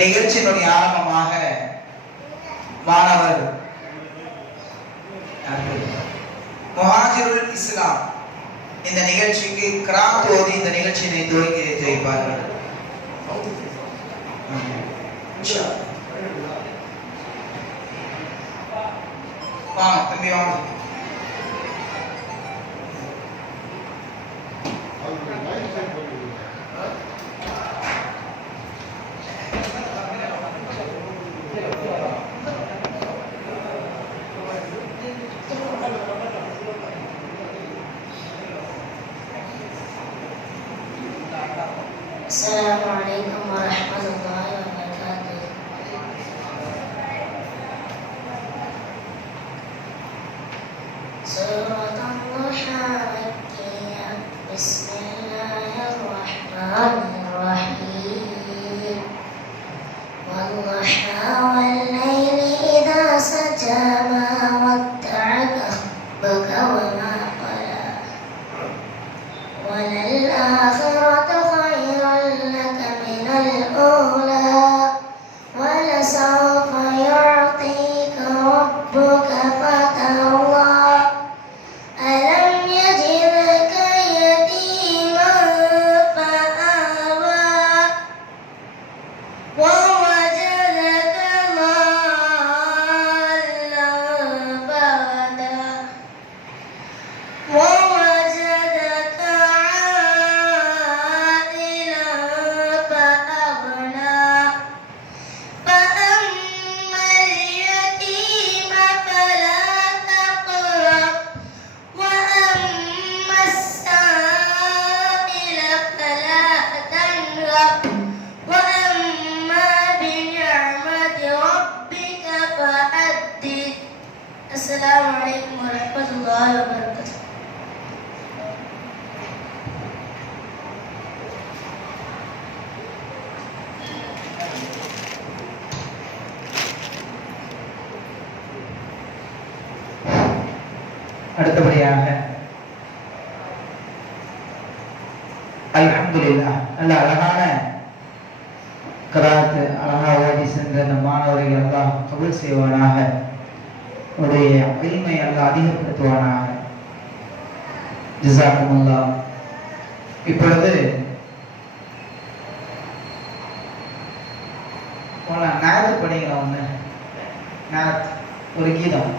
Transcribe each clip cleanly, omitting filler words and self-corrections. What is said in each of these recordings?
நிகழ்ச்சியினுடைய ஆரம்பமாக மாணவர் முஹாஜிருல் இஸ்லாம் இந்த நிகழ்ச்சிக்கு கிராத் ஓதி இந்த நிகழ்ச்சியை துவக்கி வைப்பார்கள். வாங்க தம்பி வாங்க. السلام عليكم ورحمة الله وبركاته. سورة الضحى مكية. بسم الله الرحمن الرحيم. والضحى والليل إذا سجى ما ودعك ربك وما قلى وللآخرة الأولى ولسوف يعطيك ربك فترضى ألم يجدك يتيما فآوى ووجدك ضالا فهدى ووجدك السلام عليكم ورحمة الله وبركاته. அடுத்தபடியாக அல்ஹம்துலில்லாஹ் நல்ல அழகான கிராத் அழகாக ஓதி சென்ற அந்த மாணவர்கள் அல்லாஹ் கபூல் செய்வானாக. உடைய இல்மை அல்லாஹ் அதிகப்படுத்துவானாக. ஜஸாக்குமுல்லாஹ். இப்பொழுது நாத்து படிக்கலாம். ஒன்று நாத் ஒரு கீதம்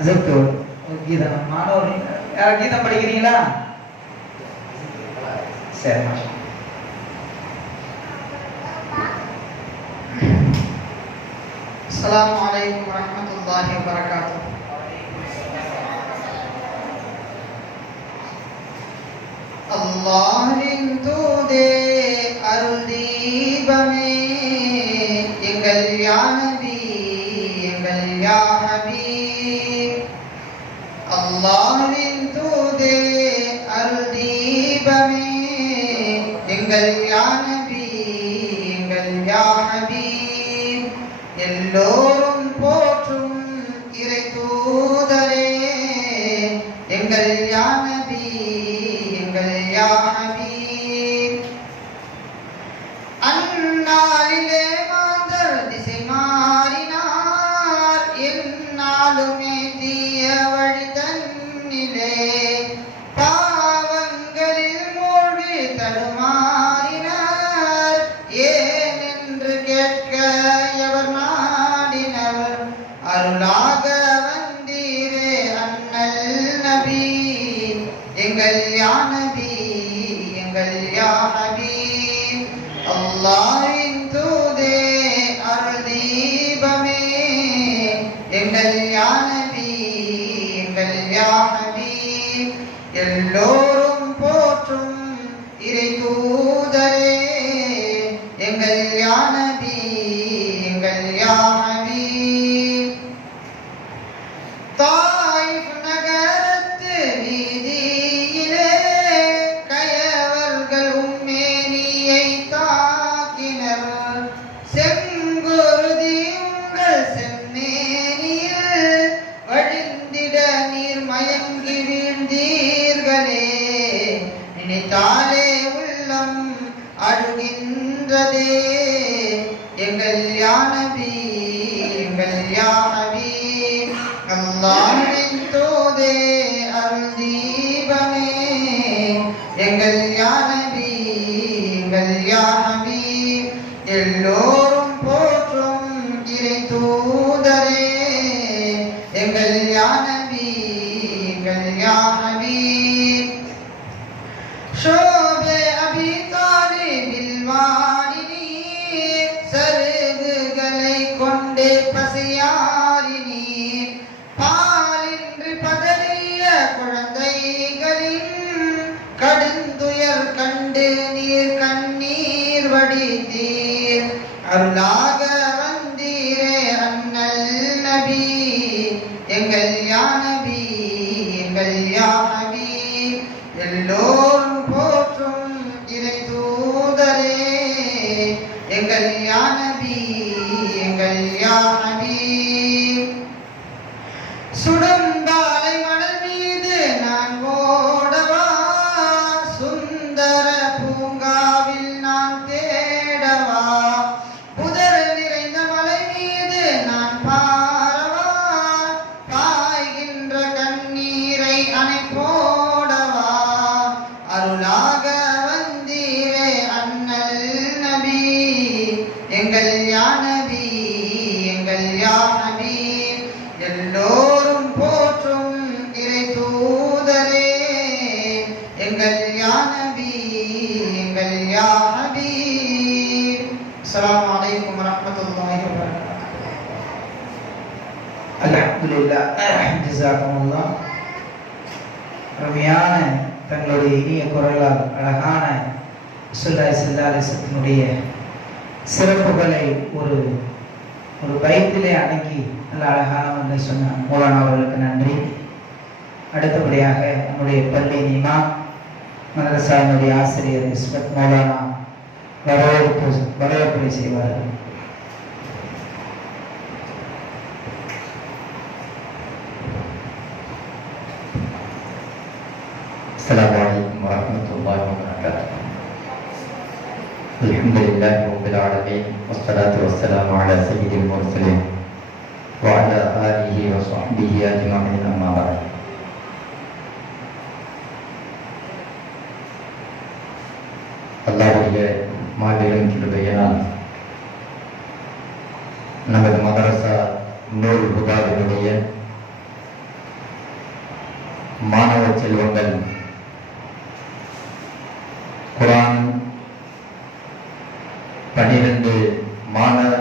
அதற்கு ஒரு கீதம். மாணவர்கள் யாரும் கீதம் படிக்கிறீங்களா? சரி மாஷா. السلام عليكم ورحمة الله وبركاته. அல்லாஹ்வின் தூதே அருள் தீபமே எங்கள் யா நபி எங்கள் யா ஹபீப். அல்லாஹ்வின் தூதே அருள் தீபமே எங்கள் யா நபி எங்கள் யா ஹபீப். எல்லோரும் போற்றும் இறை தூதரே எங்கள் யா நபி எங்கள் யா ஹபீப். அந்நாளிலே மாந்தர் திசை மாறினார் எந்நாளுமே தீய வழி தன்னிலே பாவங்களில் மூழ்கி தடுமாறினார். ஏனென்று கேட்க எவர் நாடினவர் அருளாக வந்தீரே அண்ணல் நபி எங்கள் யா நபி எங்கள் யா ஹபீப். அல்லாஹ்வின் தூதே அருள் தீபமே எங்கள் யா நபி எங்கள் யா ஹபீப். எல்லோரும் போற்றும் இறை தூதரே எங்கள் யா நபி எங்கள் யா ஹபீப். தாயிஃப் நகரத்து வீதியிலே எங்கள் யா ஹபீப் எல்லோரும் போற்றும் இறை தூதரே எங்கள் யா நபி எங்கள் யா ஹபீப் சுடம்பாலை மணல் மீது நான் ஓடவா சுந்தர பூங்காவில் நான் தேடவா புதர் நிறைந்த மலை மீது நான் பாரவா காய்கின்ற கண்ணீரை அணை போடவா அருளாக வந்தீரே அண்ணல் நபி எங்கள் யா நபி எங்கள் யா ஹபீப் எல்லோரும் போற்றும் இறை தூதரே எங்கள் யா நபி எங்கள் யா ஹபீப். அஸ்ஸலாமு அலைக்கும் வரஹ்மத்துல்லாஹி வபரகாத்துஹு. அல்ஹம்துலில்லாஹ், ஜஸாக்குமுல்லாஹ். அருமையான தங்களுடைய இனிய குரலால் அழகான ரசூலுல்லாஹி ஸல்லல்லாஹு அலைஹி வஸல்லமுடைய சிறப்புகளை ஒரு ஒரு பைத்திலே அடங்கி நல்ல அழகான ஒன்றை சொன்ன மௌலானா அவர்களுக்கு நன்றி. அடுத்தபடியாக நம்முடைய பள்ளி இமாம் மதரசாவினுடைய ஆசிரியர் இஸ்மத் மௌலானா வரவேற்புரை செய்வார்கள். السلام عليكم ورحمة الله وبركاته. الحمد لله رب العالمين والصلاة والسلام على سيد المرسلين وعلى آله وصحبه أجمعين أما بعد. அல்லாஹ்வுடைய மாபெரும் கிருபையினால் நமது மதரசா நூருல் ஹுதாவினுடைய மாணவ செல்வங்கள் குர்ஆன் 12 மாணவ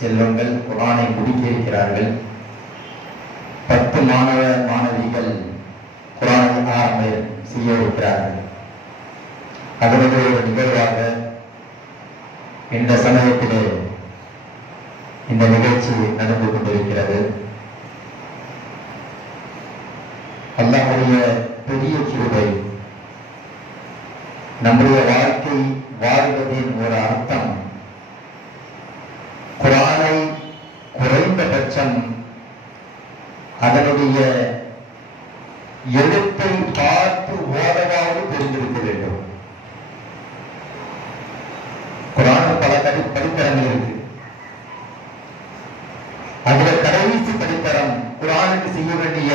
செல்வங்கள் குர்ஆனை முடிக்க இருக்கிறார்கள். 10 மாணவ மாணவிகள் குர்ஆனை ஆரம்பம் செய்ய இருக்கிறார்கள். அதனுடைய ஒரு நிகழ்வாக இந்த சமயத்திலே இந்த நிகழ்ச்சி நடந்து கொண்டிருக்கிறது. அல்லாஹ்வுடைய பெரிய கிருபை. நம்முடைய வாழ்க்கை வாழ்வதின் ஒரு அர்த்தம் குர்ஆனை குறைந்தபட்சம் அதனுடைய எழுத்தை பார்த்து ஓதவாவது தெரிந்திருக்க வேண்டும். குர்ஆன் பல படித்தரங்கள் இருக்கு. அதுல கடைசி படித்தரம் குர்ஆனுக்கு செய்ய வேண்டிய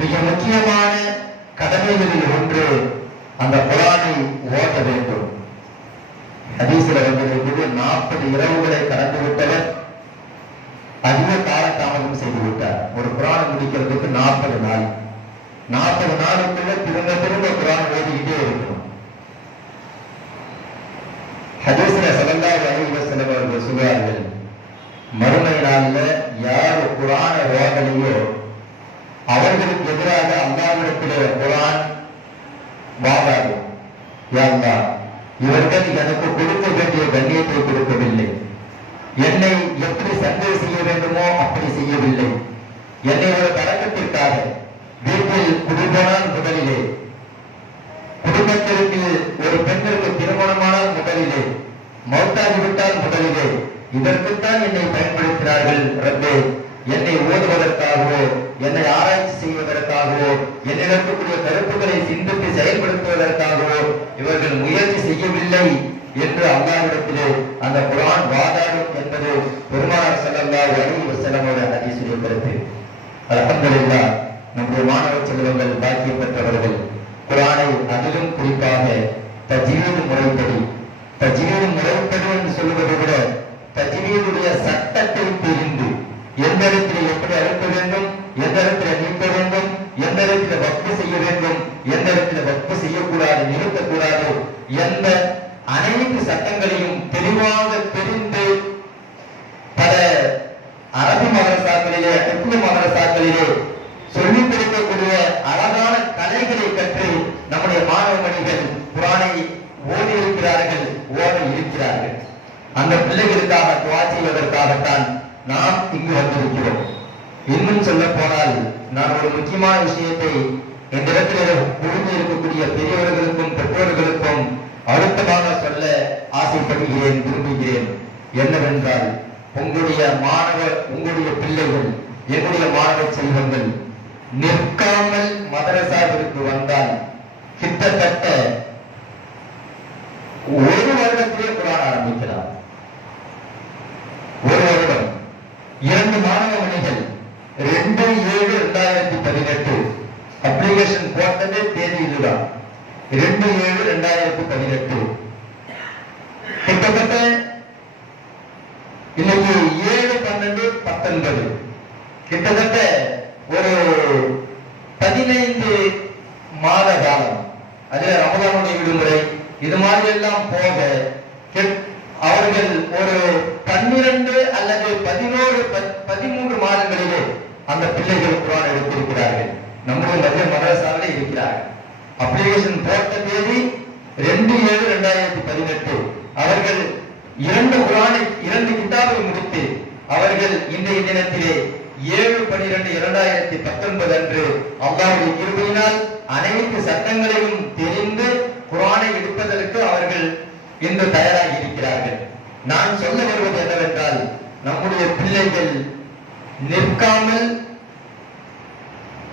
மிக முக்கியமான கடமைகளில் ஒன்று அந்த குர்ஆனை ஓத வேண்டும். ஹதீஸ்ல வந்திருக்கிறது 40 இரவுகளை கடந்து விட்டவர் அதிக கால தாமதம் செய்து விட்டார். ஒரு குர்ஆனை முடிக்கிறதுக்கு 40 நாள். 40 நாளுக்குள்ள திரும்ப திரும்ப குர்ஆன் ஓதிக்கிட்டே இருக்கணும். ஹதீஸ்ல ஸல்லல்லாஹு அலைஹி வஸல்லம் அவர்கள் சொல்றார்கள், மறுமை நாள்ல யார் குர்ஆனை ஓதலையோ அவர்களுக்கு எதிராக அல்லாஹ்விடத்திலே குர்ஆன் வாதாடு, யா அல்லாஹ், இவர்கள் எனக்கு கொடுக்க வேண்டிய கண்ணியத்தை கொடுக்கவில்லை, என்னை எப்படி சண்டை செய்ய வேண்டுமோ அப்படி செய்யவில்லை, என்னை ஒரு பழக்கத்திற்காக வீட்டில் குடிபோனால் முதலிலே, குடும்பத்திற்கு ஒரு பெண்ணிற்கு திருமணமானால் முதலிலே, மௌத்தாகிவிட்டால் முதலிலே, இதற்குத்தான் என்னை பயன்படுத்தினார்கள். ரப்பே, என்னை ஓதுவதற்காகவோ என்னை ஆராய்ச்சி செய்வதற்காகவோ என்னிடக்கூடிய கருத்துக்களை சிந்தித்து செயல்படுத்துவதற்காகவோ இவர்கள் முயற்சி செய்யவில்லை என்று அல்லாஹ்விடத்திலே அந்த குர்ஆன் வாதாடும் என்பது பெருமானார் ஸல்லல்லாஹு அலைஹி வஸல்லம் அவருடைய ஹதீஸுடைய கருத்து. அல்ஹம்துலில்லாஹ், நம்முடைய மாணவ செல்வங்கள் பாக்கியம் பெற்றவர்கள் குர்ஆனை அதிலும் குறிப்பாக தஜ்வீத் முறைப்படி, தஜ்வீத் முறைப்படி என்று சொல்வதை விட தஜ்வீதுடைய சட்டத்தை தெரிந்து எந்த இடத்தில் எப்படி அழுத்த வேண்டும், எந்த இடத்துல நீக்க வேண்டும், எந்த இடத்துல வக்ஃப் செய்ய வேண்டும், எந்த இடத்துல வக்ஃப் செய்யக்கூடாது, நிறுத்தக்கூடாது, எந்த அனைத்து சட்டங்களையும் தெளிவாக தெரிந்து பல அரபு மதரசாக்களிலே, ஹிப்ரு மதரசாக்களிலே சொல்லிக் கொடுக்கக்கூடிய அழகான கலைகளை கற்று நம்முடைய மாணவ மணிகள் குர்ஆனை ஓதி இருக்கிறார்கள், ஓத இருக்கிறார்கள். அந்த பிள்ளைகளுக்காக துஆ செய்வதற்காகத்தான் நாம் இங்கு வந்திருக்கிறோம். இன்னும் சொல்ல போனால் நான் ஒரு முக்கியமான விஷயத்தை இந்த இடத்தில் குழுமி இருக்கக்கூடிய பெரியவர்களுக்கும் பெற்றோர்களுக்கும் அழுத்தமாக சொல்ல ஆசைப்படுகிறேன், விரும்புகிறேன். என்னவென்றால், உங்களுடைய பிள்ளைகள், என்னுடைய மாணவ செல்வங்கள் நிற்காமல் மதரசாவிற்கு வந்தால் கிட்டத்தட்ட ஒரு வருடத்திலே குர்ஆன் ஆரம்பிக்கலாம். ஒரு வருடம். 2 மாணவ மணிகள் 2/7/2018 அப்ளிகேஷன் போட்டதே தேதி இதுதான். 2/7/2018 கிட்டத்தட்ட இன்னைக்கு 7/12/19 கிட்டத்தட்ட ஒரு 15 மாத காலம். அதுல ரமலானுடைய விடுமுறை இது மாதிரி எல்லாம் போக அவர்கள் ஒரு 12 அல்லது 13 மாதங்களிலே அந்த பிள்ளைகள் குர்ஆன் எடுத்திருக்கிறார்கள். நம்முடைய மதரசாவிலே இருக்கிறார்கள். அப்ளிகேஷன் போட்ட தேதி 2/7/2018. அவர்கள் 2 கிதாபை முடித்து அவர்கள் இன்றைய தினத்திலே 7/12/2019 அன்று அல்லாஹ்வுடைய கிருபையினால் அனைத்து சட்டங்களையும் தெரிந்து குர்ஆனை எடுப்பதற்கு அவர்கள் இன்று தயாராகி இருக்கிறார்கள். நான் சொல்ல வருவது என்னவென்றால், நம்முடைய பிள்ளைகள் நிற்காமல்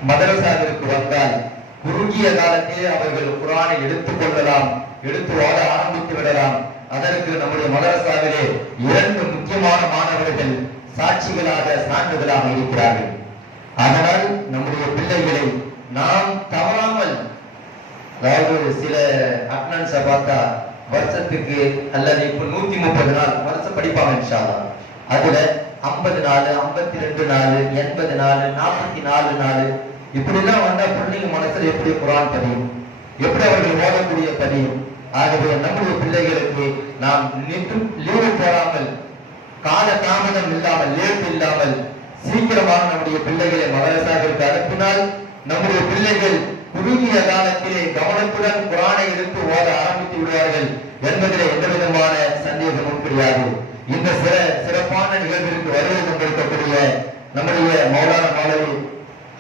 மதரசாவிற்கு வந்தால் குறுகிய காலத்திலே அவர்கள் குர்ஆனை எடுத்துக் கொள்ளலாம், எடுத்து ஓத ஆரம்பித்து விடலாம். அதற்கு நம்முடைய மதரசாவிலே 2 முக்கியமான மாணவர்கள் சாட்சிகளாக, சான்றுகளாக இருக்கிறார்கள். அதனால் நம்முடைய பிள்ளைகளை நாம் தவறாமல், அதாவது சில அட்டனன்ஸை பார்த்தா வருஷத்துக்கு அல்லது இப்ப 130 நாள் வருஷம் படிப்பாங்க இன்ஷா அல்லாஹ். அதுல 50 நாள், 52 நாள், 80 நாள், 44 நாள் இப்படி எல்லாம் வந்தா பிள்ளைங்க மனசுல எப்படி குர்ஆன் பதியும், எப்படி அவர்கள் ஓதக்கூடிய பதியும். ஆகவே நம்முடைய பிள்ளைகளுக்கு நாம் லீவு போடாமல், கால தாமதம் இல்லாமல், லேட் இல்லாமல் சீக்கிரமாக நம்முடைய பிள்ளைகளை மதரசாவிற்கு அனுப்பினால் நம்முடைய பிள்ளைகள் குறுகிய காலத்திலே கவனத்துடன் குர்ஆனை எடுத்து ஓத ஆரம்பித்து விடுவார்கள் என்பதிலே எந்த விதமான சந்தேகமும் கிடையாது. இந்த சிறப்பான நிகழ்விற்கு வருகை கொண்டிருக்கக்கூடிய நம்முடைய மௌலானா மௌலவி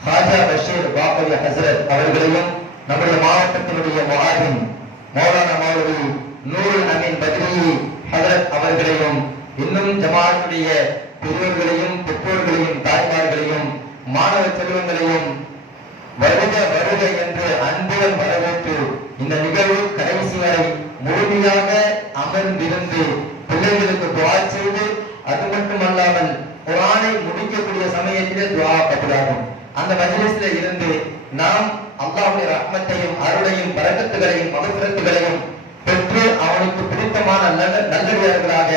ஹாஜா பஷீர் பாக்கவி ஹஸ்ரத் அவர்களையும், நம்முடைய மாவட்டத்தினுடைய முஆதின் மௌலானா மௌலவி நூருல் அமீன் பத்ரி ஹஸ்ரத் அவர்களையும், இன்னும் ஜமாஅத்துடைய பெரியவர்களையும், பெற்றோர்களையும், தாய்மார்களையும், மாணவ செல்வங்களையும் வருக வருக என்று அன்புடன் வரவேற்று இந்த நிகழ்வு கடைசி வரை முழுமையாக அமர்ந்திருந்து பிள்ளைகளுக்கு துஆ செய்து, அது மட்டுமல்லாமல் குர்ஆனை முடிக்கக்கூடிய சமயத்திலே துஆ கபூலாகும். அந்த மஜ்லிஸ்ல இருந்து நாம் அல்லாஹ்வுடைய ரஹ்மத்தையும், அருளையும், பரக்கத்துகளையும், மக்ஃபிரத்துகளையும் பெற்று அவனுக்கு பிடித்தமான நல்லடியார்களாக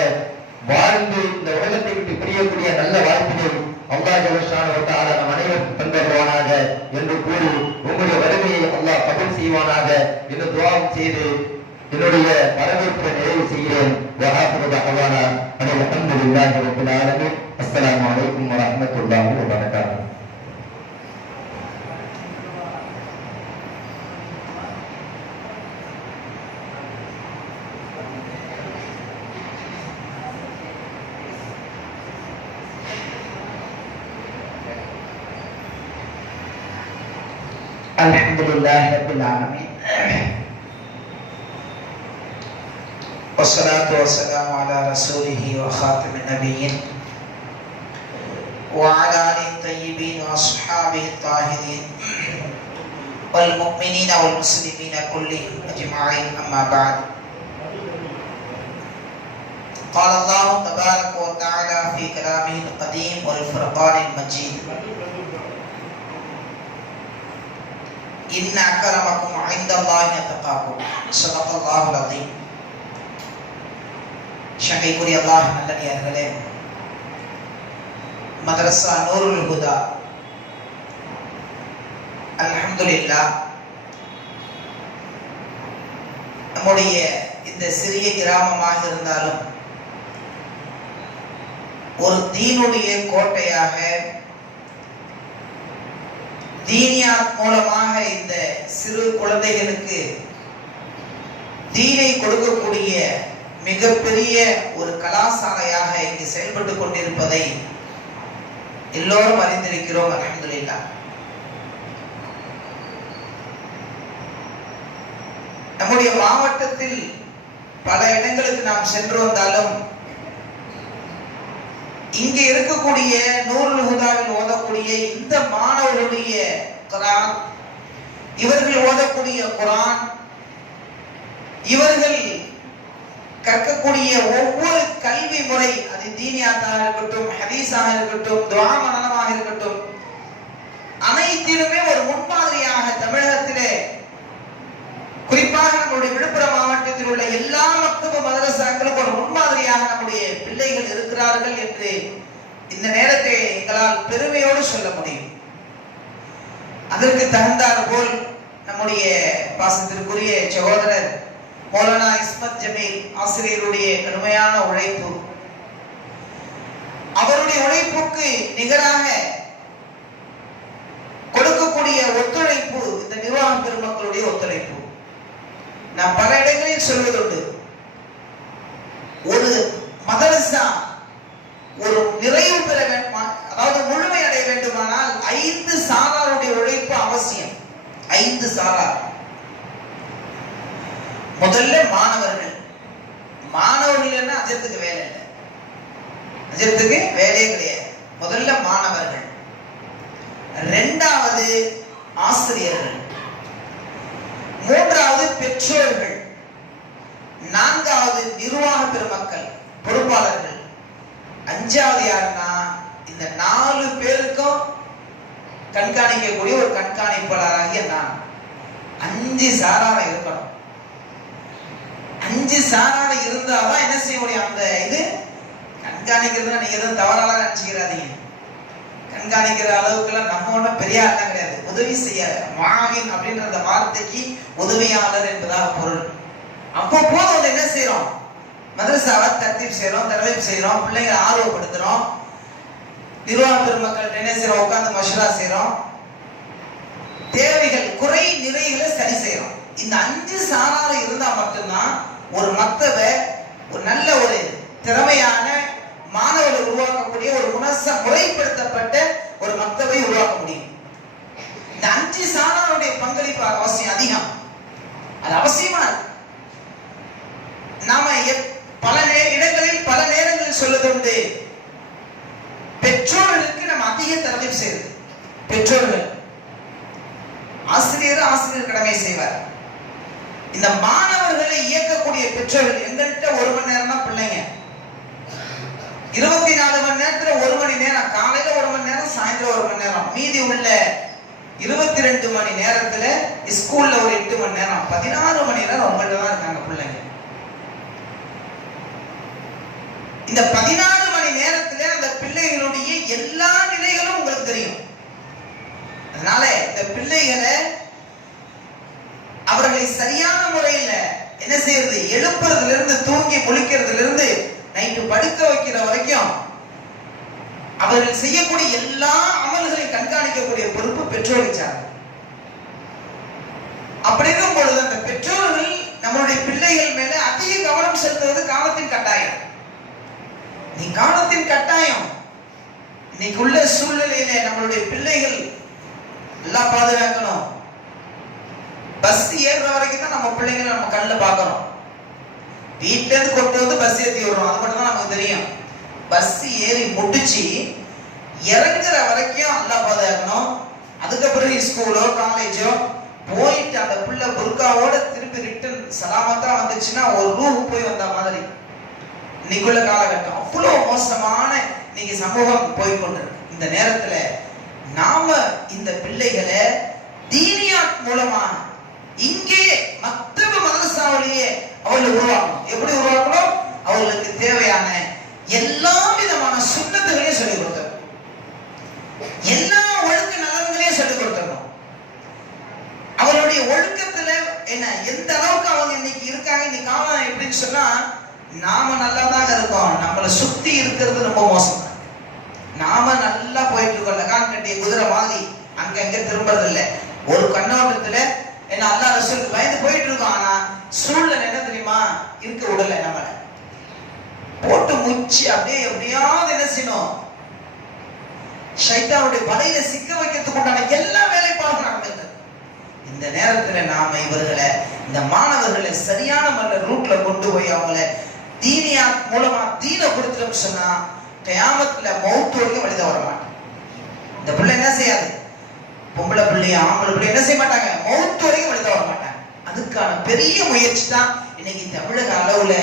வாழ்ந்து இந்த உலகத்தை விட்டு பிரியக்கூடிய நல்ல வாய்ப்பினை அல்லாஹ் ஜல்லஷானஹு வ தஆலா நம் அனைவருக்கும் தந்தருவானாக என்று கூறி, உங்களுடைய வருகையை அல்லாஹ் கபூல் செய்வானாக என்று துஆ செய்து என்னுடைய வரவேற்பை நிறைவு செய்கிறேன். வஆஹிரு தஅவானா அல்ஹம்துலில்லாஹி ரப்பில் ஆலமீன். அஸ்ஸலாமு அலைக்கும் வரஹ்மத்துல்லாஹி வபரகாத்துஹு. Alhamdulillah Rabbil Alamin. Wassalatu wassalamu ala rasulihi wa khatamin nabiyyin wa ala alihi tayyibin wa ashabihi tahirin wal mu'minina wal muslimina kullihim ajma'in, amma ba'd. Qala Allah tabaraka wa ta'ala fi kalamihi al-qadim wal furqanil majid, Inna akramakum 'indallahi atqakum. Sadaqallahul azim. ஷகைக்குரிய அல்லாஹ் நல்லடியார்களே, மதரசா நூருல் ஹுதா அல்ஹம்துலில்லாஹ் நம்முடைய இந்த சிறிய கிராமமாக இருந்தாலும் ஒரு தீனுடைய கோட்டையாக, தீனியாத் மூலமாக இந்த சிறு குழந்தைகளுக்கு தீனை கொடுக்கக்கூடிய மிகப்பெரிய ஒரு கலாசாலையாக இங்கு செயல்பட்டு கொண்டிருப்பதை எல்லோரும் அறிந்திருக்கிறோம். அல்ஹம்துலில்லாஹ். நம்முடைய மாவட்டத்தில் பல இடங்களுக்கு நாம் சென்று வந்தாலும் இங்கே இருக்கக்கூடிய நூருல் ஹுதாவில் ஓதக்கூடிய இந்த மாணவர்களுடைய குர்ஆன், இவர்கள் ஓதக்கூடிய குர்ஆன், இவர்கள் கற்கக்கூடிய ஒவ்வொரு கல்வி முறை, அது தீனியாத்தாக இருக்கட்டும், ஹதீஸாக இருக்கட்டும், துஆ மனனமாக இருக்கட்டும், அனைத்திலுமே ஒரு முன்மாதிரியாக தமிழகத்திலே, குறிப்பாக நம்முடைய விழுப்புரம் மாவட்டத்தில் உள்ள எல்லா மக்தப மதரசாக்களும் ஒரு முன்மாதிரியாக நம்முடைய பிள்ளைகள் இருக்கிறார்கள் என்று இந்த நேரத்தை எங்களால் பெருமையோடு சொல்ல முடியும். அதற்கு தகுந்தார் போல் நம்முடைய பாசத்திற்குரிய சகோதரர் மௌலானா இஸ்மத் ஜமீல் ஆசிரியருடைய கடுமையான உழைப்பு, அவருடைய உழைப்புக்கு நிகராக கொடுக்கக்கூடிய ஒத்துழைப்பு இந்த நிர்வாக பெருமக்களுடைய ஒத்துழைப்பு. நான் பல இடங்களில் சொல்வதுண்டு, ஒரு மதரசா ஒரு நிறைவு பெற வேண்டுமா, அதாவது முழுமை அடைய வேண்டுமானால் 5 சாராருடைய உழைப்பு அவசியம். 5 சாரார். முதல்ல மாணவர்கள். மாணவர்கள் அஜத்துக்கு வேலை இல்லை, அஜத்துக்கு வேலையே கிடையாது. முதல்ல மாணவர்கள், இரண்டாவது ஆசிரியர்கள், மூன்றாவது பெற்றோர்கள், நான்காவது நிர்வாக பெருமக்கள் பொறுப்பாளர்கள், அஞ்சாவது யாருன்னா இந்த 4 பேருக்கும் கண்காணிக்கக்கூடிய ஒரு கண்காணிப்பாளராகிய நான். 5 சாரார இருக்கணும். 5 சாரார இருந்தாதான் என்ன செய்ய முடியும்? அந்த இது கண்காணிக்கிறதுனா நீங்க எதுவும் தவறாக நினைச்சுக்கிறாதீங்க. கண்காணிக்கிற அளவுக்குலாம் நம்ம ஒன்றும் பெரிய ஆள்லாம் கிடையாது. உதவி செய்ய மாவின் அப்படின்ற அந்த வார்த்தைக்கு உதவியாளர் என்பதாக பொருள். அவ்வப்போது வந்து என்ன செய்யறோம்? மதரசாவை தர்தீப் செய்யறோம், தர்வீப் செய்யறோம், பிள்ளைங்களை ஆர்வப்படுத்துறோம், நிர்வாக பெருமக்கள் என்ன செய்யறோம்? உட்கார்ந்து மஷூரா செய்யறோம், தேவைகள் குறை நிறைகளை சரி செய்யறோம். இந்த 5 சாரார இருந்தா மட்டும்தான் ஒரு மக்தபை ஒரு நல்ல ஒரு திறமையான மாணவர்கள் உருவாக்கக்கூடிய ஒரு முறைப்படுத்தப்பட்ட ஒரு மக்தபை உருவாக்க முடியும். இந்த 5 சாராருடைய பங்களிப்பு அவசியம் அதிகம். அது அவசியமா இருக்கு. நாம பல இடங்களில் பல நேரங்களில் சொல்லுதுண்டு, பெற்றோர்களுக்கு நம்ம அதிக தரதீப் செய்யுது. பெற்றோர்கள், ஆசிரியர் கடமை செய்வார். இந்த மாணவர்களை இயக்கக்கூடிய பெற்றோர்கள், எங்கள்கிட்ட 1 மணி நேரம் தான் பிள்ளைங்க, 24 மணி நேரத்துல 1 மணி நேரம், காலையில 1 மணி நேரம், சாயந்தரம் 1 மணி நேரம், மீதி உள்ள 22 மணி நேரத்துல ஸ்கூல்ல ஒரு 8 மணி நேரம், 16 மணி நேரம் உங்கள்கிட்ட தான் இருக்காங்க பிள்ளைங்க. இந்த 14 மணி நேரத்துல அந்த பிள்ளைகளுடைய எல்லா நிலைகளும் உங்களுக்கு தெரியும். அதனால இந்த பிள்ளைகளை அவர்களை சரியான முறையில என்ன செய்யறது, எழுப்புறதுல இருந்து தூங்கி முழிக்கிறதுல இருந்து நைட்டு படுக்க வைக்கிற வரைக்கும் அவர்கள் செய்யக்கூடிய எல்லா அமல்களையும் கண்காணிக்கக்கூடிய பொறுப்பு பெற்றோருக்கு சார்ந்தது. அப்படி இருக்கும் பொழுது அந்த பெற்றோர்கள் நம்மளுடைய பிள்ளைகள் மேல அதிக கவனம் செலுத்துவது காலத்தின் கட்டாயம். நீ காலத்தின் கட்டாயம். இன்னைக்கு உள்ள சூழ்நிலையில நம்மளுடைய பிள்ளைகள் எல்லாம் பாதுகாக்கணும். பஸ் ஏறுற வரைக்கும் தான் நம்ம பிள்ளைங்களை நம்ம கண்ணுல பாக்குறோம். வீட்டுல இருந்து கொண்டு வந்து பஸ் ஏற்றி விடுறோம், அது மட்டும் தான் நமக்கு தெரியும். பஸ் ஏறி முடிச்சு இறங்குற வரைக்கும் எல்லாம் பாதுகாக்கணும். அதுக்கப்புறம் ஸ்கூலோ காலேஜோ போயிட்டு அந்த பிள்ளை புர்காவோட திருப்பி ரிட்டன் சலாமத்தா வந்துச்சுன்னா ஒரு ரூஹ் போய் வந்த மாதிரி இன்னைக்குள்ள காலகட்டம் அவ்வளவு மோசமான இன்னைக்கு சமூகம் போய்கொண்டிருக்கு. இந்த நேரத்துல நாம இந்த பிள்ளைகளை தீனியாத் மூலமா இங்கே மக்தப மதரசாவிலேயே அவர்களை உருவாக்கணும். எப்படி உருவாக்கணும்? அவர்களுக்கு தேவையான எல்லா விதமான சுன்னத்துகளையும் சொல்லிக் கொடுத்தோம், எல்லா ஒழுக்க நலன்களையும் சொல்லிக் கொடுத்தோம். அவருடைய ஒழுக்கத்துல என்ன எந்த அளவுக்கு அவங்க இன்னைக்கு இருக்காங்க. இன்னைக்கு காலம் எப்படின்னு சொன்னா, நாம நல்லா தான் இருக்கோம், நம்மளை சுத்தி இருக்கிறது ரொம்ப மோசம். நாம நல்லா போயிட்டு இருக்கோம், லகான் கட்டிய குதிரை மாதிரி அங்க திரும்புறது இல்லை. ஒரு கண்ணோட்டத்துல என்ன அல்லாஹ் ரசூலுக்கு பயந்து போயிட்டு இருக்கோம். ஆனா சூழ்நிலை என்ன தெரியுமா, இருக்க விடல. நம்மள போட்டு முச்சி அப்படியே எப்படியாவது என்ன செய்யணும், ஷைத்தானுடைய வலையில சிக்க வைக்கிறதுக்கு உண்டான எல்லா வேலைப்பாடும் நடந்தது. இந்த நேரத்துல நாம இவர்களை, இந்த மாணவர்களை சரியான ரூட்ல கொண்டு போய் அவங்கள தீனியா மூலமா தீன கொடுத்துட்டோம்னு சொன்னா கயாமத்துல மௌத்து வரைக்கும் வழித வர மாட்டேன். இந்த பிள்ளை என்ன செய்யாது, பொம்பளை பிள்ளைய ஆம்பளை பிள்ளை என்ன செய்ய மாட்டாங்க, மௌத்து வரைக்கும் வழித வர மாட்டாங்க. அதுக்கான பெரிய முயற்சி தான் இன்னைக்கு தமிழக அளவுல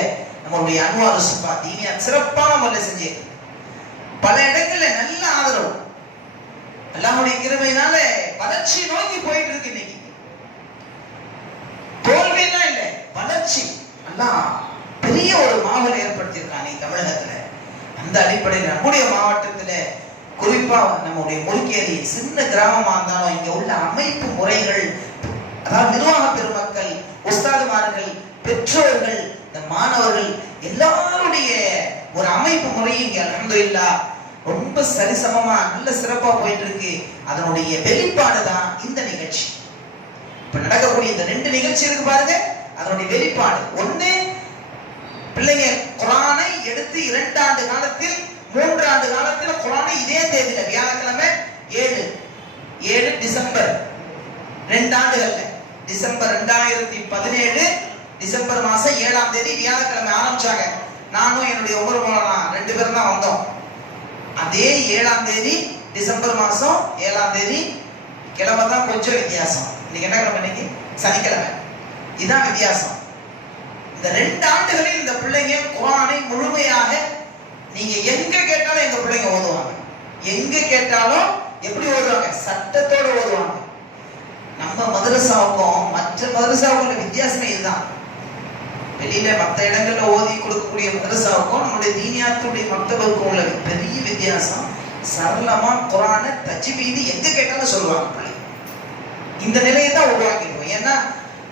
நம்மளுடைய அன்வார் சுப்பா தீனியா சிறப்பான முறையில் செஞ்சு பல இடங்கள்ல நல்ல ஆதரவு, அல்லாஹ்வுடைய கிருபையினால வளர்ச்சி நோக்கி போயிட்டு இருக்கு. இன்னைக்கு தோல்வியெல்லாம் இல்லை, வளர்ச்சி. அல்லாஹ் பெரிய ஒரு மாவல் ஏற்படுத்தியிருக்காங்க தமிழகத்துல. அந்த அடிப்படையில் நம்முடைய மாவட்டத்துல குறிப்பா நம்முடைய முல்கேரி சின்ன கிராமமா இருந்தாலும் இங்க உள்ள அமைப்பு முறைகள், அதாவது நிர்வாக பெருமக்கள், உஸ்தாதுமார்கள், பெற்றோர்கள், இந்த மாணவர்கள் எல்லாருடைய ஒரு அமைப்பு முறையும் இங்க அல்ஹம்துலில்லாஹ் ரொம்ப சரிசமமா நல்ல சிறப்பா போயிட்டு இருக்கு. அதனுடைய வெளிப்பாடு தான் இந்த நிகழ்ச்சி. இப்ப நடக்கக்கூடிய இந்த 2 நிகழ்ச்சி இருக்கு பாருங்க, அதனுடைய வெளிப்பாடு. ஒண்ணு, பிள்ளைங்க குர்ஆனை எடுத்து 2 ஆண்டு காலத்தில் 3 ஆண்டு காலத்தில் குர்ஆனை இதே தேதியில வியாழக்கிழமை 7 டிசம்பர் 2 ஆண்டுகள்ல டிசம்பர் 2017 டிசம்பர் மாசம் 7ஆம் தேதி வியாழக்கிழமை ஆரம்பிச்சாங்க. நானும் என்னுடைய உமர் மௌலானா 2 பேரும் தான் வந்தோம். அதே 7ஆம் தேதி டிசம்பர் மாசம் 7ஆம் தேதி கிழமை தான் கொஞ்சம் வித்தியாசம். இன்னைக்கு என்ன கிழமை? இன்னைக்கு சனிக்கிழமை. இதுதான் வித்தியாசம். இந்த 2 ஆண்டுகளில் இந்த பிள்ளைங்க குர்ஆனை முழுமையாக நீங்க எங்க கேட்டாலும் எங்க பிள்ளைங்க ஓதுவாங்க. எங்க கேட்டாலும் எப்படி ஓதுவாங்க? சட்டத்தோட ஓதுவாங்க. நம்ம மதரசாவுக்கும் மற்ற மதரசாவுக்குள்ள வித்தியாசமே இதுதான். வெளியில மற்ற இடங்கள்ல ஓதி கொடுக்கக்கூடிய மதரசாவுக்கும் நம்முடைய தீனியாத்துடைய மக்தபுக்கும் உள்ள பெரிய வித்தியாசம். சரளமா குர்ஆனை தஜ்வீது எங்க கேட்டாலும் சொல்லுவாங்க பிள்ளை. இந்த நிலையை தான் உருவாக்கிடுவோம். ஏன்னா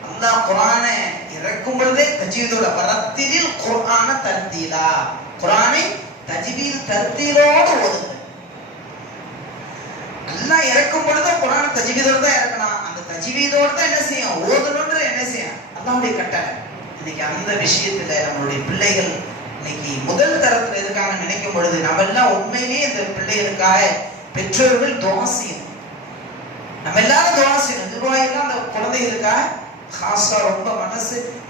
அல்லாஹ் குர்ஆனை இறக்கும் பொழுதே தஜ்வீதோட வரத்திலில் குர்ஆன தர்தீலா, குர்ஆனை தஜ்வீத் தர்தீலோடு ஓதுங்க. அல்லாஹ் இறக்கும் பொழுது குர்ஆனை தஜ்வீதோட தான் இறக்கணும். அந்த தஜ்வீதோட தான் என்ன செய்யும், ஓதணும்ன்ற என்ன செய்யும், அல்லாஹ்வுடைய கட்டளை. இன்னைக்கு அந்த விஷயத்துல நம்மளுடைய பிள்ளைகள் இன்னைக்கு முதல் தரத்துல இருக்காங்கன்னு நினைக்கும் பொழுது நம்ம எல்லாம் உண்மையிலேயே இந்த பிள்ளைகளுக்காக பெற்றோர்கள் துஆ செய்யணும். நம்ம எல்லாரும் துஆ செய்யணும். நிர்வாகிகள் அந்த குழந்தைகளுக்காக காசா ரொம்ப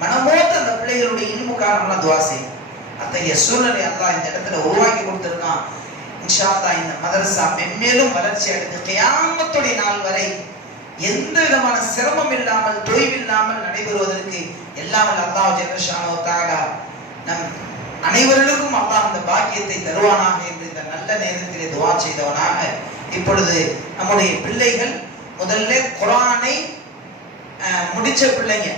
மனமோட்டு அந்த பிள்ளைகளுடைய இல்முக்காக நம்ம துஆ செய்யணும். அத்தகைய சூழ்நிலை அல்லாஹ் இந்த இடத்துல உருவாக்கி கொடுத்திருக்கான். இன்ஷா அல்லாஹ் இந்த மதரசா மென்மேலும் வளர்ச்சி அடைந்து கியாமத்துடைய நாள் வரை எந்த விதமான சிரமம் இல்லாமல் தொய்வில்லாமல் நடைபெறுவதற்கு எல்லாம் அல்லாஹ் ஜல்லஷானஹு தஆலா நம் அனைவருக்கும் அல்லாஹ் அந்த பாக்கியத்தை தருவானாக என்று இந்த நல்ல நேரத்திலே துஆ செய்தவனாக இப்பொழுது நம்முடைய பிள்ளைகள் முதல்ல குர்ஆனை முடிச்ச பிள்ளைங்க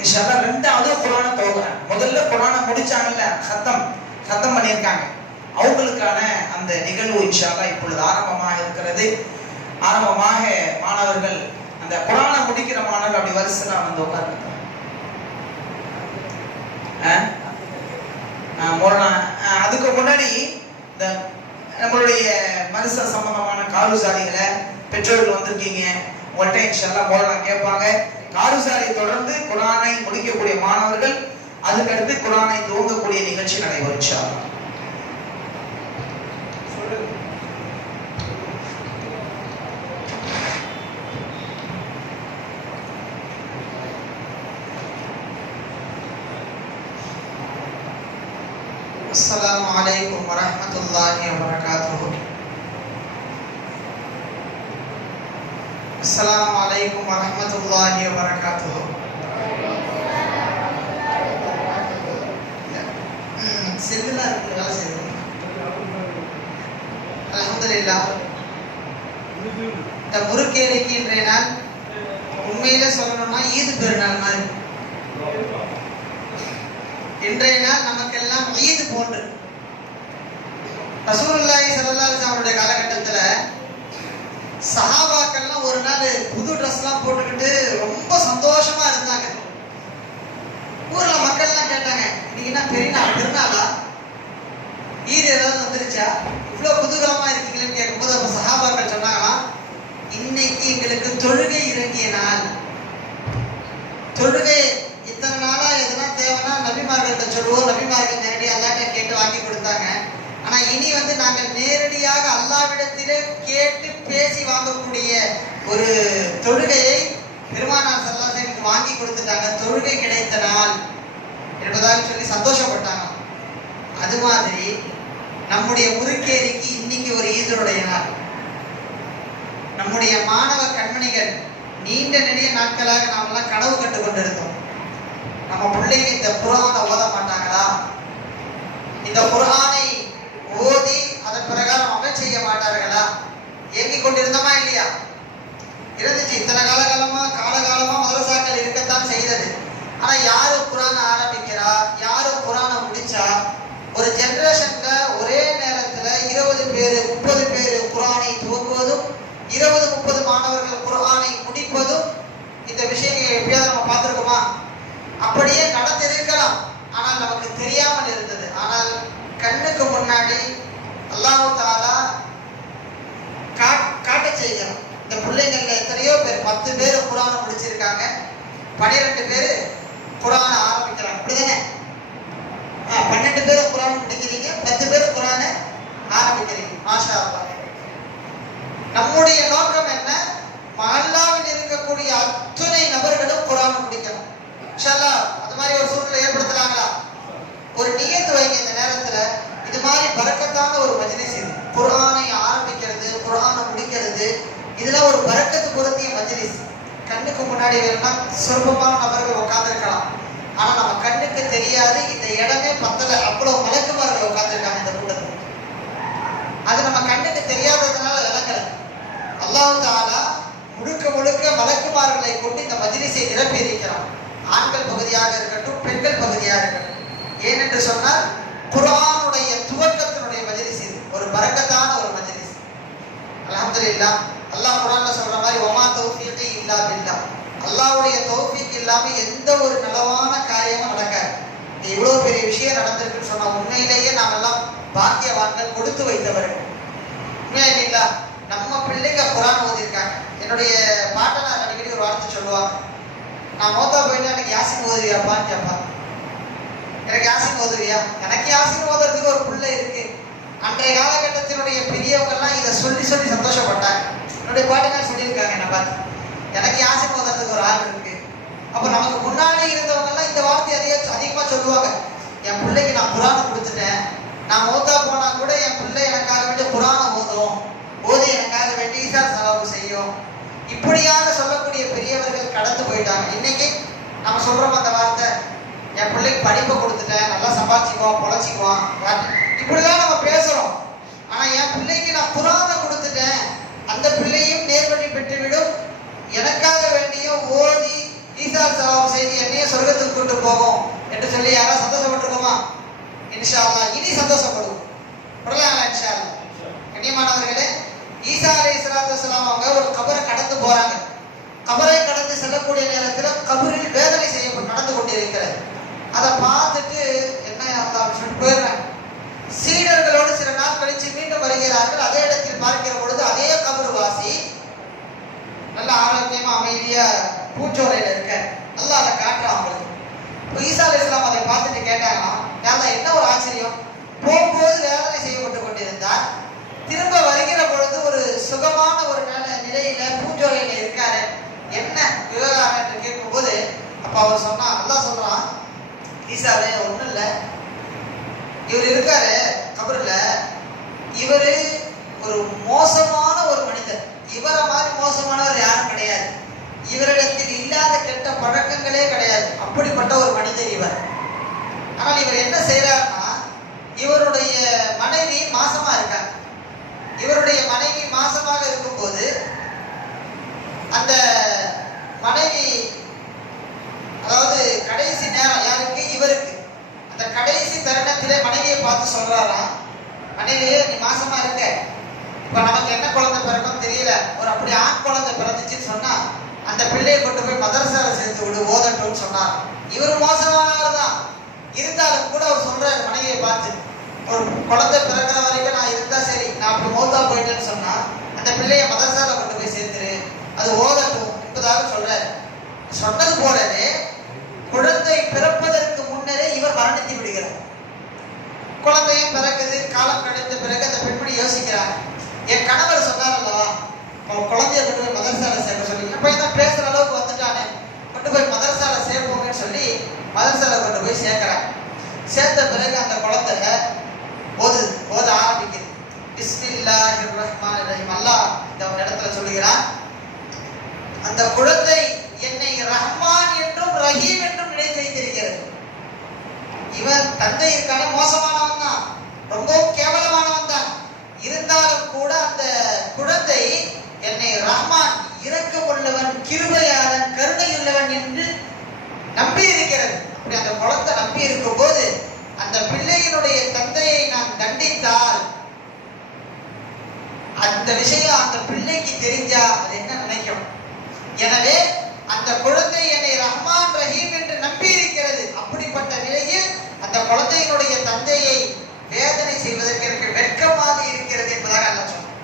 இன்ஷா அல்லாஹ் 2வது குர்ஆனை தொகுறாங்க. முதல்ல குர்ஆனை முடிச்சாங்கல்ல, खत्म பண்ணிருக்காங்க. அவங்களுக்கான அந்த நிகழ்வு இன்ஷா அல்லாஹ் இப்பொழுது ஆரம்பமாக இருக்கிறது. ஆரம்பமாக மாணவர்கள் அந்த குர்ஆனை முடிக்கிற மாணவர்கள் அப்படி வரிசையா வந்து உட்கார்ந்து அதுக்கு முன்னாடி இந்த நம்மளுடைய மதரசா சம்பந்தமான காலுசாரிகளை பெற்றோர்கள் வந்திருக்கீங்க, உங்கள்கிட்ட இன்ஷா அல்லாஹ் மௌலானா கேட்பாங்க. காலுசாரியை தொடர்ந்து குர்ஆனை முடிக்கக்கூடிய மாணவர்கள் அதுக்கடுத்து குர்ஆனை துவங்கக்கூடிய நிகழ்ச்சி நடைபெறும் இன்ஷா அல்லாஹ். அஸ்ஸலாமு அலைக்கும் வரஹ்மத்துல்லாஹி வபரகாத்துஹு. அஸ்ஸலாமு அலைக்கும் வரஹ்மத்துல்லாஹி வபரகாத்துஹு. செல்லுல இருக்கு வேலை செய்யுது. அல்ஹம்துலில்லாஹ். இந்த முருகேரிக்கு இன்றைய நாள் உண்மையிலே சொல்லணும்னா ஈது பெருநாள் மாதிரி. இன்றைய நாள் நமக்கெல்லாம் ஈது போன்று. ரசூலுல்லாஹி ஸல்லல்லாஹு அலைஹி வஸல்லம் காலகட்டத்துல சஹாபாக்கள்லாம் ஒரு நாள் புது ட்ரெஸ்லாம் போட்டுக்கிட்டு ரொம்ப சந்தோஷமா இருந்தாங்க. ஊர்ல மக்கள்லாம் கேட்டாங்க, இன்னைக்கு என்ன பெருநாளா, ஈது ஏதாவது வந்துருச்சா, இவ்வளவு குதூகலமா இருக்கீங்களேன்னு கேட்கும்போது அப்ப சஹாபாக்கள் சொன்னாங்களாம், இன்னைக்கு எங்களுக்கு தொழுகை இறங்கிய நாள். தொழுகை இத்தனை நாளா எதுனா தேவைன்னா நபிமார்கள்ட்ட சொல்லுவோம், நபிமார்கள் நேரடியாக அல்லாஹ்ட்ட கேட்டு வாங்கி கொடுத்தாங்க. ஆனா இனி நாங்கள் நேரடியாக அல்லாஹ்விடத்திலே கேட்டு பேசி வாங்கக்கூடிய ஒரு தொழுகையை பெருமானார் ஸல்லல்லாஹு அலைஹி வஸல்லம் வாங்கி கொடுத்துட்டாங்க, தொழுகை கிடைத்த நாள் என்பதாக சொல்லி சந்தோஷப்பட்டாங்க. அது மாதிரி நம்முடைய முறுக்கேரிக்கு இன்னைக்கு ஒரு ஈதுடைய நாள். நம்முடைய மாணவ கண்மணிகள் நீண்ட நெடிய நாட்களாக நாமெல்லாம் கனவு கண்டு கொண்டிருந்தோம். நம்ம பிள்ளைங்க இந்த குர்ஆனை ஓத மாட்டாங்களா, இந்த குர்ஆனை ஓதி அதன் பிரகாரம் அமல் செய்ய மாட்டார்களா, ஏங்கிக் கொண்டிருந்தோமா இல்லையா? இருந்துச்சு. இத்தனை காலகாலமா மதரசாக்கள் இருக்கத்தான் செய்தது. ஆனா யாரு குர்ஆன் ஆரம்பிக்கிறா, யாரு குர்ஆனை முடிச்சா, ஒரு ஜெனரேஷன்ல ஒரே நேரத்துல 20 பேர் 30 பேர் குர்ஆனை துவங்குவதும் 20-30 மாணவர்கள் குர்ஆனை முடிப்பதும் இந்த விஷயங்களை எப்பயாவது நம்ம பார்த்திருக்கோமா? அப்படியே நடந்திருக்கலாம், ஆனால் நமக்கு தெரியாமல் இருந்தது. ஆனால் கண்ணுக்கு முன்னாடி அல்லாஹ் தஆலா காட்ட செய்கிறான். இந்த பிள்ளைங்கள்ல எத்தனையோ பேர் 10 பேர் குர்ஆனை முடிச்சிருக்காங்க, 12 பேர் குர்ஆனை ஆரம்பிக்கிறாங்க. அப்படிதானே? 12 பேர் குர்ஆன் முடிக்கிறீங்க, 10 பேர் குர்ஆனை ஆரம்பிக்கிறீங்க. மாஷா அல்லாஹ். நம்முடைய நோக்கம் என்ன? மஹல்லாவில் இருக்கக்கூடிய அத்துணை நபர்களும் குர்ஆனை முடிக்கணும். இன்ஷா அல்லாஹ் அது மாதிரி ஒரு சூழ்நிலை ஏற்படுத்துறாங்களா? ஒரு நியத்து வைங்க. இந்த நேரத்துல இது மாதிரி பரக்கத்தான ஒரு மஜ்லிஸ் இது. குர்ஆனை ஆரம்பிக்கிறது, குர்ஆனை முடிக்கிறது, இதெல்லாம் ஒரு பரக்கத்து பொருந்திய மஜ்லிஸ். கண்ணுக்கு முன்னாடி வேணும்னா சொற்பமான நபர்கள் உட்கார்ந்துருக்கலாம், ஆனா நம்ம கண்ணுக்கு தெரியாது. இந்த இடமே பத்தல, அவ்வளவு மலக்குமார்கள் உட்கார்ந்துருக்காங்க இந்த கூட்டத்தில். அது நம்ம கண்ணுக்கு தெரியாததுனால விளக்கல. அல்லாஹ் தஆலா முழுக்க முழுக்க மலக்குமார்களை கொண்டு இந்த மஜ்லிஸை நிரப்பி இருக்கிறான். ஆண்கள் பகுதியாக இருக்கட்டும், பெண்கள் பகுதியாக இருக்கட்டும். ஏனென்று சொன்னால் குர்ஆனுடைய துவக்கத்தினுடைய மஜ்லிஸ் இது, ஒரு பரக்கத்தான ஒரு மஜ்லிஸ். அல்ஹம்துலில்லாஹ். அல்லாஹ் குர்ஆன்ல சொல்ற மாதிரி வமா தௌஃபீகி இல்லா பில்லாஹ், அல்லாஹ்வுடைய தௌஃபீக் இல்லாம எந்த ஒரு நலவான காரியமும் நடக்காது. இவ்வளவு பெரிய விஷயம் நடந்திருக்குன்னு சொன்னா உண்மையிலேயே நாமெல்லாம் பாக்கியவான்கள், கொடுத்து வைத்தவர்கள். உண்மையா இல்லைங்களா? நம்ம பிள்ளைங்க குர்ஆன் ஓதிருக்காங்க. என்னுடைய பாட்டனார் அடிக்கடி ஒரு வார்த்தை சொல்லுவாங்க, நான் மௌத்தா போயிட்டு எனக்கு யாசின் ஓதுவியாப்பான்னு கேட்பாங்க. எனக்கு யாசின் ஓதுவியா? எனக்கு யாசின் ஓதுறதுக்கு ஒரு பிள்ளை இருக்கு. அன்றைய காலகட்டத்தினுடைய பெரியவங்க எல்லாம் இதை சொல்லி சொல்லி சந்தோஷப்பட்டாங்க. என்னுடைய பாட்டனார் சொல்லியிருக்காங்க என்ன பார்த்து, எனக்கு யாசின் ஓதுறதுக்கு ஒரு ஆள் இருக்கு. அப்ப நமக்கு முன்னாடி இருந்தவங்க எல்லாம் இந்த வார்த்தையை அதிகமா சொல்லுவாங்க. என் பிள்ளைக்கு நான் குர்ஆனை கொடுத்துட்டேன், நான் மௌத்தா போனா கூட என் பிள்ளை எனக்காக வேண்டிய குர்ஆனை ஓதும், ஓதி எனக்காக வேண்டி ஈசான் செலவு செய்யும். இப்படியாக சொல்லக்கூடிய பெரியவர்கள் கடந்து போயிட்டாங்க. இன்னைக்கு நம்ம சொல்றோம் அந்த வார்த்தை, என் பிள்ளைக்கு படிப்பை கொடுத்துட்டேன், நல்லா சம்பாதிச்சுக்குவான், பொழைச்சிக்குவான், இப்படிதான் நம்ம பேசுறோம். ஆனா என் பிள்ளைக்கு நான் குர்ஆனை கொடுத்துட்டேன், அந்த பிள்ளையும் நேர்வழி பெற்றுவிடும், எனக்காக வேண்டியும் ஓதி ஈசான் செலவு செய்து என்னையும் சொர்க்கத்துக்கு கொண்டு போகும் என்று சொல்லி யாராவது சந்தோஷப்பட்டிருக்கோமா? இன்ஷா அல்லாஹ் இனி சந்தோஷப்படுவோம். பரவாயில்ல இன்ஷா அல்லாஹ். கண்ணியமானவர்களே, ஈசா அலைஹிஸ்ஸலாத்து வஸ்ஸலாம் அவங்க ஒரு கபரை கடந்து போறாங்க. கபரை கடந்து செல்லக்கூடிய நேரத்தில் கபரில் வேதனை செய்யப்பட்டு நடந்து கொண்டிருக்கிறது. அதை பார்த்துட்டு என்ன அப்படின்னு போயிடுறாங்க. சீடர்களோடு சில நாள் கழிச்சு மீண்டும் வருகிறார்கள். அதே இடத்தில் பார்க்கிற பொழுது அதே கபரு வாசி நல்ல ஆரோக்கியமா அமைதியா பூச்சோலையில இருக்க. நல்லா அதை காட்டுறான் அவங்களுக்கு. ஈசா அலைஹிஸ்ஸலாம் அதை பார்த்துட்டு கேட்டாங்களாம், என்ன ஒரு ஆச்சரியம், போகும்போது வேதனை செய்யப்பட்டு கொண்டிருந்தார், திரும்ப வருகிற பொழுது ஒரு சுகமான ஒரு நிலையில பூஞ்சோலையில இருக்காரு, என்ன விவகாரம் என்று கேட்கும்போது அப்ப அவர் சொன்னா, அல்லாஹ் சொல்றான், ஈசாவே ஒண்ணும் இல்ல, இவர் இருக்காரு கபருல, இவரு ஒரு மோசமான ஒரு மனிதர், இவரை மாதிரி மோசமானவர் யாரும் கிடையாது, இவரிடத்தில் இல்லாத கெட்ட பழக்கங்களே கிடையாது, அப்படிப்பட்ட ஒரு மனிதர் இவர். ஆனால் இவர் என்ன செய்யறாருன்னா, இவருடைய மனைவி மாசமா இருக்காங்க. இவருடைய மனைவி மாசமாக இருக்கும்போது அந்த மனைவி, அதாவது கடைசி நேரம் யாருக்கு? இவருக்கு. அந்த கடைசி தருணத்திலே மனைவியை பார்த்து சொல்றாராம், மனைவியே நீ மாசமா இருக்க, இப்ப நமக்கு என்ன குழந்தை பிறக்கும் தெரியல, ஒரு அப்படி ஆண் குழந்தை பிறந்துச்சுன்னு சொன்னா அந்த பிள்ளையை கொண்டு போய் மதரசால சேர்த்து விடு, ஓதட்டும்னு சொன்னார். இவர் மோசமானவர் தான், இருந்தாலும் கூட அவர் சொல்றாரு மனைவியை பார்த்து, ஒரு குழந்தை பிறக்கிற வரைக்கும் நான் இருந்தா சரி, நான் அப்படி மௌத்தா போயிட்டேன்னு சொன்னா அந்த பிள்ளைய மதரசால கொண்டு போய் சேர்த்துரு, அது ஓதட்டும் என்பதாக சொல்றாரு. சொன்னது போலவே குழந்தை பிறப்பதற்கு முன்னரே இவர் மரணித்து விடுகிறார். குழந்தையும் பிறகுது, காலம் கழிந்த பிறகு அந்த பெண்மணி யோசிக்கிறார், என் கணவர் சொன்னார் அல்லவா குழந்தைய கொண்டு போய் மதரசால சேர்க்க சொல்லி, என் பையன் தான் பேசுற அளவுக்கு வந்துட்டான், மதரசால கொண்டு போய் சேர்க்கிறாங்க. சேர்த்த பிறகு அந்த குழந்தை ஓத ஆரம்பிக்குது. பிஸ்மில்லாஹிர் ரஹ்மானிர் ரஹீம். அல்லாஹ் இந்த ஒரு இடத்துல சொல்லுகிறான், அந்த குழந்தை என்னை ரஹ்மான் என்றும் ரஹீம் என்றும் நினைத்து வைத்திருக்கிறது. இவன் தந்தை இருக்கான மோசமானவன் தான், ரொம்பவும் கேவலமானவன் தான். இருந்தாலும் கூட அந்த குழந்தை என்னை ரஹ்மான், இரக்கமுள்ளவன், கிருபையாளன், கருணையுள்ளவன் என்று நம்பி இருக்கிறது. அப்படி அந்த குழந்தை நம்பி இருக்கும் போது அந்த பிள்ளையினுடைய தந்தையை நான் தண்டித்தால் அந்த விஷயம் அந்த பிள்ளைக்கு தெரிஞ்சா அது என்ன நினைக்கும்? எனவே அந்த குழந்தை என்னை ரஹ்மான் ரஹீம் என்று நம்பி இருக்கிறது. அப்படிப்பட்ட நிலையில் அந்த குழந்தையினுடைய தந்தையை வேதனை செய்வதற்கு எனக்கு வெட்கமாக இருக்கிறது என்பதாக அல்லாஹ் சொன்னார்.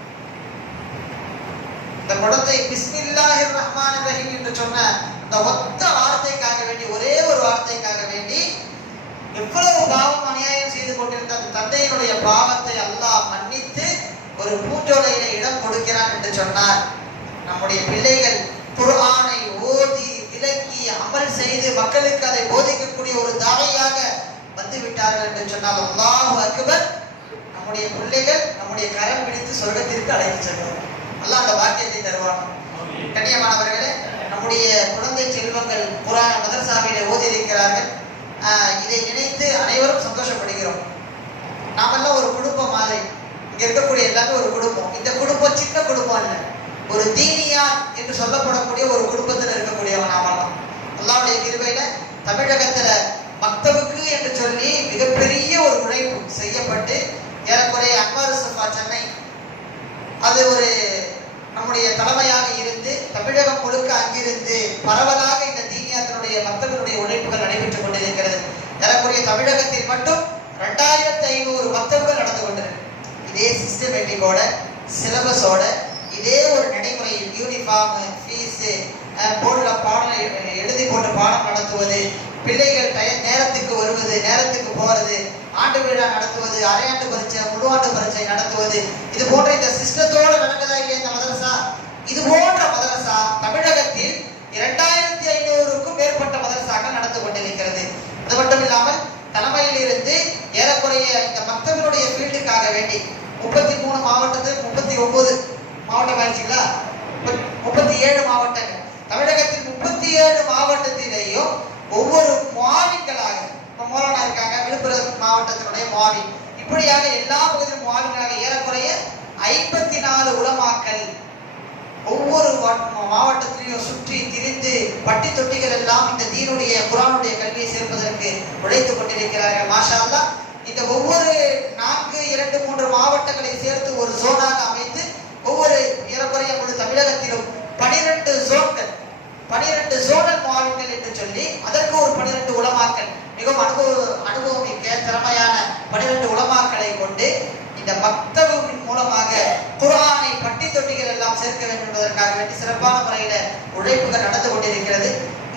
இந்த குழந்தை பிஸ்மில்லாஹிர் ரஹ்மானிர் ரஹீம் என்று சொன்ன அந்த ஒத்த வார்த்தைக்காக வேண்டி, ஒரே ஒரு வார்த்தைக்காக வேண்டி எவ்வளவு பாவம் அநியாயம் செய்து கொண்டிருந்த அந்த தந்தையினுடைய பாவத்தை அல்லாஹ் மன்னித்து ஒரு பூஞ்சோலையில இடம் கொடுக்கிறான் என்று சொன்னார். நம்முடைய பிள்ளைகள் குர்ஆனை ஓதி விளக்கி அமல் செய்து மக்களுக்கு அதை போதிக்கக்கூடிய ஒரு தாயாக வந்து விட்டார்கள் என்று சொன்னால் அல்லாஹு அக்பர். நம்முடைய பிள்ளைகள் நம்முடைய கரம் பிடித்து சொர்க்கத்திற்கு அழைத்து செல்வார். அல்லாஹ் அந்த பாக்கியத்தை தருவான். கண்ணியமானவர்களே, நம்முடைய குழந்தை செல்வங்கள் குர்ஆன் மதரசாவிலே ஓதி இருக்கிறார்கள். இதை நினைத்து அனைவரும் சந்தோஷப்படுகிறோம். நாமெல்லாம் ஒரு குடும்பம் மாதிரி, இங்க இருக்கக்கூடிய எல்லாமே ஒரு குடும்பம். இந்த குடும்பம் சின்ன குடும்பம் இல்லை, ஒரு தீனியா என்று சொல்லப்படக்கூடிய ஒரு குடும்பத்தில் இருக்கக்கூடியவன் நாமெல்லாம். அல்லாஹ்வுடைய கிருபையில தமிழகத்துல மக்தபுக்கு என்று சொல்லி மிகப்பெரிய ஒரு உழைப்பு செய்யப்பட்டு ஏறக்குறைய அன்வார் சஃபா சென்னை அது ஒரு நம்முடைய தலைமையாக இருந்து தமிழகம் முழுக்க அங்கிருந்து பரவலாக இந்த தீனியாத்தினுடைய மக்தபினுடைய உழைப்புகள் நடைபெற்றுக் கொண்டிருக்கிறது. ஏறக்குறைய தமிழகத்தில் மட்டும் 2500 மக்தபுகள் நடந்து கொண்டிருக்கு. இதே சிஸ்டமேட்டிக்கோட சிலபஸோட இதே ஒரு நடைமுறையில் யூனிஃபார்ம், ஃபீஸ், போர்டில் பாடம் எழுதி போட்டு பாடம் நடத்துவது, பிள்ளைகள் நேரத்துக்கு வருவது, நேரத்துக்கு போறது, ஆண்டு விழா நடத்துவது, அரையாண்டு பரீட்சை, முழு ஆண்டு பரீட்சை நடத்துவது, இது போன்ற இந்த சிஸ்டத்தோடு நடக்குதா இல்லையா இந்த மதரசா? இது போன்ற மதரசா தமிழகத்தில் 2500க்கும் மேற்பட்ட மதரசாக்கள் நடந்து கொண்டிருக்கிறது. அது மட்டும் இல்லாமல் தலைமையில் இருந்து ஏறக்குறைய இந்த மக்தபினுடைய ஃபீல்டுக்காக வேண்டி 33 மாவட்டத்தில் 39 மாவட்டம் ஆயிடுச்சுங்களா, 37 மாவட்டங்கள். தமிழகத்தில் 37 மாவட்டத்திலேயும் ஒவ்வொரு மாவின்களாக, இப்போ மோலானா இருக்காங்க, விழுப்புரம் மாவட்டத்தினுடைய மாவின், இப்படியாக எல்லா பகுதியிலும் மாவினாக ஏறக்குறைய 54 உலமாக்கள் ஒவ்வொரு மாவட்டத்திலையும் சுற்றி திரிந்து பட்டி தொட்டிகள் எல்லாம் இந்த தீனுடைய குர்ஆனுடைய கல்வியை சேர்ப்பதற்கு உழைத்துக் கொண்டிருக்கிறார்கள். மாஷா அல்லாஹ். இந்த ஒவ்வொரு 4, 2, 3 மாவட்டங்களை சேர்த்து ஒரு ஜோனாக அமைத்து ஒவ்வொரு ஏறக்குறைய முழு தமிழகத்திலும் 12 ஜோன்கள், 12 ஜோனல் மாவட்டங்கள் என்று சொல்லி அதற்கு ஒரு 12 உலமாக்கள், மிகவும் அனுபவமிக்க திறமையான 12 உலமாக்களை கொண்டு இந்த மக்தபின் மூலமாக குர்ஆனை பட்டி தொட்டிகள் எல்லாம் சேர்க்க வேண்டும் என்பதற்காக வேண்டி சிறப்பான முறையில உழைப்புகள் நடந்து கொண்டிருக்கிறது.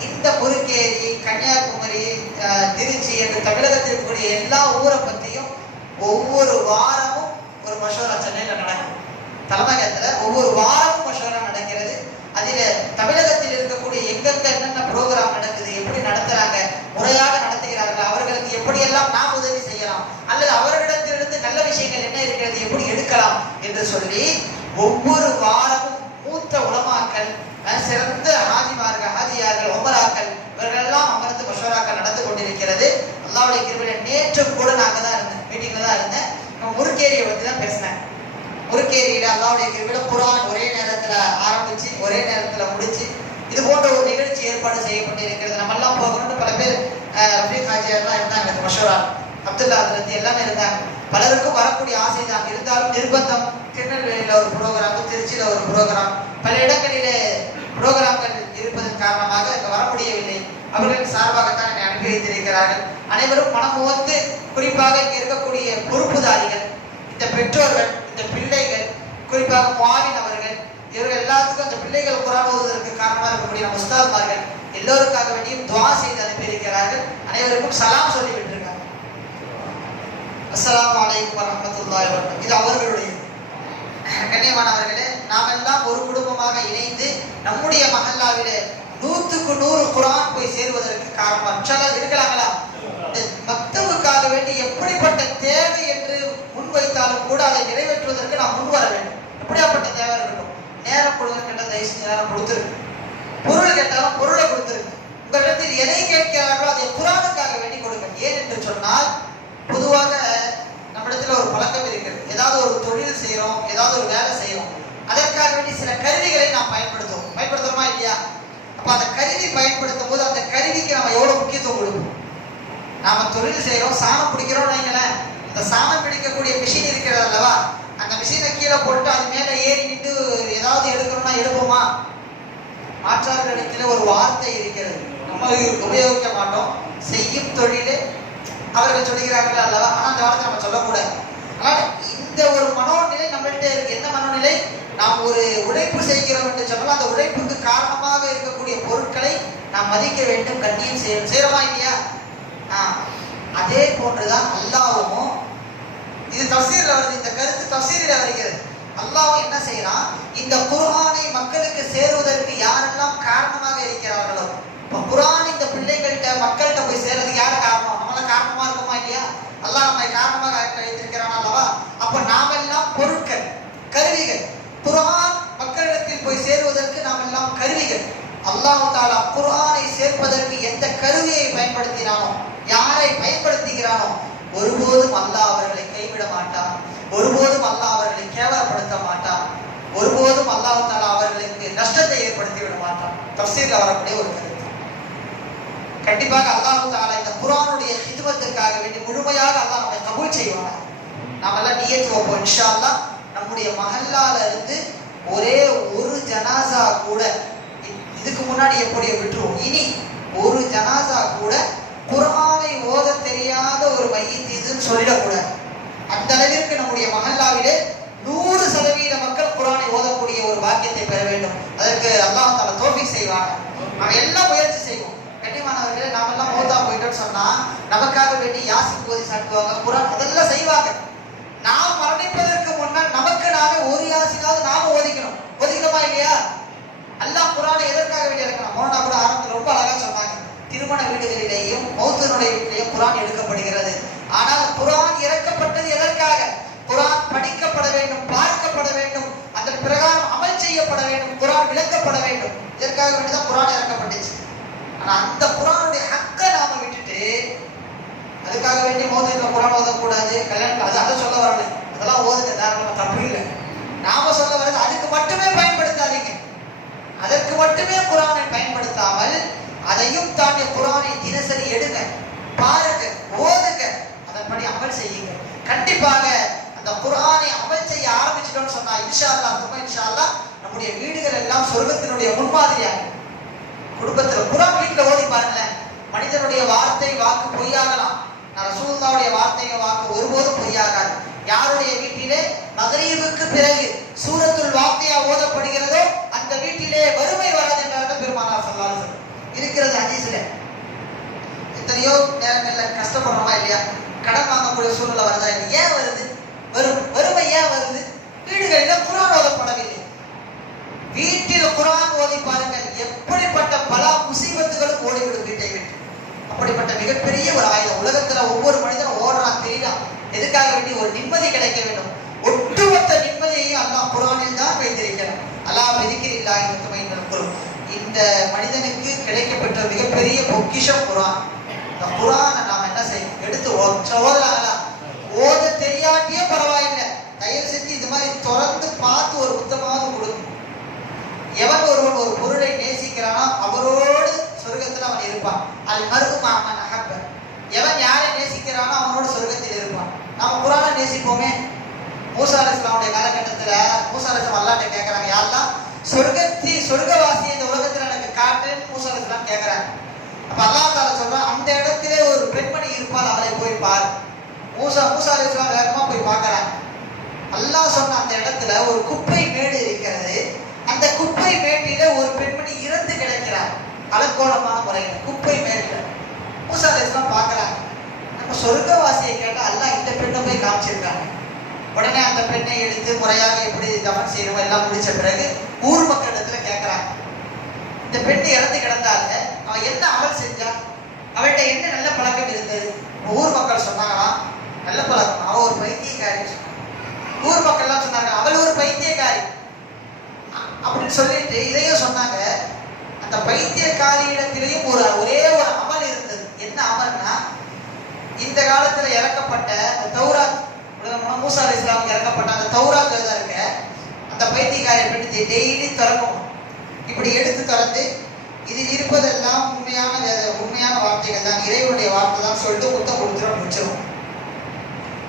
இந்த முருங்கேரி, கன்னியாகுமரி, திருச்சி என்று தமிழகத்தில் இருக்கக்கூடிய எல்லா ஊரை பற்றியும் ஒவ்வொரு வாரமும் ஒரு மஷோரா சென்னையில் நடக்கும். தலைமையகத்துல ஒவ்வொரு வாரமும் மஷோரா நடக்கிறது. அதில தமிழகத்தில் இருக்கக்கூடிய எங்கெங்க என்னென்ன ப்ரோக்ராம் நடக்குது, எப்படி நடத்துறாங்க, முறையாக நடத்துகிறார்கள், அவர்களுக்கு எப்படியெல்லாம் நாம் உதவி செய்யலாம், அல்லது அவர்களிடத்திலிருந்து நல்ல விஷயங்கள் என்ன இருக்கிறது, எப்படி எடுக்கலாம் என்று சொல்லி ஒவ்வொரு வாரமும் மூத்த உலமாக்கள், சிறந்த ஹாஜிமார்கள், ஹாஜியார்கள், உமராக்கள் இவர்களெல்லாம் அமர்ந்து மஷோராக்கள் நடந்து கொண்டிருக்கிறது. அல்லாஹ்வுடைய கிருபையில நேற்று கூட நாங்கள் தான் இருந்தேன், மீட்டிங்ல தான் இருந்தேன். முருக்கேரியை பற்றி தான் பேசினேன். முருக்கேரியில அல்லாஹ்வுடைய கிருபையில குர்ஆன் ஒரே நேரத்துல ஆரம்பிச்சு ஒரே நேரத்துல முடிச்சு இது போன்ற ஒரு நிகழ்ச்சி ஏற்பாடு செய்யப்பட்டிருக்கிறது. நம்ம எல்லாம் போகணும்னு பல பேர் ரஃபீக் ஹாஜியார்லாம் இருந்தாங்க, மஷூரா அப்துல்லா அதிரத்தி எல்லாமே இருந்தாங்க. பலருக்கும் வரக்கூடிய ஆசை தான், இருந்தாலும் நிர்பந்தம். திருநெல்வேலியில ஒரு ப்ரோக்ராம், திருச்சியில ஒரு ப்ரோக்ராம், பல இடங்களிலே ப்ரோக்ராம்கள் இருப்பதன் காரணமாக இங்க வர முடியவில்லை. அவர்களின் சார்பாகத்தான் என்னை அனுப்பி வைத்திருக்கிறார்கள். அனைவரும் மனமுவந்து, குறிப்பாக இங்க இருக்கக்கூடிய பொறுப்புதாரிகள், இந்த பெற்றோர்கள், இந்த பிள்ளைகள், குறிப்பாக முஆவின் அவர்கள், இவர்கள் எல்லாத்துக்கும் அந்த பிள்ளைகள் குர்ஆன் ஓதுவதற்கு காரணமாக இருக்கக்கூடிய நம்ம உஸ்தாத்மார்கள் எல்லோருக்காக வேண்டியும் துஆ செய்து அனுப்பியிருக்கிறார்கள். அனைவருக்கும் சலாம் சொல்லி விட்டிருக்காங்க. அஸ்ஸலாமு அலைக்கும் வரஹ்மத்துல்லாஹி வபரகாத்துஹு. இது அவர்களுடைய. கண்ணியமானவர்களே, நாம் எல்லாம் ஒரு குடும்பமாக இணைந்து நம்முடைய மஹல்லாவிலே 100க்கு 100 குர்ஆன் போய் சேருவதற்கு காரணமாக இருக்கலாம். இருந்தாலும் கூட அதை நிறைவேற்றுவதற்கு நாம் முன் வர வேண்டும். எப்படியாப்பட்ட தேவை இருக்கட்டும். நேரம் கொடுங்க கேட்ட தயவு செஞ்சு நேரம் கொடுத்துருக்கு. பொருள் கேட்டாலும் பொருளை கொடுத்துருக்கு. உங்களிடத்தில் எதை கேட்கிறார்களோ அதை குர்ஆனுக்காக வேண்டி கொடுங்க. ஏன் என்று சொன்னால், பொதுவாக நம்மிடத்துல ஒரு பழக்கம் இருக்கிறது. ஏதாவது ஒரு தொழில் செய்யறோம், ஏதாவது ஒரு வேலை செய்யறோம், அதற்காக வேண்டி சில கருவிகளை நாம் பயன்படுத்துறோமா இல்லையா? அப்ப அந்த கருவி பயன்படுத்தும் போது அந்த கருவிக்கு நம்ம எவ்வளவு முக்கியத்துவம் கொடுப்போம். நாம தொழில் செய்யறோம், சாணம் பிடிக்கிறோம் வைங்களேன். அந்த சாணம் பிடிக்கக்கூடிய மிஷின் இருக்கிறது அல்லவா, அந்த மிஷினை கீழே போட்டு அது மேல ஏறி நின்று ஏதாவது எடுக்கணும்னா எடுப்போமா? மாற்றார்களிடத்தில் ஒரு வார்த்தை இருக்கிறது, நம்ம உபயோகிக்க மாட்டோம். செய்யும் தொழிலே அவர்கள் சொல்லுகிறார்கள் அல்லவா, ஆனா அந்த வார்த்தை நம்ம சொல்லக்கூடாது. ஆனால் இந்த ஒரு மனோநிலை நம்மள்கிட்ட இருக்கு. என்ன மனோநிலை? நாம் ஒரு உழைப்பு செய்கிறோம் என்று சொன்னால் அந்த உழைப்புக்கு காரணமாக இருக்கக்கூடிய பொருட்களை நாம் மதிக்க வேண்டும், கண்ணியம் செய்யறோமா இல்லையா? அதே போன்றுதான் அல்லாஹ்வும், இது தஃசீர்ல வருது, இந்த கருத்து தஃசீரில வருகிறது. அல்லாஹ் என்ன செய்யறான், இந்த குர்ஆனை மக்களுக்கு சேருவதற்கு யாரெல்லாம் காரணமாக இருக்கிறார்களோ, இப்ப குர்ஆன் இந்த பிள்ளைகள்கிட்ட மக்கள்கிட்ட போய் சேர்றதுக்கு யார் காரணம்? நம்மள காரணமா இருக்குமா இல்லையா? அல்லாஹ் நம்மை காரணமாக வைத்திருக்கிறான் அல்லவா? அப்ப நாமெல்லாம் பொருட்கள், கருவிகள். குர்ஆன் மக்களிடத்தில் போய் சேருவதற்கு நாம் எல்லாம் கருவிகள். அல்லாஹ் தஆலா குர்ஆனை சேர்ப்பதற்கு எந்த கருவியை பயன்படுத்தினானோ, யாரை பயன்படுத்துகிறானோ, ஒருபோதும் அல்லாஹ் அவர்களை கைவிட மாட்டான். ஒருபோதும் அல்லாஹ் அவர்களை கேவலப்படுத்த மாட்டான். ஒருபோதும் அல்லாஹ் தஆலா அவர்களுக்கு நஷ்டத்தை ஏற்படுத்தி விட மாட்டான். தஃசீர்ல வரக்கூடிய ஒரு கருத்து. கண்டிப்பாக அல்லாஹ் தஆலா இந்த குர்ஆனுடைய ஹித்மத்துக்காக வேண்டி முழுமையாக அல்லாஹ் நம்மை கபூல் செய்வான். நாம எல்லாம் நியத் வைப்போம் இன்ஷா அல்லாஹ். நம்முடைய மஹல்லால இருந்து ஒரே ஒரு ஜனாசா கூட, இதுக்கு முன்னாடி எப்படி விட்டுருவோம், இனி ஒரு ஜனாசா கூட குர்ஆனை ஓத தெரியாத ஒரு மையத் இதுன்னு சொல்லிடக்கூடாது. அந்த அளவிற்கு நம்முடைய மஹல்லாவிலே 100% மக்கள் குர்ஆனை ஓதக்கூடிய ஒரு பாக்கியத்தை பெற வேண்டும். அதற்கு அல்லாஹ் தஆலா தௌஃபீக் செய்வாங்க. நம்ம எல்லாம் முயற்சி செய்வோம். கண்டிப்பானவர்களே, நாம எல்லாம் மௌத்தா போயிட்டோம்னு சொன்னா நமக்காக வேண்டி யாசின் ஓதி சாட்டுவாங்க, குர்ஆன் அதெல்லாம் செய்வாங்க. நாம் மரணிப்பதற்கு முன்னால் நமக்கு நாமே ஒரு யாசினாவது நாம ஓதிக்கணுமா இல்லையா? அல்லாஹ் குர்ஆனை எதற்காக வேண்டி இறக்கணும்? மௌனா கூட ஆரம்பத்தில் ரொம்ப அழகா சொன்னாங்க. திருமண வீடுகளிலேயும் மௌத்தினுடைய வீட்டிலேயும் குர்ஆன் எடுக்கப்படுகிறது. ஆனால் குர்ஆன் இறக்கப்பட்டது எதற்காக? குர்ஆன் படிக்கப்பட வேண்டும், பார்க்கப்பட வேண்டும், அதன் பிரகாரம் அமல் செய்யப்பட வேண்டும், குர்ஆன் விளக்கப்பட வேண்டும். இதற்காக வேண்டிதான் குர்ஆன் இறக்கப்பட்டுச்சு. ஆனா அந்த குர்ஆனுடைய ஹக்கை நாம விட்டுட்டு அதுக்காக வேண்டி மௌத்தில குர்ஆன் ஓதக்கூடாது, கல்யாணம் அதை சொல்ல வரல. அதெல்லாம் ஓதுங்க, தாராளமா தப்பு இல்லை. நாம சொல்ல வர்றது அதுக்கு மட்டுமே பயன்படுத்தாதீங்க. அதற்கு மட்டுமே குர்ஆனை பயன்படுத்தாமல் அதையும் தாண்டி குர்ஆனை தினசரி எடுங்க, பாருங்க, ஓதுங்க, அதன்படி அமல் செய்யுங்க. கண்டிப்பாக அந்த குர்ஆனை அமல் செய்ய ஆரம்பிச்சிட்டோம்னு சொன்னா இன்ஷா அல்லாஹ் நம்முடைய வீடுகள் எல்லாம் சொர்க்கத்தினுடைய முன்மாதிரியாக. குடும்பத்துல குர்ஆன் வீட்டுல ஓதி பாருங்களேன். மனிதனுடைய வார்த்தை வாக்கு பொய்யாகலாம், ரசூலுல்லாஹ்வுடைய வார்த்தை வாக்கு ஒருபோதும் பொய்யாகாது. யாருடைய வீட்டிலே மக்ரிபுக்கு பிறகு சூரத்துல் வாக்கியா ஓதப்படுகிறதோ அந்த வீட்டிலே வறுமை வராது என்றார்கள் பெருமானார் ஸல்லல்லாஹு அலைஹி வஸல்லம். இருக்கிறது ஹதீஸ்ல. எத்தனையோ நேரங்கள்ல கஷ்டப்படுறோமா இல்லையா? கடன் வாங்கக்கூடிய சூழ்நிலை வருதா? ஏன் வருது? வறுமை ஏன் வருது? வீடுகளில் குர்ஆன் ஓதப்படவில்லை. வீட்டில் குர்ஆன் ஓதி பாருங்கள், எப்படிப்பட்ட பல முசீபத்துகளும் ஓடிவிடும் வீட்டை விட்டு. அப்படிப்பட்ட மிகப்பெரிய ஒரு ஆயுதம். உலகத்துல ஒவ்வொரு மனிதனும் ஓடுறான், தெரியலாம். எதுக்காக வேண்டி? ஒரு நிம்மதி கிடைக்க வேண்டும். ஒட்டுமொத்த நிம்மதியையும் அல்லாஹ் குர்ஆனில் தான் வைத்திருக்கிறான். அல்லாஹ் விதிக்கிறில்லாஹி முத்மயின்னல் குல்ப். இந்த மனிதனுக்கு கிடைக்கப்பட்ட மிகப்பெரிய பொக்கிஷம் குர்ஆன். இந்த குர்ஆனை நாம் என்ன செய்யணும்? எடுத்து ஓதலாங்களா? ஓத தெரியாட்டியே பரவாயில்லை, தயவு செஞ்சு இது மாதிரி தொடர்ந்து பார்த்து ஒரு புத்தகமாவது கொடுக்கும். எவன் ஒருவன் ஒரு பொருளை நேசிக்கிறானோ அவரோடு சொர்க்கத்தில் அவன் இருப்பான். அல் மர்உ மஅ மன் அஹப்ப. எவன் யாரை நேசிக்கிறானோ அவனோடு சொர்க்கத்தில் இருப்பான். நாம குர்ஆனை நேசிப்போமே. மூசா அலைஹிஸ்ஸலாமுடைய காலகட்டத்தில் மூசா அலைஹிஸ்ஸலாம் அல்லாஹ்ட்ட கேட்கறாங்க, யா அல்லாஹ் சொர்க்கவாசியை இந்த உலகத்தில் எனக்கு காட்டுன்னு மூசா அலைஹிஸ்ஸலாம் கேட்கறாங்க. அப்ப அல்லாஹ் தஆலா சொல்றான், அந்த இடத்திலே ஒரு பெண்மணி இருப்பாள், அவளை போய் பார். மூசா அலைஹிஸ்ஸலாம் வேகமா போய் பார்க்கறாங்க. அல்லாஹ் சொன்ன அந்த இடத்துல ஒரு குப்பை மேடு இருக்கிறது. அந்த குப்பை மேட்டில ஒரு பெண்மணி இறந்து கிடக்கிறார், அலங்கோலமான முறையில் குப்பை மேட்டில. மூசா அலைஹிஸ்ஸலாம் பார்க்கறாங்க. நம்ம சொர்க்கவாசியை கேட்டா அல்லாஹ் இந்த பெண்ணை போய் காமிச்சிருக்காங்க. உடனே அந்த பெண்ணை எடுத்து முறையாக எப்படி தஃபன் செய்யணும் எல்லாம் முடிச்ச பிறகு ஊர் மக்களிடத்துல கேட்கறாங்க, இந்த பெண்ணு இறந்து கிடந்தாங்க, அவன் என்ன அமல் செஞ்சா, அவள்கிட்ட என்ன நல்ல பழக்கம் இருந்தது? ஊர் மக்கள் சொன்னாங்களாம், நல்ல பழக்கம், அவ ஒரு பைத்தியக்காரி. அவள் ஒரு பைத்தியக்காரி அப்படின்னு சொல்லிட்டு இதையும் சொன்னாங்க. அந்த பைத்தியக்காரியிடத்திலையும் ஒரே ஒரு அமல் இருந்தது. என்ன அமல்னா, இந்த காலத்துல இறக்கப்பட்ட தௌராத், மூசா அலைஹிஸ்ஸலாம் இறக்கப்பட்ட அந்த தௌராத் இருக்க அந்த பைத்தியக்காரியை பற்றி டெய்லி திறக்கும். இப்படி எடுத்து திறந்து இதில் இருப்பதெல்லாம் உண்மையான வார்த்தைகள் தான், இறைவனுடைய வார்த்தை தான் சொல்லிட்டு முத்தம் கொடுத்துரும் வச்சிருவோம்.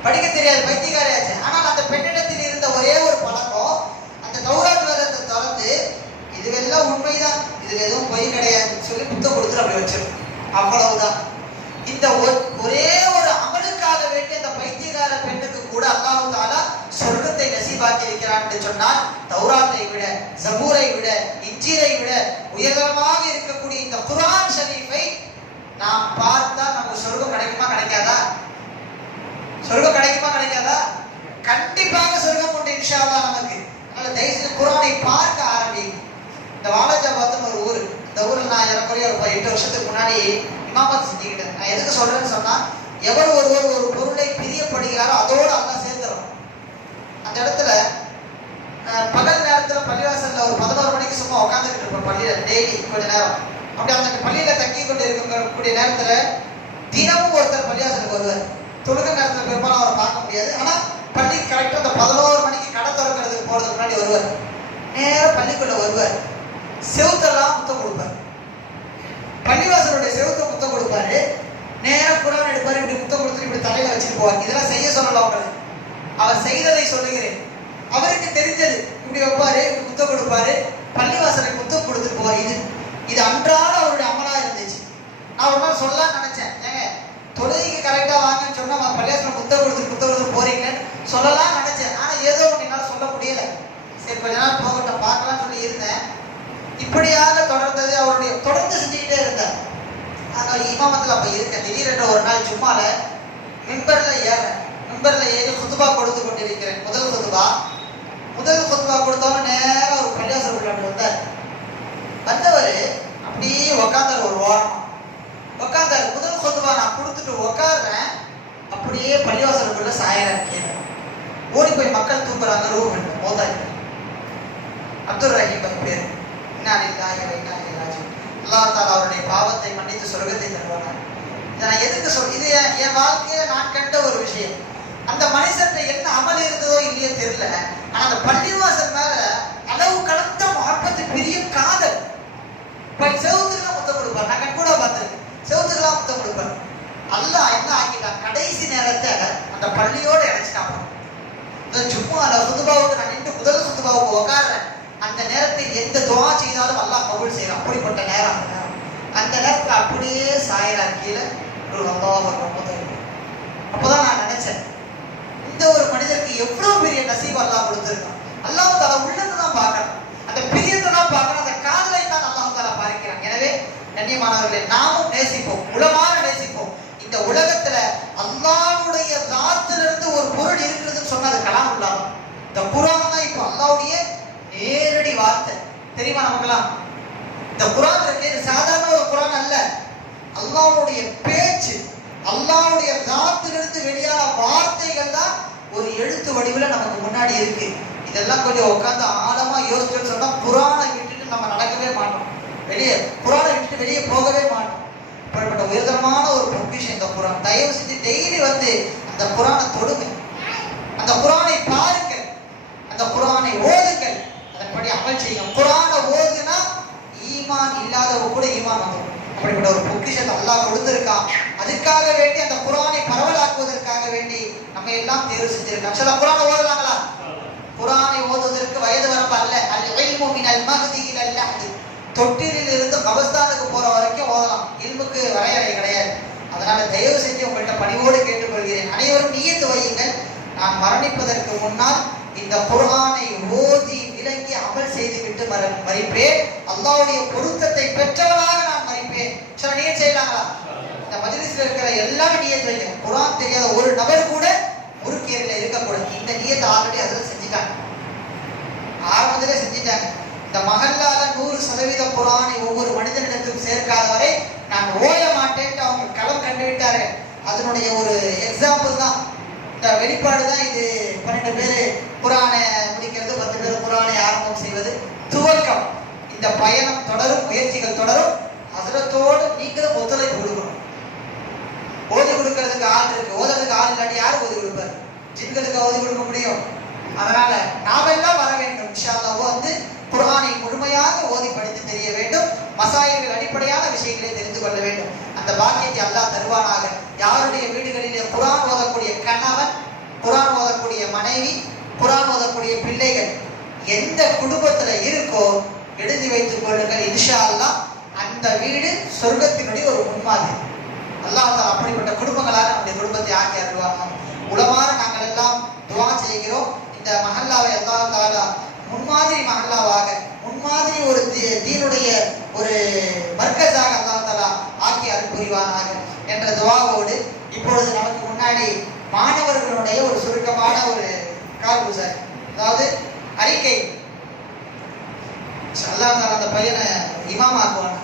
படிக்க தெரியாது, பைத்தியக்காரியாச்சு. ஆனால் அந்த பெண்ணிடத்தில் இருந்த ஒரே ஒரு பழக்கம், அந்த தௌராத் வேதத்தை திறந்து இதுவெல்லாம் உண்மைதான், இதுல எதுவும் பொய் கிடையாதுன்னு சொல்லி முத்தம் கொடுத்துட்டு அப்படி வச்சிரும். அவ்வளவுதான். இந்த ஒரே ஒரு அமலுக்காக வேண்டி அந்த பைத்தியக்கார பெண்ணுக்கு கூட அல்லாஹ் தஆலா சொர்க்கத்தை நசீபாக்கி இருக்கிறான் என்று சொன்னால், தௌராத்தை விட, ஜபூரை விட, இன்ஜீலை விட உயர்தரமாக இருக்கக்கூடிய இந்த குர்ஆன் ஷரீஃபை நாம் பார்த்தா நமக்கு சொர்க்கம் கிடைக்குமா கிடைக்காதா? சொர்க்கம் கிடைக்குமா கிடைக்காதா? கண்டிப்பாக சொர்க்கம் உண்டு இன்ஷா அல்லாஹ் நமக்கு. அதனால தயவுசெய்து குர்ஆனை பார்க்க ஆரம்பிங்க. இந்த வாலாஜாபாத்னு ஒரு ஊர், இந்த ஊரில் நான் ஏறக்குறைய ஒரு 8 வருஷத்துக்கு முன்னாடி இமாமத் செஞ்சுக்கிட்டேன். நான் எதுக்கு சொல்றேன்னு சொன்னா, எவர் ஒருவர் ஒரு பொருளை பிரியப்படுகிறாரோ அதோடு அல்லாஹ் சேர்ந்துடும். அந்த இடத்துல பகல் நேரத்துல பள்ளிவாசல்ல ஒரு 11 மணிக்கு சும்மா உட்காந்துக்கிட்டு இருப்போம் பள்ளியில, டெய்லி கொஞ்ச நேரம். அப்படி அந்த பள்ளியில தங்கி கொண்டு இருக்கக்கூடிய நேரத்துல தினமும் ஒருத்தர் பள்ளிவாசலுக்கு வருவார். தொழுகை நேரத்துல பெரும்பாலும் அவரை பார்க்க முடியாது. ஆனா பள்ளிக்கு கரெக்டா அந்த 11 மணிக்கு கடை திறக்கிறதுக்கு போறதுக்கு முன்னாடி வருவார். நேரம் பள்ளிக்குள்ள வருவார். செவுத்தெல்லாம் முத்தம் கொடுப்பார். பள்ளிவாசலுடைய செவுத்த முத்தம் கொடுப்பாரு. நேரம் குர்ஆன் எடுப்பாரு, இப்படி முத்தம் கொடுத்துட்டு இப்படி தலையில வச்சுட்டு போவார். இதெல்லாம் செய்ய சொல்லல உங்களுக்கு, அவர் செய்ததை சொல்லுகிறேன். அவருக்கு தெரிஞ்சது இப்படி வைப்பாரு, இப்படி முத்தம் கொடுப்பாரு, பள்ளிவாசலை முத்தம் கொடுத்துட்டு போவார். இது அன்றாட அவருடைய அமலா இருந்துச்சு. நான் ஒரு நாள் சொல்லலாம்னு நினைச்சேன், ஏங்க தொழுகைக்கு கரெக்டா வாங்கன்னு சொன்னா பள்ளிவாசல முத்தம் கொடுத்துட்டு போறீங்கன்னு சொல்லலாம் நினைச்சேன். ஆனா ஏதோ ஒன்று என்னால் சொல்ல முடியல. சரி கொஞ்ச நாள் போகட்டும் பார்க்கலாம்னு சொல்லி இருந்தேன். இப்படியாக தொடர்ந்தது, அவருடைய தொடர்ந்து செஞ்சுக்கிட்டே இருந்தார். நாங்கள் இமாமத்தில் அப்போ இருக்கேன். திடீரென்று ஒரு நாள் சும்மால மிம்பர்ல ஏறி குதுபா கொடுத்து கொண்டிருக்கிறேன். முதல் குதுபா கொடுத்தவங்க நேரம் ஒரு பள்ளிவாசல் அப்படி வந்தார். வந்தவர் அப்படியே உக்காந்தார். ஒரு வாரம் உக்காந்தார். முதல் குதுபா நான் கொடுத்துட்டு உக்காடுறேன், அப்படியே பள்ளிவாசலுக்குள்ள சாயறேன். ஓடி போய் மக்கள் தூங்குறாங்க. ரூம் மோதாய் அப்துல் ரஹீம் பேர். அல்லாஹ் தஆலா அவருடைய பாவத்தை மன்னித்து சொர்க்கத்தை தருவாங்க. நான் எதுக்கு இது என் வாழ்க்கையில நான் கண்ட ஒரு விஷயம். அந்த மனுஷன் என்ன அமல் இருந்ததோ இல்லையோ தெரியல, ஆனா அந்த பள்ளிவாசல் மேல அளவு கடந்த மஹப்பத்து, பெரிய காதல். செவுத்துக்கெல்லாம் முத்தம் கொடுப்பார். நான் கூட பார்த்திருக்கேன், செவுத்துக்கெல்லாம் முத்தம் கொடுப்பார். அல்லாஹ் என்ன ஆக்கிட்டான், கடைசி நேரத்தை அந்த பள்ளியோட இணைச்சிட்டான். சும்மா குதுபாவுக்கு நான் நின்று முதல் குதுபாவுக்கு உட்காடுறேன். அந்த நேரத்தில் எந்த துஆ செய்தாலும் அல்லாஹ் கபூல் செய்யறான். அப்படிப்பட்ட நேரம். அந்த நேரத்தில் அப்படியே சாயறார் கீழே. அப்பதான் நான் நினைச்சேன், இந்த ஒரு மனிதருக்கு எவ்வளவு பெரிய நசீப் அல்லாஹ் கொடுத்திருக்கான். அல்லாஹ் தஆலா உள்ளத்தை தான் பார்க்கணும், அந்த பிரியத்தை தான் பார்க்கணும், அந்த காதலை தான் அல்லாஹ் தஆலா பார்க்கிறான். எனவே கண்ணியமானவர்களே, நாமும் நேசிப்போம், உளமாற நேசிப்போம். இந்த உலகத்துல அல்லாஹ்வுடைய தாத்திலிருந்து ஒரு பொருள் இருக்கிறதுன்னு சொன்னா அது கலாமுல்லாஹ். இந்த குர்ஆன் தான் இப்போ அல்லாஹ்வுடைய நேரடி வார்த்தை. தெரியுமா நமக்கெல்லாம்? இந்த குர்ஆன் இருக்கு, சாதாரண ஒரு குர்ஆன் அல்ல. அல்லாஹ்வுடைய பேச்சு, அல்லாஹ்வுடைய தாத்திலிருந்து வெளியான வார்த்தைகள் தான் ஒரு எழுத்து வடிவில் நமக்கு முன்னாடி இருக்கு. இதெல்லாம் கொஞ்சம் உட்காந்து ஆழமா யோசிச்சுன்னு சொன்னா குர்ஆனை விட்டுட்டு நம்ம நடக்கவே மாட்டோம். குர்ஆனை விட்டுட்டு வெளியே போகவே மாட்டோம். அப்படிப்பட்ட உயர்தரமான ஒரு பொக்கிஷம் இந்த குர்ஆன். தயவு செஞ்சு டெய்லி வந்து அந்த குர்ஆனை தொடுங்க, அந்த குர்ஆனை பாருங்கள், அந்த குர்ஆனை ஓதுங்கள், அதன்படி அமல் செய்யும். குர்ஆனை ஓதுனா ஈமான் இல்லாதவங்க கூட ஈமான் வந்துடும். அப்படிப்பட்ட ஒரு பொக்கிஷத்தை அல்லாஹ் கொடுத்திருக்கான். அதுக்காக வேண்டி அந்த குர்ஆனை பரவலாக்குவதற்காக வேண்டி நம்ம எல்லாம் தேர்வு செஞ்சிருக்கோம். சில குர்ஆனை ஓதலாங்களா? குர்ஆனை ஓதுவதற்கு வயது வரம்பு அல்ல. அல் இல்மு மினல் மஹ்தி இலல் லஹ்தி. தொட்டிலில் இருந்து கபஸ்தானுக்கு போற வரைக்கும் ஓதலாம். இல்முக்கு வரையறை கிடையாது. அதனால தயவு செஞ்சு உங்கள்கிட்ட பணிவோடு கேட்டுக்கொள்கிறேன், அனைவரும் நியத்து வையுங்கள். நான் மரணிப்பதற்கு முன்னால் இந்த குர்ஆனை ஓதி விளங்கி அமல் செய்துவிட்டு மரிப்பேன். அல்லாஹ்வுடைய பொருத்தத்தை பெற்றவனாக நான் மரிப்பேன். சில நியத் செய்யலாங்களா? இந்த மஜ்லிஸ்ல இருக்கிற எல்லாரும் நியத் வைங்க. குர்ஆன் தெரியாத ஒரு நபர் கூட முறுக்கேறில இருக்கக்கூடாது. இந்த நியத்தை ஆல்ரெடி அதில் செஞ்சுட்டாங்க, ஆரம்பத்திலே செஞ்சுட்டாங்க. இந்த மஹல்லால 100% குர்ஆனை ஒவ்வொரு மனிதனிடத்திலும் சேர்க்காத வரை நான் ஓய மாட்டேன்ட்டு அவங்க களம் கண்டு விட்டார்கள். அதனுடைய ஒரு எக்ஸாம்பிள் தான் இந்த வெளிப்பாடு தான் இது. 12 பேர் குர்ஆனை முடிக்கிறது, 10 பேர் குர்ஆனை ஆரம்பம் செய்வது, துவக்கம். இந்த பயணம் தொடரும், முயற்சிகள் தொடரும். ஹஸரத்தோடு நீங்களும் ஒத்துழைப்பு கொடுக்கணும். ஓதி கொடுக்கறதுக்கு ஆள் இருக்கு, ஓதுறதுக்கு ஆள் இல்லாட்டி யார் ஓதி கொடுப்பார்? ஜின்களுக்கு ஓதி கொடுக்க முடியும். அதனால நாமெல்லாம் வர வேண்டும். இன்ஷா அல்லாஹ் குர்ஆனை முழுமையாக ஓதி படித்து தெரிய வேண்டும். மசாயில்கள் அடிப்படையான விஷயங்களை தெரிந்து கொள்ள வேண்டும். அந்த பாக்கியத்தை அல்லாஹ் தருவானாக. யாருடைய வீடுகளிலே குர்ஆன் ஓதக்கூடிய கணவன், குர்ஆன் ஓதக்கூடிய மனைவி, குர்ஆன் ஓதக்கூடிய பிள்ளைகள் எந்த குடும்பத்துல இருக்கோ எழுதி வைத்துக் கொள்ளுங்கள். இன்ஷா அல்லாஹ் அந்த வீடு சொர்க்கத்தினுடைய ஒரு முன்மாதிரி. அல்லாஹ் தஆலா அப்படிப்பட்ட குடும்பங்களாக நம்முடைய குடும்பத்தை ஆக்கி அருள்வாங்க. உலமாற நாங்கள் எல்லாம் துஆ செய்கிறோம். இந்த மஹல்லாவை அல்லாஹ் தஆலா முன்மாதிரி மஹல்லாவாக, முன்மாதிரி ஒரு தீனுடைய ஒரு மர்கஸாக அல்லாஹ் தஆலா ஆக்கி அருள் புரிவானாக என்ற துஆவோடு இப்பொழுது நமக்கு முன்னாடி மாணவர்களுடைய ஒரு சுருக்கமான ஒரு கால்புசார், அதாவது அறிக்கை. அல்லாஹ் தஆலா அந்த பையனை இமாம் ஆக்குவானா.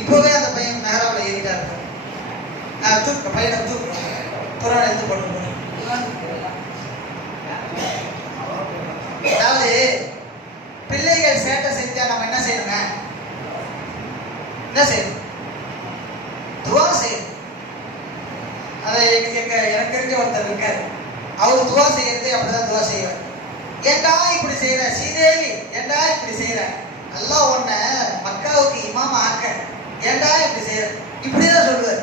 இப்போவே அந்த பையன் மெஹராப்ல ஏறிட்டாரு. பையனை குர்ஆன் எடுத்து போட்டு. அதாவது பிள்ளைகள் சேட்டை செஞ்சா நம்ம என்ன செய்யணுங்க? என்ன செய்யணும்? துஆ செய்யணும். அதை எனக்கு தெரிஞ்ச ஒருத்தர் இருக்காரு. அவர் துஆ செய்யறது அப்படிதான் துஆ செய்வார். ஏண்டா இப்படி செய்யற ஸ்ரீதேவி, ஏண்டா இப்படி செய்யற? அல்லாஹ் உன்னை மக்காவுக்கு இமாம் ஆக்க, ஏண்டா இப்படி செய்யற? இப்படிதான் சொல்லுவார்.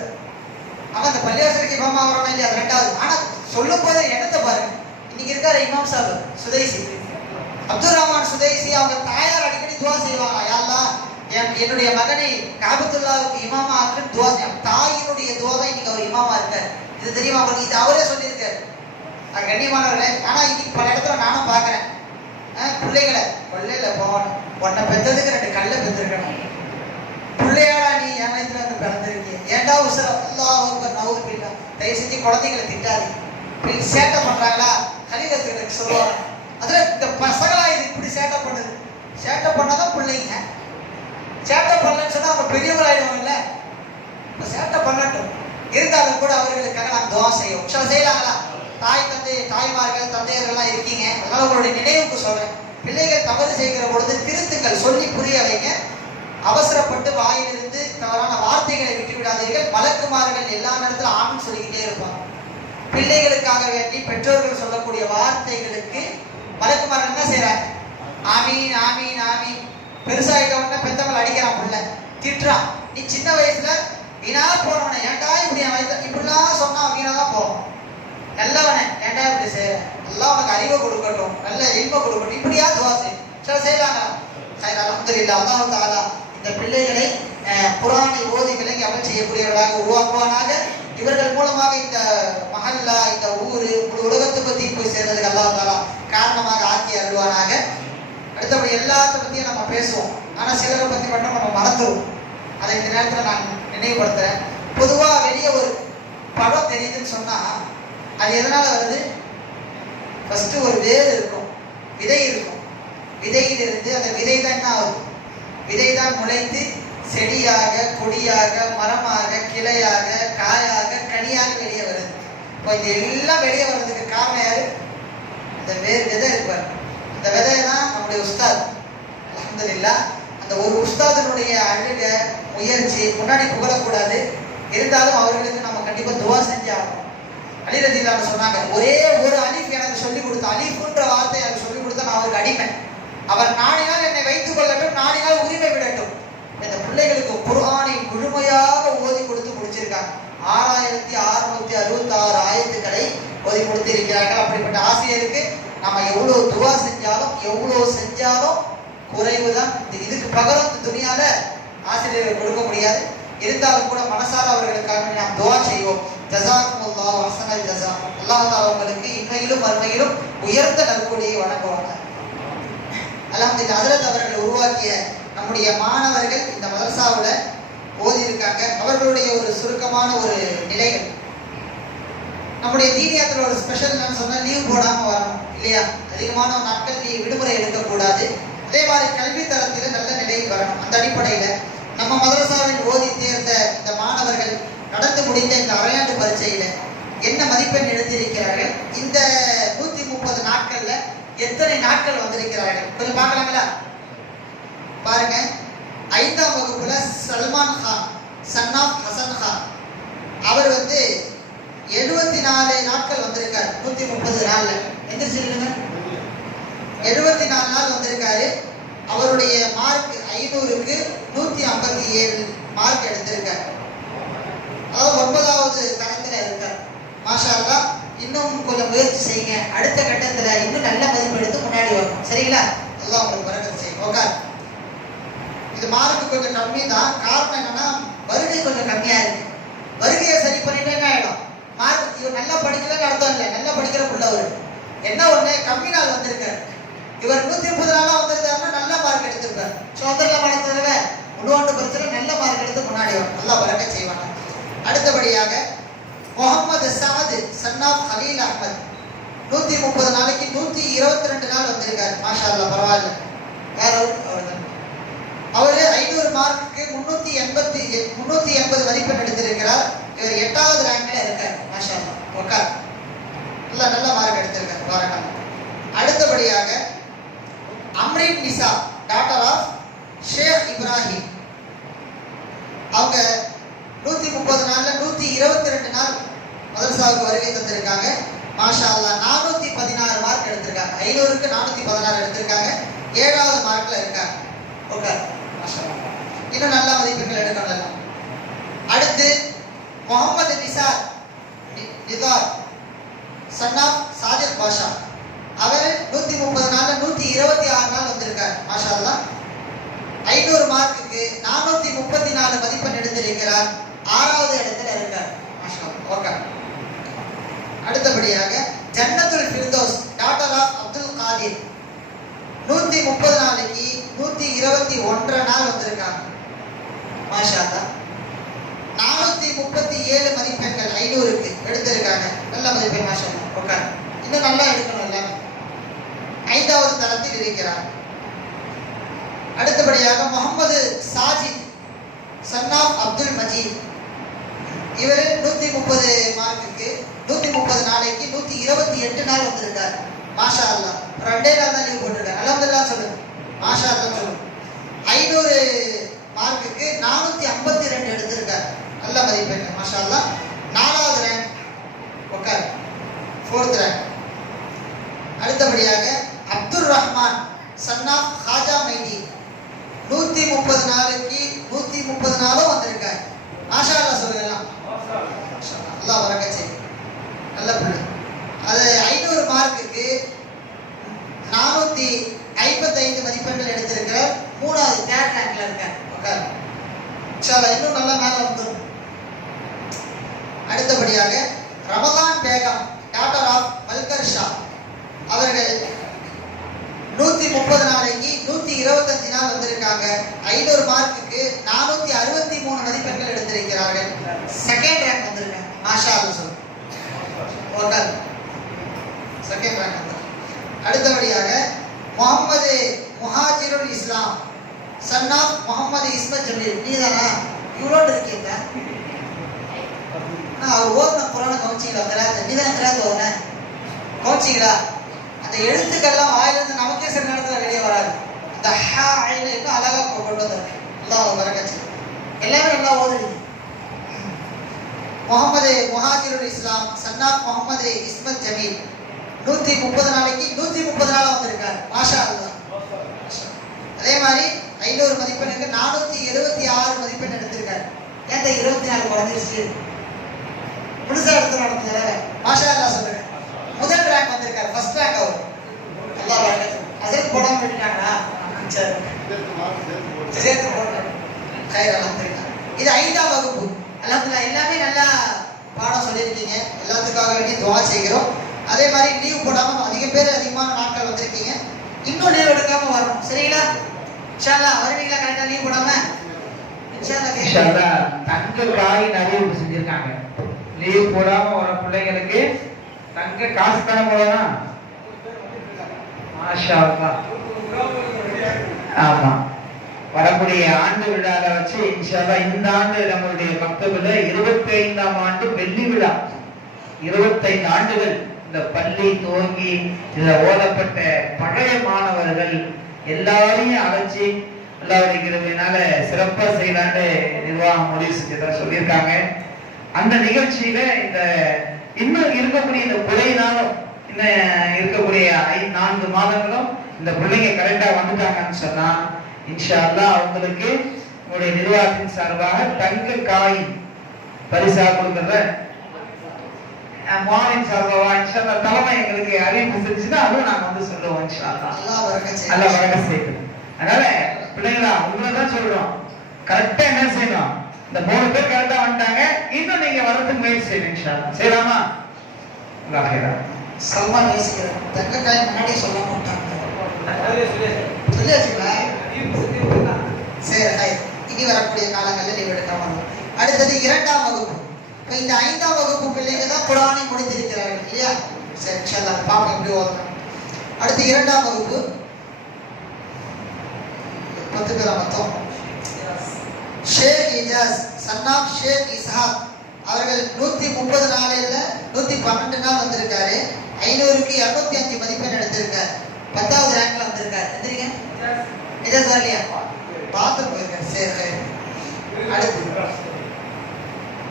அவன் அந்த பள்ளிவாசலுக்கு இமாமா வரணும் இல்லையா, அது ரெண்டாவது. ஆனா சொல்லும் போது எண்ணத்தை பாருங்க. இன்னைக்கு இருக்காரு இமாம் சாஹிப் சுதைசி, அப்துல் ரஹ்மான் சுதைசி, அவங்க தாயார் அடிக்கடி துவா செய்வாங்க. யா அல்லாஹ் என்னுடைய மகனை காபத்துல்லாவுக்கு இமாமா ஆக்குன்னு துவா செய்வாங்க. தாயினுடைய துவா தான் இன்னைக்கு அவர் இமாமா இருக்காரு. இது தெரியுமா அவருக்கு? இது அவரே சொல்லியிருக்காரு. கண்ணியமானவர்களே, ஆனா இன்னைக்கு பல இடத்துல நானும் பாக்குறேன், பிள்ளைகளை கொள்ளையில போகணும், உன்னை பெற்றதுக்கு 2 கல்லை பெற்றிருக்கணும். பிள்ளையாடா நீ என் வயசுல வந்து பிறந்திருக்கீங்க, ஏண்டா உசர அல்லாஹ் அக்பர் நவுது பில்லா. தயவு செஞ்சு குழந்தைகளை திட்டாது. சேட்டை பண்றாங்களா கலிலத்துக்கு சொல்லுவாங்க. அதுல இந்த பசங்களா இது இப்படி சேட்டை பண்ணுது. சேட்டை பண்ணாதான் பிள்ளைங்க. சேட்டை பண்ணலன்னு சொன்னா அவங்க பெரியவர் ஆயிடுவாங்கல்ல. சேட்டை பண்ணட்டும், இருந்தாலும் கூட அவர்களுக்காக நாம் துவா செய்வோம். சில செய்யலாங்களா? தாய்மார்கள் தந்தையர்கள்லாம் இருக்கீங்க, அதனால உங்களுடைய நினைவுக்கு சொல்றேன். பிள்ளைகள் தவறு செய்கிற பொழுது திருத்துங்கள், சொல்லி புரிய வைங்க. அவசரப்பட்டு வாயிலிருந்து தவறான வார்த்தைகளை விட்டு விடாதீர்கள். மலக்குமார்கள் எல்லா நேரத்திலும் ஆமீன் சொல்லிக்கிட்டே இருப்பாங்க. பிள்ளைகளுக்காக வேண்டி பெற்றோர்கள் சொல்லக்கூடிய வார்த்தைகளுக்கு மலக்குமார்கள் என்ன செய்யறாங்க? ஆமீன் ஆமீன் ஆமீன். பெருசாயிட்ட உடனே பெத்தவங்களை அடிக்கிறான், புள்ள திட்டுறான். நீ சின்ன வயசுல வீணா போனவன ஏன்டா இப்படி என் வயசுல இப்படிலாம் சொன்னா வீணாதான் போவோம். நல்லவனை ஏன்டா இப்படி செய்ய, எல்லாம் உனக்கு அறிவை கொடுக்கட்டும், நல்ல இன்பை கொடுக்கட்டும், இப்படியா துவா செய்யும். சில செய்யலாங்க. அல்ஹம்துலில்லாஹ், அல்லாஹ் தஆலா இந்த பிள்ளைகளை குர்ஆனை ஓதி விளங்கி அமல் செய்யக்கூடியவர்களாக உருவாக்குவானாக. இவர்கள் மூலமாக இந்த மஹல்லா, இந்த ஊரு, முழு உலகத்துக்கு தீ போய் சேர்ந்ததுக்கு அல்லாஹ் தஆலா காரணமாக ஆக்கி அருள்வானாக. அடுத்தபடி எல்லாத்த பத்தியும் நம்ம பேசுவோம், ஆனா சிலரை பத்தி மட்டும் நம்ம மறந்துடுவோம். அதை இந்த நேரத்தில் நான் நினைவுபடுத்துறேன். பொதுவா வெளியே ஒரு பழம் தெரியுதுன்னு சொன்னா அது எதனால வருது? ஃபர்ஸ்ட் ஒரு வேர் இருக்கும், விதை இருக்கும். விதையிலிருந்து அந்த விதை தான் என்ன ஆகுது? விதை தான் முளைத்து செடியாக, கொடியாக, மரமாக, கிளையாக, காயாக, கனியாக வெளியே வருது. இப்போ இது எல்லாம் வெளியே வர்றதுக்கு காரணம் யாரு? இந்த விதை இருப்பார். அந்த விதை தான் நம்முடைய உஸ்தாத். அல்ஹம்துலில்லாஹ், அந்த ஒரு உஸ்தாதனுடைய அழுக முயற்சி முன்னாடி புகழக்கூடாது. இருந்தாலும் அவர்களுக்கு நம்ம கண்டிப்பா துவா செஞ்சு ஆகணும். அலி ரலியல்லாஹு அன்ஹு சொன்னாங்க, ஒரே ஒரு அலிஃப் எனக்கு சொல்லிக் கொடுத்த, அலிஃப்ன்ற வார்த்தை எனக்கு சொல்லிக் கொடுத்தா நான் அவருக்கு அடிமை. அவர் நாடினால் என்னை வைத்துக் கொள்ளட்டும், நாடினால் உரிமை விடட்டும். இந்த பிள்ளைகளுக்கு குர்ஆனை முழுமையாக ஓதி கொடுத்து முடிச்சிருக்காங்க. 6666 ஆயத்துக்களை ஓதி கொடுத்து இருக்கிறார்கள். அப்படிப்பட்ட ஆசிரியருக்கு நம்ம எவ்வளவு துவா செஞ்சாலும் எவ்வளவு செஞ்சாலும் குறைவுதான். இதுக்கு பகரம் துணியால ஆசிரியர்கள் கொடுக்க முடியாது. இருந்தாலும் கூட மனசார அவர்களுக்காக நாம் துவா செய்வோம். ஜஸாக்குமுல்லாஹு அஹ்ஸனல் ஜஸா. அல்லாஹ் தஆலா உங்களுக்கு இன்மையிலும் மறுமையிலும் உயர்ந்த நற்கூலியை வழங்குவாங்க. அல்ஹம்துலில்லாஹ், ஹஜ்ரத் அவர்கள் உருவாக்கிய நம்முடைய மாணவர்கள் இந்த மதரசாவுல ஓதி இருக்காங்க. அவர்களுடைய ஒரு சுருக்கமான ஒரு நிலைகள். நம்முடைய தீனியத்துல ஒரு ஸ்பெஷல் சொன்னா லீவ் போடாம வரணும் இல்லையா? அதிகமான நாட்கள் விடுமுறை எடுக்கக்கூடாது. அதே மாதிரி கல்வி தரத்தில் நல்ல நிலையில் வரணும். அந்த அடிப்படையில நம்ம மதரசாவில் ஓதி தேர்ந்த இந்த மாணவர்கள் நடந்து முடிந்த இந்த அரையாண்டு பரீட்சையில என்ன மதிப்பெண் எடுத்திருக்கிறார்கள், இந்த 130 நாட்கள்ல எத்தனை நாட்கள் வந்திருக்கிறார்கள் கொஞ்சம் பார்க்கலாங்களா? பாருங்க, 5ஆம் வகுப்புல சல்மான் கான் சன் ஆஃப் ஹசன் கான் அவர் 74 நாட்கள் வந்திருக்காரு. 130 நாள்ல எந்திரிச்சிருங்க 74 நாள் வந்திருக்காரு. அவருடைய மார்க் 500க்கு 157 மார்க் எடுத்திருக்காரு. அதாவது 9வது தரத்துல இருக்கார். மாஷா அல்லாஹ். இன்னும் கொஞ்சம் முயற்சி செய்யுங்க, அடுத்த கட்டத்துல இன்னும் நல்ல மதிப்பு எடுத்து முன்னாடி வரணும். சரிங்களா? அல்லாஹ் உங்களுக்கு பரக்கத் செய்யும். ஓகே, இது மார்க் கொஞ்சம் கம்மி தான். காரணம் என்னன்னா வருகை கொஞ்சம் கம்மியா இருக்கு. வருகையை சரி பண்ணிட்டே என்ன ஆயிடும், மார்க் இவர் நல்லா படிக்கலன்னு அர்த்தம் இல்லை, நல்லா படிக்கிற புள்ளவர். என்ன ஒண்ணு, கம்மி நாள் வந்திருக்காரு. இவர் 130 நாளா வந்திருக்காருன்னா நல்ல மார்க் எடுத்திருப்பார். சொந்தமான தடவை உருவாண்டு பிரச்சனை நல்ல மார்க் எடுத்து முன்னாடி வரும். நல்லா பரக்கத் செய்வாங்க. அடுத்தபடியாக முகமது சாத் சன் ஆஃப் ஹலீல் அஹ்மத் 130 நாளைக்கு 122 நாள் வந்திருக்காரு. மாஷா அல்லாஹ், பரவாயில்ல. வேற அவரு 500 மார்க்குக்கு 380 மதிப்பெண் எடுத்திருக்கிறார். இவர் 8வது ரேங்க்ல இருக்கார். மாஷா அல்லாஹ். ஓகே, நல்ல மார்க் எடுத்திருக்கார். பாராட்டலாம். அடுத்தபடியாக அம்ரின் நிசா டாட்டர் ஆஃப் ஷேக் இப்ராஹிம் அவங்க 130 நாள்ல 122 நாள் மதரசாவுக்கு வருகை தந்திருக்காங்க. மாஷா அல்லாஹ் 416 மார்க் எடுத்திருக்காங்க. 500க்கு 416 எடுத்திருக்காங்க. 7வது மார்க்ல இருக்காங்க. ஓகே, மாஷா அல்லாஹ். இன்னும் நல்ல மதிப்பெண்கள் எடுக்கணும். அடுத்து முகமது நிதார் சன் ஆஃப் சாதிக் பாஷா அவர் 130 நாள்ல 126 நாள் வந்திருக்கார். மாஷா அல்லாஹ். 500 மார்க்குக்கு 434 மதிப்பெண் எடுத்திருக்கிறார். 6வது இடத்துல இருக்கார். மாஷா அல்லாஹ். ஓகே. அடுத்தபடியாக ஜன்னத்துல் ஃபிர்தௌஸ் டாட்டர் ஆஃப் அப்துல் காதிர் 130 நாளைக்கு 121 நாள் வந்திருக்காங்க. மாஷா அல்லாஹ். 437 மதிப்பெண்கள் 500க்கு எடுத்திருக்காங்க. நல்ல மதிப்பெண். மாஷா அல்லாஹ். ஓகே, இன்னும் நல்லா எடுக்கணும். எல்லாமே 5வது தரத்தில் இருக்கிறார். அடுத்தபடியாக முகமது சாஜித் சன் ஆஃப் அப்துல் மஜீத் இவர் 130 மார்க்குக்கு 130 நாளைக்கு 128 நாள் வந்திருக்கார். மாஷா அல்லாஹ். 2 நாள் தான் லீவ் போட்டிருக்காரு. அல்ஹம்துலில்லாஹ் சொல்லுங்க. மாஷா அல்லாஹ் சொல்லுங்க. 500 மார்க்குக்கு 452 எடுத்திருக்கார். நல்ல மதிப்பெண். மாஷா அல்லாஹ். 4வது ரேங்க். Okay, 4th rank. அடுத்தபடியாக அப்துல் ரஹ்மான் சன் ஆஃப் ஹாஜா மைதி 130 நாளைக்கு 130 நாளும் வந்திருக்காரு. மாஷா அல்லாஹ் சொல்லுங்க. அல்லாஹ் பரக்கத் செய்யும். நல்ல பிள்ளை. அது 500 மார்க்குக்கு 455 மதிப்பெண்கள் எடுத்திருக்கிறார். 3வது தேர்ட் ரேங்க்ல இருக்கார். ஓகே, இன்ஷா அல்லாஹ் இன்னும் நல்ல மேல வந்துரும். அடுத்தபடியாக ரமதான் பேகம் டாட்டர் ஆஃப் மல்கர் ஷா அவர்கள் 130 நாளைக்கு 125 நாள் வந்திருக்காங்க. 500 மார்க்குக்கு 463 மதிப்பெண்கள் எடுத்திருக்கிறார்கள். செகண்ட் ரேங்க் வந்திருக்காங்க. மாஷா அல்லாஹ் சொல்லுங்க. ஓகே, செகண்ட் ரேங்க் வந்தார். அடுத்தபடியாக முகமது முஹாஜிருல் இஸ்லாம் சன் ஆஃப் முகமது இஸ்மத் ஜமீல். நீதானா இவ்வளோட்டு இருக்கீங்க? அவர் ஓதுன குரானை கவனிச்சிங்களா? கிராத் நீதான் கிராத் ஓதுன கவனிச்சிங்களா? அந்த எழுத்துக்கள்லாம் வாயிலிருந்து நமக்கே சில நேரத்தில் வெளியே வராது. அந்த ஹா ஐல இன்னும் அழகா கொண்டு வந்தாரு. அல்லாஹ் பரக்கத் செய்யும். எல்லாமே நல்லா ஓதுறீங்க. முகமது முஹாஜிருல் இஸ்லாம் சன் ஆஃப் முகமது இஸ்மத் ஜமீல் 130 நாளைக்கு 130 நாளா வந்திருக்காரு. மாஷா அல்லாஹ். அதே மாதிரி 500 மதிப்பெண்ணுக்கு 476 மதிப்பெண் எடுத்திருக்காரு. ஏன் 24 குறைஞ்சிருச்சு? முழுசா எடுத்து நடந்தது. மாஷா அல்லாஹ் சொல்லுங்க. முதல் ரேங்க் வந்திருக்காரு. ஃபர்ஸ்ட் ரேங்க் அவர். அல்லாஹ் பரக்கத். அதற்கு போடாம விட்டுட்டாங்களா? சரி, சேர்த்து போடுறேன். சரி, அல்ஹம்துலில்லாஹ். இது 5ஆம் வகுப்பு. அல்ஹம்துலில்லாஹ். எல்லாமே நல்லா பாடம் சொல்லியிருக்கீங்க. எல்லாத்துக்காக வேண்டி துஆ செய்கிறோம். அதே மாதிரி லீவ் போடாம அதிகமான நாட்கள் வந்திருக்கீங்க. இன்னும் லீவ் எடுக்காம வரணும். சரிங்களா? இன்ஷா அல்லாஹ் வருவீங்களா? கரெக்டா லீவ் போடாம இன்ஷா அல்லாஹ். தங்க காயின் அறிவிப்பு செஞ்சிருக்காங்க. லீவ் போடாம வர பிள்ளைங்களுக்கு தங்க காசு தானே போடலாம். மாஷா அல்லாஹ். ஆமா, வரக்கூடிய ஆண்டு விழால வச்சு இன்ஷா அல்லாஹ் இந்த ஆண்டு நம்மளுடைய மக்தபில் 25ஆம் ஆண்டு வெள்ளி விழா 25 ஆண்டுகள் இந்த பள்ளி துவங்கி இதுல ஓதப்பட்ட பழைய மாணவர்கள் எல்லாரையும் அழைச்சி அல்லாஹ்வினால சிறப்பா செய்யலான்னு நிர்வாகம் முடிவு செஞ்சதா சொல்லியிருக்காங்க. அந்த நிகழ்ச்சியில இந்த இன்னும் இருக்கக்கூடிய இந்த குறையினாலும் இன்னும் இருக்கக்கூடிய 4 மாதங்களும் இந்த பிள்ளைங்க கரெக்டா வந்துட்டாங்கன்னு சொன்னா இன்ஷா அல்லாஹ் அவங்களுக்கு உங்களுடைய நிர்வாகத்தின் சார்பாக தங்க காயின் பரிசா கொடுக்கறத மார்னிங் சார்பாக இன்ஷா அல்லாஹ் தலைமை எங்களுக்கு அறிவிப்பு செஞ்சுன்னா அதுவும் நாங்க வந்து சொல்லுவோம் இன்ஷா அல்லாஹ். அல்லாஹ் வரக செய்யணும். அதனால பிள்ளைங்களா உங்களை தான் சொல்றோம், கரெக்டா என்ன செய்யணும், இந்த 3 பேர் கரெக்டா வந்துட்டாங்க, இன்னும் நீங்க வரதுக்கு முயற்சி செய்யணும் இன்ஷா அல்லாஹ். செய்யலாமா? அல்லாஹ் சல்மான் யோசிக்கிறேன், தங்க காய் முன்னாடியே சொல்ல மாட்டாங்க. சொல்லியாச்சுங்களா? சரி, ஹாய். இனி வரக்கூடிய காலங்களில் லீவ் எடுக்காம வரும். அடுத்தது 2ஆம் வகுப்பு. இப்போ இந்த 5ஆம் வகுப்பு பிள்ளைங்க தான் குர்ஆனை முடித்திருக்கிறார்கள் இல்லையா? சரி, இன்ஷா அல்லாஹ் பாப்போம் எப்படி ஓதணும். அடுத்து 2ஆம் வகுப்பு 10 பேரா மொத்தம். ஷேக் இஜாஸ் சன்னாப் ஷேக் இஸ்ஹாக் அவர்கள் 130 நாளில் 112 நாள் வந்திருக்காரு. 500க்கு 205 மதிப்பெண் எடுத்திருக்காரு. 10வது ரேங்க்ல வந்திருக்காரு. எந்திரிங்க. இஜாஸ் வரலையா? பார்த்து போயிருக்காரு. சரி சரி. அடுத்து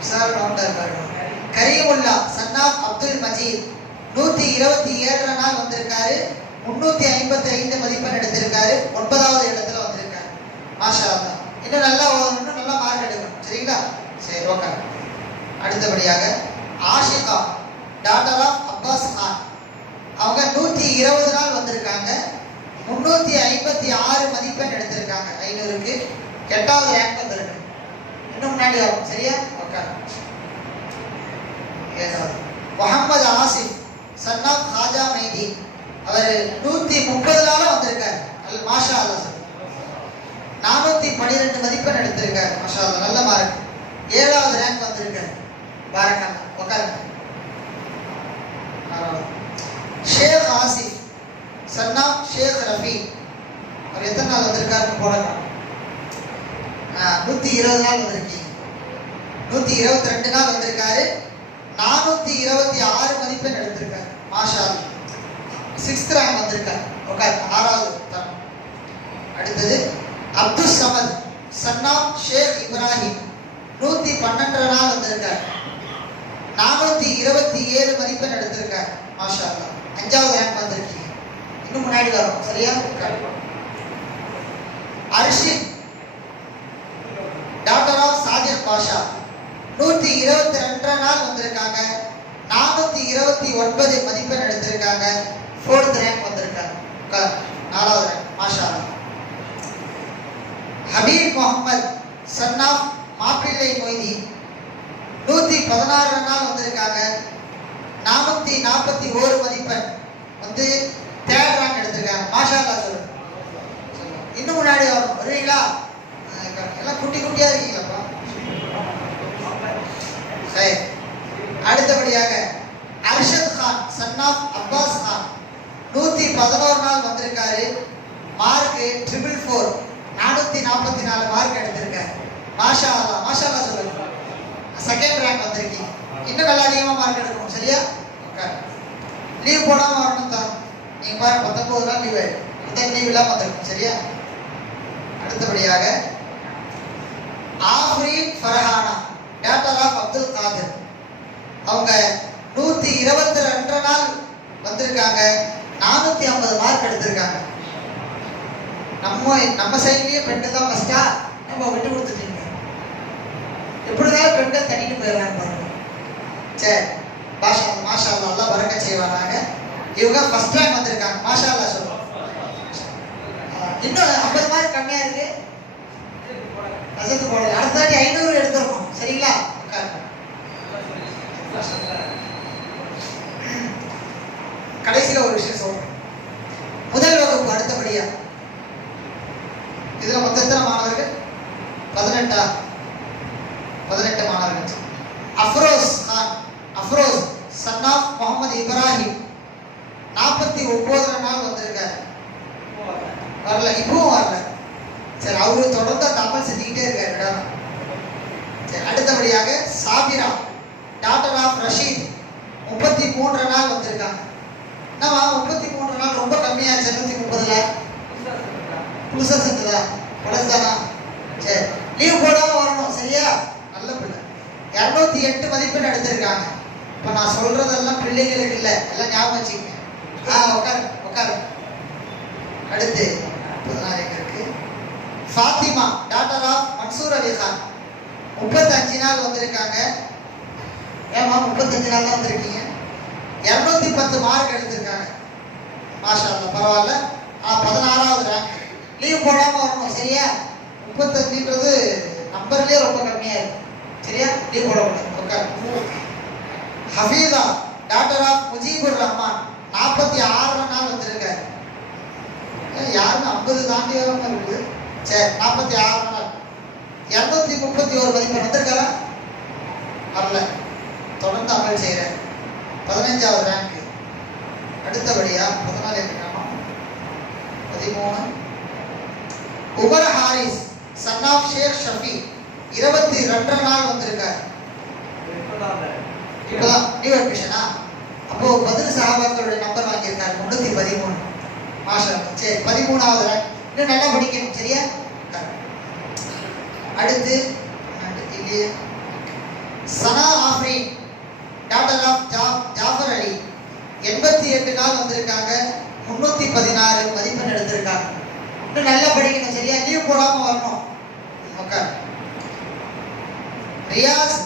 சார் ரவுண்டர் கரீமுல்லா சன்னாப் அப்துல் மஜீத் 127 நாள் வந்திருக்காரு. 355 மதிப்பெண் எடுத்திருக்காரு. 9வது இடத்துல வந்திருக்காரு. மாஷா அல்லாஹ். இன்னும் நல்லா ஓதணும், நல்லா மார்க் எடுக்கணும். சரிங்களா? சரி, ஓகே. அடுத்தபடியாக ஆஷிகா டாக்டர் ஆஃப் அப்பாஸ் கான் அவங்க 120 நாள் வந்திருக்காங்க. 356 மதிப்பெண் எடுத்திருக்காங்க. 500க்கு 8வது ரேங்க் வந்திருக்கு. இன்னும் முன்னாடி ஆகும். சரியா? ஓகே. முகமது ஆசிப் சன்னாப் ஹாஜா மைதி அவர் 130 நாள வந்திருக்காரு. மாஷா அல்லாஹ். 412 மதிப்பெண் எடுத்திருக்காரு. மாஷா அல்லாஹ், நல்ல மார்க். 7வது ரேங்க் வந்திருக்காரு. பாரக்கல்லாஹ். உட்காருங்க. ஷேக் ஆசிப் சன்னாப் ஷேக் ரஃபி அவர் எத்தனை நாள் வந்திருக்காருன்னு போடலாம். 120 நாள் வந்திருக்கீங்க. 122 நாள் வந்திருக்காரு. 426 மதிப்பெண் எடுத்திருக்காரு. மாஷா அல்லாஹ். 6th ரேங்க் வந்திருக்காரு. உட்காரு. 6வது தரம். அடுத்தது அப்துல் சமத் சன்னாப் ஷேக் இப்ராஹிம் 112 நாள் வந்திருக்காரு. 427 மதிப்பெண் எடுத்திருக்காரு. மாஷா அல்லாஹ். 5வது ரேங்க் வந்திருக்கீங்க. இன்னும் முன்னாடி வரும். சரியா? அர்ஷித் டாக்டர் ஆஃப் சாஜித் பாஷா 122 நாள் வந்திருக்காங்க. 429 மதிப்பெண் எடுத்திருக்காங்க. 4th ரேங்க் வந்திருக்காங்க. 4வது ரேங்க். மாஷா அல்லாஹ். ஹபீப் முகமது சன்னாப் மாப்பிள்ளை மொய்தி 116 நாள் வந்திருக்காங்க. 441 மதிப்பெண் வந்து 3rd ரேங்க் எடுத்திருக்காங்க. மாஷா அல்லாஹ். சொல்லுங்க. இன்னும் முன்னாடி வரும். வருவீங்களா? எல்லாம் குட்டி குட்டியா இருக்கீங்களா? சரி. அடுத்தபடியாக அர்ஷத் கான் சன்னாப் அப்பாஸ் கான் 111 நாள் வந்திருக்காரு. மார்க் 444 444 மார்க் எடுத்திருக்காரு. மாஷா அல்லாஹ். மாஷா அல்லாஹ். சொல்லுங்க. 2nd ரேங்க் வந்திருக்கீங்க. இன்னும் நல்லா அதிகமா மார்க் எடுக்கணும். சரியா? ஓகே. லீவ் போடாம வரணும் தான். நீங்க பாருங்க 19 நாள் லீவ் ஆயிடும். இந்த லீவ் இல்லாம வந்திருக்கும். சரியா? அடுத்தபடியாக ஆஃப்ரீன் ஃபர்ஹானா டாக்டர் ஆஃப் அப்துல் காதிர் அவங்க 122 நாள் வந்திருக்காங்க. 450 மார்க் எடுத்திருக்காங்க. நம்ம சைட்லயே பெண்கள் தான் ஃபர்ஸ்டா. நம்ம விட்டு கொடுத்துட்டீங்க. எப்படிதான் பெண்கள் தண்ணிட்டு போயிடறாங்க பாருங்க. சரி, மாஷா அல்லாஹ். அல்லாஹ் பரக்கத் செய்வாங்க. இவங்க ஃபர்ஸ்ட் ரேங்க் வந்திருக்காங்க. மாஷா அல்லாஹ். சொல்லுங்க. இன்னும் 50 மார்க் கம்மியா இருக்கு. அசத்து போடல. அடுத்த வாட்டி 500 எடுத்துறோம். சரிங்களா? கடைசியில ஒரு விஷயம் சொல்றேன். முதல் வகுப்பு அடுத்தபடியா இதுல மொத்த எத்தனை மாணவர்கள்? 18 மாணவர்கள். அஃப்ரோஸ் கான் அஃப்ரோஸ் சன்னாப் முகமது இப்ராஹிம் 49 நாள் வந்திருக்காரு. வரல, இப்பவும் வரல. சரி, அவரு தொடர்ந்து அந்த அமல் செஞ்சுக்கிட்டே இருக்காரு. சரி, அடுத்தபடியாக சாபிரா டாக்டர் ஆஃப் ரஷீத் 33 நாள் வந்திருக்காங்க. என்னவா 33 நாள் ரொம்ப கம்மியாச்சு. 130ல புதுசா செஞ்சதா பழசுதானா? சரி, லீவ் போடாம வரணும். சரியா? நல்ல பிள்ளை. 208 மதிப்பெண் எடுத்திருக்காங்க. இப்ப நான் சொல்றதெல்லாம் பிள்ளைகளுக்கு இல்ல, எல்லாம் ஞாபகம் வச்சுக்கங்க. உட்காரு உட்காரு. அடுத்து இருக்கு ஃபாத்திமா, டாக்டர் ஆஃப் மன்சூர் அலி கான். 35 நாள் வந்திருக்காங்க. ஏமா 35 நாள் தான் வந்திருக்கீங்க? 210 மார்க் எடுத்திருக்காங்க. மாஷா அல்லாஹ், பரவாயில்ல. 16வது ரேங்க். லீவ் போடாம வரணும். சரியா? 35ன்றது நம்பர்லயே ரொம்ப கம்மியா இருக்கு. சரியா? லீவ் போடக்கூடாது. உட்காரு. ஹஃபீதா, டாக்டர் ஆஃப் முஜீபுர் ரஹ்மான். 46 நாள் வந்திருக்காரு. யாருன்னு 50 தாண்டி வரும் இருக்குது. சரி, 46 நாள் 231 மதிப்பெண் வந்திருக்காரா? வரல. தொடர்ந்து அமல் செய்யறேன். 15வது ரேங்க். அடுத்தபடியா 14 இருக்காமா? 13 உமர் ஹாரிஸ், சன் ஆஃப் ஷேக் ஷஃபி. 22 நாள் வந்திருக்காரு. இப்பதான் நியூ அட்மிஷனா? அப்போ பதில் சஹாபாக்களுடைய நம்பர் வாங்கியிருக்காரு. 313. மாஷா அல்லாஹ். சரி, 13வது ரேங்க். இன்னும் நல்லா படிக்கணும். சரியா? அடுத்து சனா ஆஃப்ரீன், டாக்டர் ஆஃப் ஜாஃபர் அலி. 88 நாள் வந்திருக்காங்க. 316 மதிப்பெண் எடுத்திருக்காங்க. இன்னும் நல்லா படிக்கணும். சரியா? லீவ் போடாம வரணும். உட்கார். ரியாஸ்,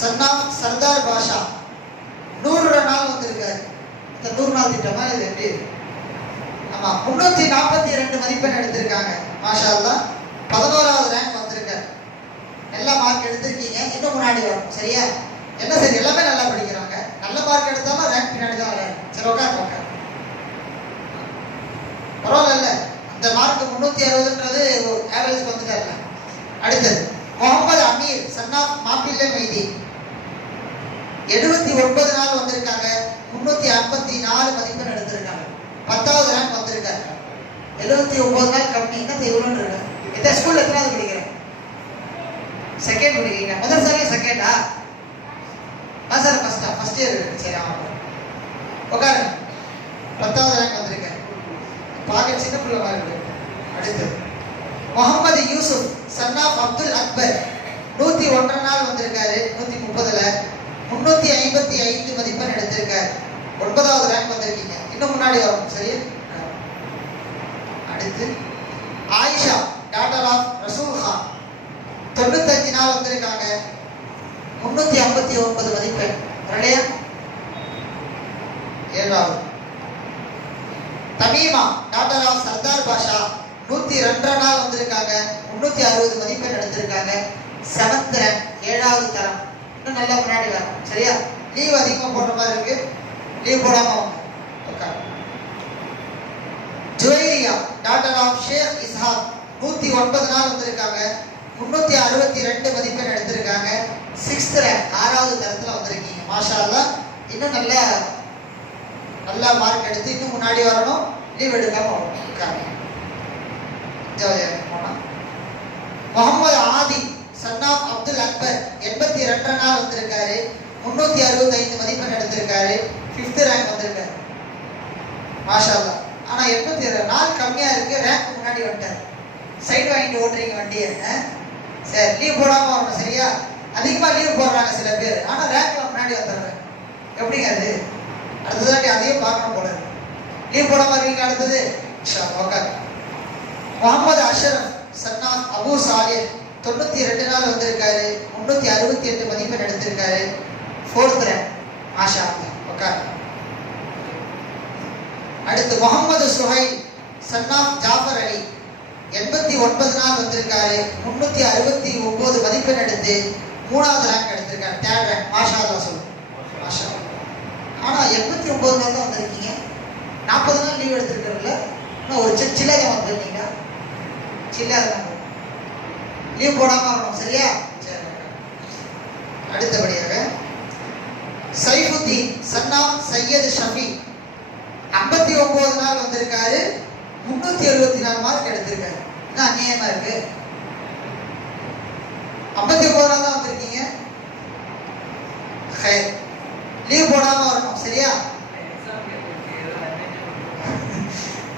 சன் ஆஃப் சர்தார் பாஷா. 100 நாள் வந்திருக்காரு. இந்த 100 நாள் திட்டமா இது எப்படி? ஆமா, 342 மதிப்பெண் எடுத்திருக்காங்க. மாஷா அல்லாஹ். 11வது ரேங்க் வந்திருக்காரு. நல்ல மார்க் எடுத்திருக்கீங்க. இன்னும் முன்னாடி வரணும். சரியா? என்ன சரி, எல்லாமே நல்லா படிக்கிறாங்க. நல்ல மார்க் எடுத்தாலும் ரேங்க் பின்னாடி தான் வராது. சரி, உட்கார் உட்கார். பரவாயில்ல, அந்த மார்க் 360ன்றது ஆவரேஜ் வந்துட்டாருல. அடுத்தது முகமது அமீர், சன் ஆஃப் மாப்பிள்ளை மைதி. 79 நாள் வந்திருக்காங்க. 354 மதிப்பெண் எடுத்திருக்காங்க. 10வது ரேங்க் வந்திருக்காரு. 79 நாள் கம்மி. என்ன இவ்வளோன்னு இருக்கு? இந்த ஸ்கூல்ல எத்தனாவது படிக்கிறேன்? செகண்ட் படிக்கிறீங்க. முதல் சாரியா செகண்டா? சார் ஃபர்ஸ்டா? First year. சரி, ஆமாம். உட்காரு. 10வது ரேங்க் வந்திருக்காரு. பார்க்க சின்ன பிள்ளை மாதிரி இருக்கு. அடுத்து முகமது யூசுப், சன் ஆஃப் அப்துல் அக்பர். 101 நாள் வந்திருக்காரு. 130ல 355 மதிப்பெண் எடுத்திருக்காரு. 9வது ரேங்க் வந்திருக்கீங்க. இன்னும் முன்னாடி வரும். சரி. அடுத்து ஆயிஷா, டாக்டர் ஆஃப் ரசூல் கான். 95 நாள் வந்திருக்காங்க. 359 மதிப்பெண். வரலையா? 7வது. தமீமா, டாக்டர் ஆஃப் சர்தார் பாஷா. 102 நாள் வந்திருக்காங்க. 360 மதிப்பெண் எடுத்திருக்காங்க. 7th ரேங்க், 7வது தரம். இன்னும் நல்லா முன்னாடி வரும். சரியா? லீவ் அதிகமாக போடுற மாதிரி இருக்கு. லீவ் போடாம வாங்க. ஜுவைரியா, டாக்டர் ஆஃப் ஷேக் இஸ்ஹாக். 109 நாள் வந்திருக்காங்க. 362 மதிப்பெண் எடுத்திருக்காங்க. 6th ரேங்க், 6வது தரத்துல வந்திருக்கீங்க. மாஷா அல்லாஹ். இன்னும் நல்லா மார்க் எடுத்து இன்னும் முன்னாடி வரணும். லீவ் எடுக்காம வரணும். முகமது ஆதி, சன் ஆஃப் அப்துல் அக்பர். 82 நாள் வந்திருக்காரு. 365 மதிப்பெண் எடுத்திருக்காரு. 5th ரேங்க் வந்திருக்காரு. மாஷா அல்லாஹ். ஆனா 82 நாள் கம்மியா இருக்கு. ரேங்க் முன்னாடி வந்துட்டாரு. சைடு வாங்கிட்டு ஓட்டுறீங்க வண்டியை. சரி, லீவ் போடாம வரணும். சரியா? அதிகமா லீவ் போடுறாங்க சில பேர். ஆனா ரேங்க்ல முன்னாடி வந்துடுறாங்க. எப்படிங்க அது? அடுத்ததாட்டி அதையும் பார்க்கணும் போல. லீவ் போடாம இருக்கீங்க. அடுத்தது முகமது அஷரப், சன் ஆஃப் அபு சாலிஹ். 92 நாள் வந்திருக்காரு. 368 மதிப்பெண் எடுத்திருக்காரு. 4th rank. மாஷா அல்லாஹ். உட்கார். அடுத்து முகமது சுஹைல், சன் ஆஃப் ஜாஃபர் அலி. 89 நாள் வந்திருக்காரு. 369 மதிப்பெண் எடுத்து 3வது ரேங்க் எடுத்திருக்காரு. 3rd rank. மாஷா அல்லாஹ் சொல்லு. மாஷா அல்லாஹ். ஆனா 89 நாள் தான் வந்திருக்கீங்க. 40 நாள் லீவ் எடுத்திருக்கிறதுல இன்னும் ஒரு சில்லறை வந்துருக்கீங்க. சில்லறை லீவ் போடாம வரணும். சரியா? சரி. அடுத்தபடியாக சைஃபுத்தீன், சன் ஆஃப் சையத் ஷஃபி. 59 நாள் வந்திருக்காரு. 374 மார்க் எடுத்திருக்காரு. என்ன அநியாயமா இருக்கு? 59 நாள் தான் வந்திருக்கீங்க. லீவ் போடாம வரணும். சரியா?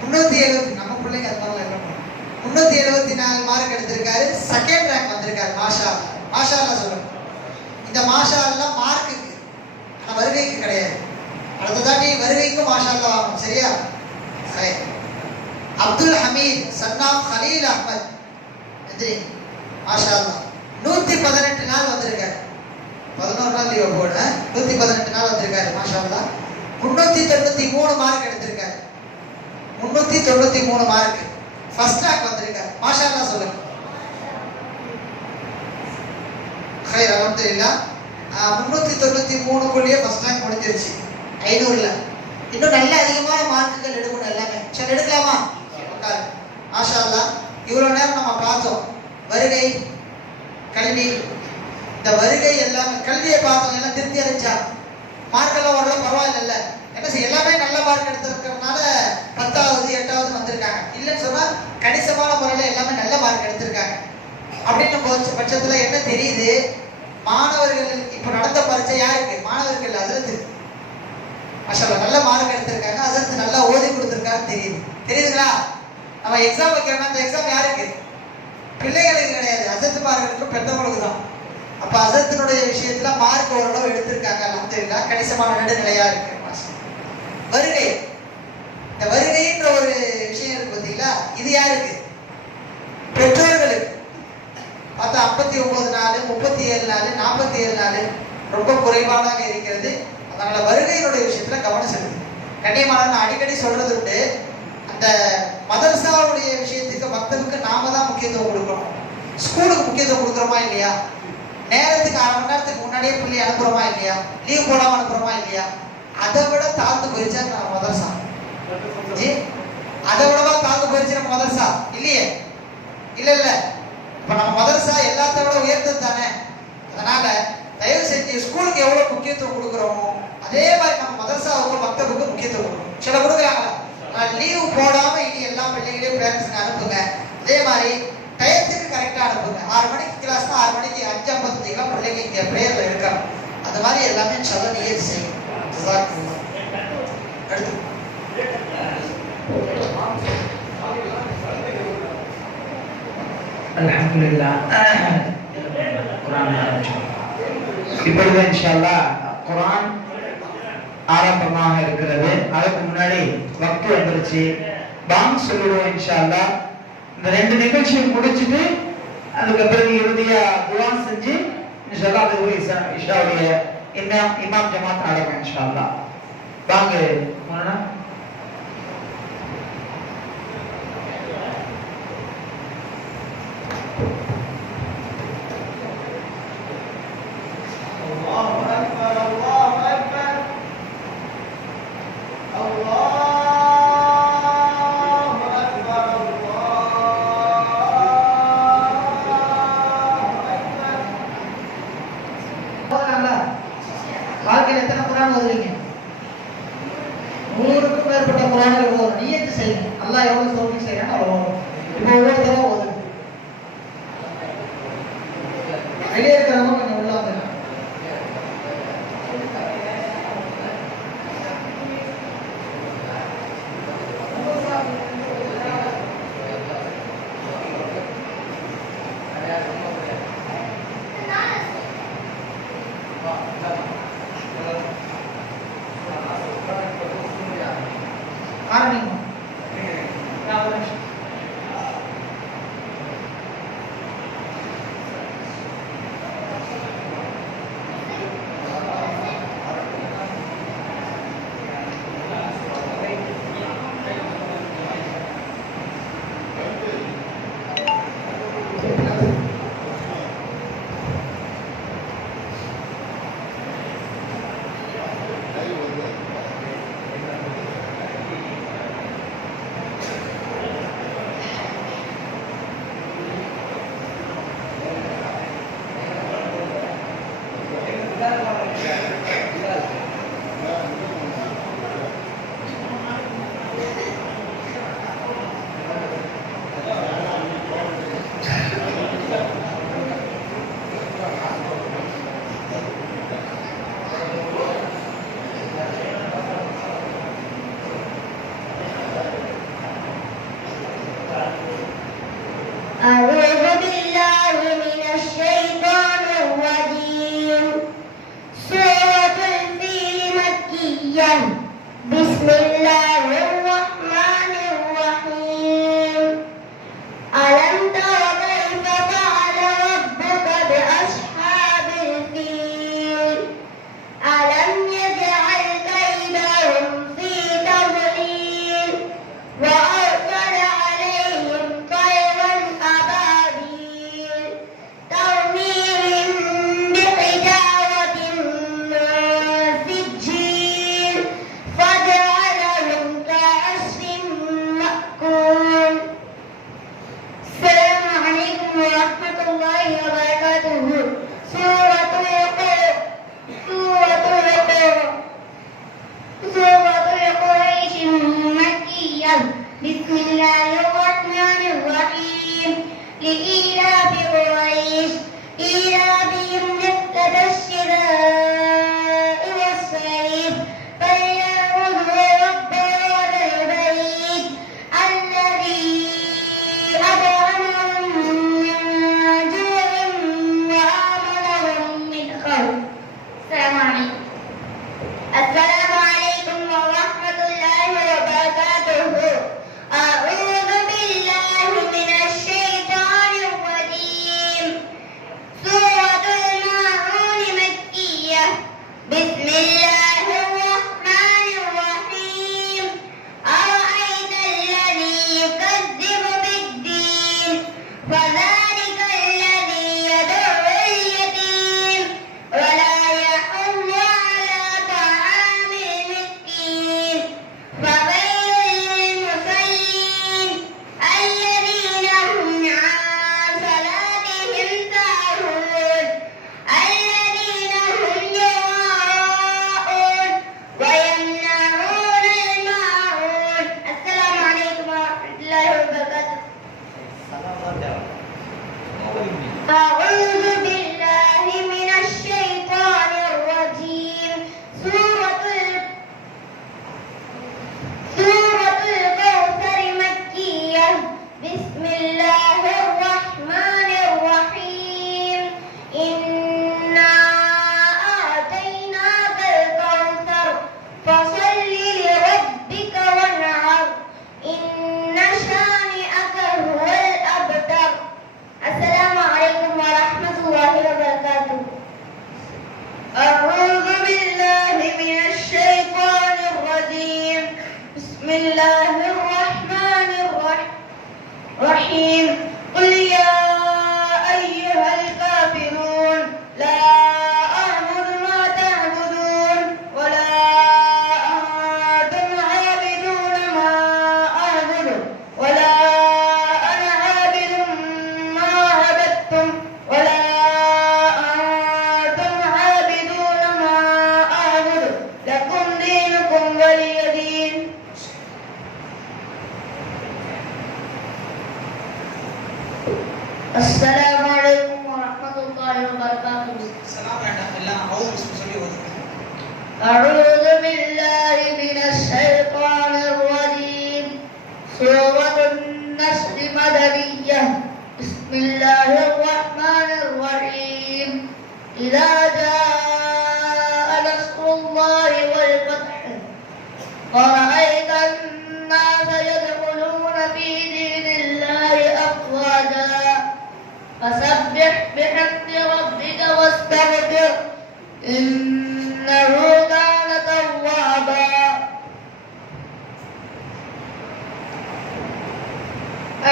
370 நம்ம பிள்ளைங்க அதனால என்ன பண்ணும். 374 மார்க் எடுத்திருக்காரு. செகண்ட் ரேங்க் வந்திருக்காரு. மாஷா அல்லாஹ். மாஷா அல்லாஹ் சொல்லுங்க. இந்த மாஷா அல்லாஹ் மார்க்குக்கு, ஆனா வருகைக்கு கிடையாது. அடுத்ததாண்டி வருகைக்கும் மாஷா அல்லாஹ் வாங்கணும். சரியா? சரி. அப்துல் ஹமீத் சன்னாம் ஹலீல் அஹ்மத் எதிரி மாஷா அல்லாஹ் 118 நாள் வந்திருக்காரு. 11 நாள் லீவ் போட 118 நாள் வந்திருக்காரு. மாஷா அல்லாஹ் 393 மார்க் எடுத்திருக்காரு. 393 மார்க் ஃபர்ஸ்ட் ரேங்க் வந்திருக்காரு. மாஷா அல்லாஹ் சொல்லுங்க. ஹைர் அல்ஹம்துலில்லாஹ். 393 குள்ளேயே ஃபர்ஸ்ட் ரேங்க் முடிஞ்சிருச்சு. 500ல இன்னும் நல்ல அதிகமான மார்க்குகள் எடுக்கணும் எல்லாமே. சரி, எடுக்கலாமா? உட்காரு. மாஷா அல்லாஹ். இவ்வளவு நேரம் நம்ம பார்த்தோம் வருகை, கல்வி. இந்த வருகை எல்லாமே கல்வியை பார்த்தோம். எல்லாம் திருப்தி அடைஞ்சா? மார்க்கெல்லாம் ஓரளவு பரவாயில்ல. என்ன செய்ய, எல்லாமே நல்ல மார்க் எடுத்திருக்கிறதுனால 10வது 8வது வந்திருக்காங்க. இல்லைன்னு சொன்னா கணிசமான முறையில் எல்லாமே நல்ல மார்க் எடுத்திருக்காங்க. அப்படின்னு பட்சத்துல என்ன தெரியுது, மாணவர்கள் இப்ப நடந்த பரீட்சை யாருக்கு? மாணவர்கள் அசரத்து மாஷாஅல்லாஹ் நல்ல மார்க் எடுத்திருக்காங்க. அசரத்து நல்லா ஓதி கொடுத்திருக்காரு. தெரியுதுங்களா? நம்ம எக்ஸாம் வைக்கிறோம்னா அந்த எக்ஸாம் யாருக்கு? பிள்ளைகளுக்கு கிடையாது, அசரத்துமார்களுக்கும் பெற்றவங்களுக்கு தான். அப்ப அசரத்தினுடைய விஷயத்துல மார்க் ஓரளவு எடுத்திருக்காங்க. அல்ஹம்துலில்லாஹ். கணிசமான நடுநிலையா இருக்கு. வருகை, இந்த வருகைன்ற ஒரு விஷயம் இருக்கு பார்த்தீங்களா? இது யாருக்கு? பெற்றோர்களுக்கு. பார்த்தா 59 நாள், 37 நாள், 47 நாள் ரொம்ப குறைவாக இருக்கிறது. அதனால வருகையினுடைய விஷயத்துல கவனம் செலுத்து. கண்ணியமான நான் அடிக்கடி சொல்றது உண்டு, அந்த மதரசாவுடைய விஷயத்துக்கு மக்தபுக்கு நாம தான் முக்கியத்துவம் கொடுக்கணும். ஸ்கூலுக்கு முக்கியத்துவம் கொடுக்குறோமா இல்லையா? நேரத்துக்கு 1/2 மணி நேரத்துக்கு முன்னாடியே பிள்ளை அனுப்புறோமா இல்லையா? லீவ் போடாம அனுப்புறோமா இல்லையா? அதை விட தாழ்ந்து போயிடுச்சா நம்ம மதரசா? அதை விடவா தாழ்ந்து போயிடுச்சு நம்ம மதரசா? இல்லையே. இல்ல. இப்ப நம்ம மதரசா எல்லாத்த விட உயர்ந்தது தானே. அதனால தயவு செஞ்சு ஸ்கூலுக்கு எவ்வளவு முக்கியத்துவம் கொடுக்குறோமோ அதே மாதிரி நம்ம மதரசாவுக்கு மக்தபுக்கு முக்கியத்துவம் கொடுக்கணும். சில கொடுக்குறாங்களா? லீவு போடாம இனி எல்லா பிள்ளைகளையும் பேரண்ட்ஸுக்கு அனுப்புங்க. அதே மாதிரி டயத்துக்கு கரெக்டா அனுப்புங்க. 6 மணிக்கு கிளாஸ்னா 6 மணிக்கு 5:55 பிள்ளைங்க இங்க பிரேயர்ல இருக்கணும். அந்த மாதிரி எல்லாமே சொல்ல நியதி செய்யும். அடுத்து அல்ஹம்துலில்லாஹ். குர்ஆன் ஆரம்பிச்சோம். இப்பொழுது இன்ஷா அல்லாஹ் குர்ஆன் ஆரம்பமாக இருக்கிறது. அதுக்கு முன்னாடி வக்து வந்துருச்சு. பாங் சொல்லுவோம் இன்ஷா அல்லாஹ். இந்த 2 நிகழ்ச்சியை முடிச்சுட்டு அதுக்கு பிறகு இறுதியா துஆ செஞ்சு இன்ஷா அல்லாஹ் அது இஷாவுடைய இமாம் ஜமாத் நடக்கும் இன்ஷா அல்லாஹ். பாங்க மௌலானா. வாழ்க்கையில் எத்தனை குர்ஆன் ஓதுவீங்க? 100க்கும் மேற்பட்ட குர்ஆன்கள் ஓதும். நியத்து செய்யுங்க. அல்லாஹ் எவ்வளவு சௌகரியம் செய்யறானோ அவ்வளவு ஓதும். இப்போ ஒவ்வொரு தடவை ஓதுங்க. வெளியே இருக்கிறவங்க கொஞ்சம் உள்ள வந்துங்க. ஆரம்பிங்க. السلام عليكم ورحمة الله وبركاته. أعوذ بالله من الشيطان الرجيم. سورة الماعون مكية. بسم الله الرحمن الرحيم. أرأيت الذي يكذب بالدين فذلك الذي يدع اليتيم ولا يحض على طعام المسكين فويل للمصلين الذين هم عن صلاتهم ساهون الذين هم يراءون ويمنعون الماعون. السلام عليكم ورحمة الله وبركاته. أعوذ بالله من الشيطان الرجيم. سورة الكوثر مكية. بسم الله الرحمن الرحيم. إنا أعطيناك الكوثر فصل لربك وانحر إن شانئك هو الأبتر. السلام عليكم ورحمة الله وبركاته. أعوذ بالله من الشيطان الرجيم. بسم الله الرحمن الرحيم. قل يا أيها الكافرون لا أعبد ما تعبدون ولا أنتم عابدون ما أعبد ولا أنا عابد ما عبدتم ولا أنتم عابدون ما أعبد لكم دينكم ولي دين. السلام عليكم ورحمة الله وبركاته. சலாம் வேண்டாம், எல்லாம் அவுது பிஸ்மி சொல்லி ஓதுங்க. أعوذ بالله من الشيطان الرجيم. سورة النصر مدنية. بسم الله الرحمن الرحيم. إذا جاء نصر الله والفتح ورأيت الناس يدخلون في دين الله أفواجا فسبح بحمد ربك واستغفر إنه كان توابا.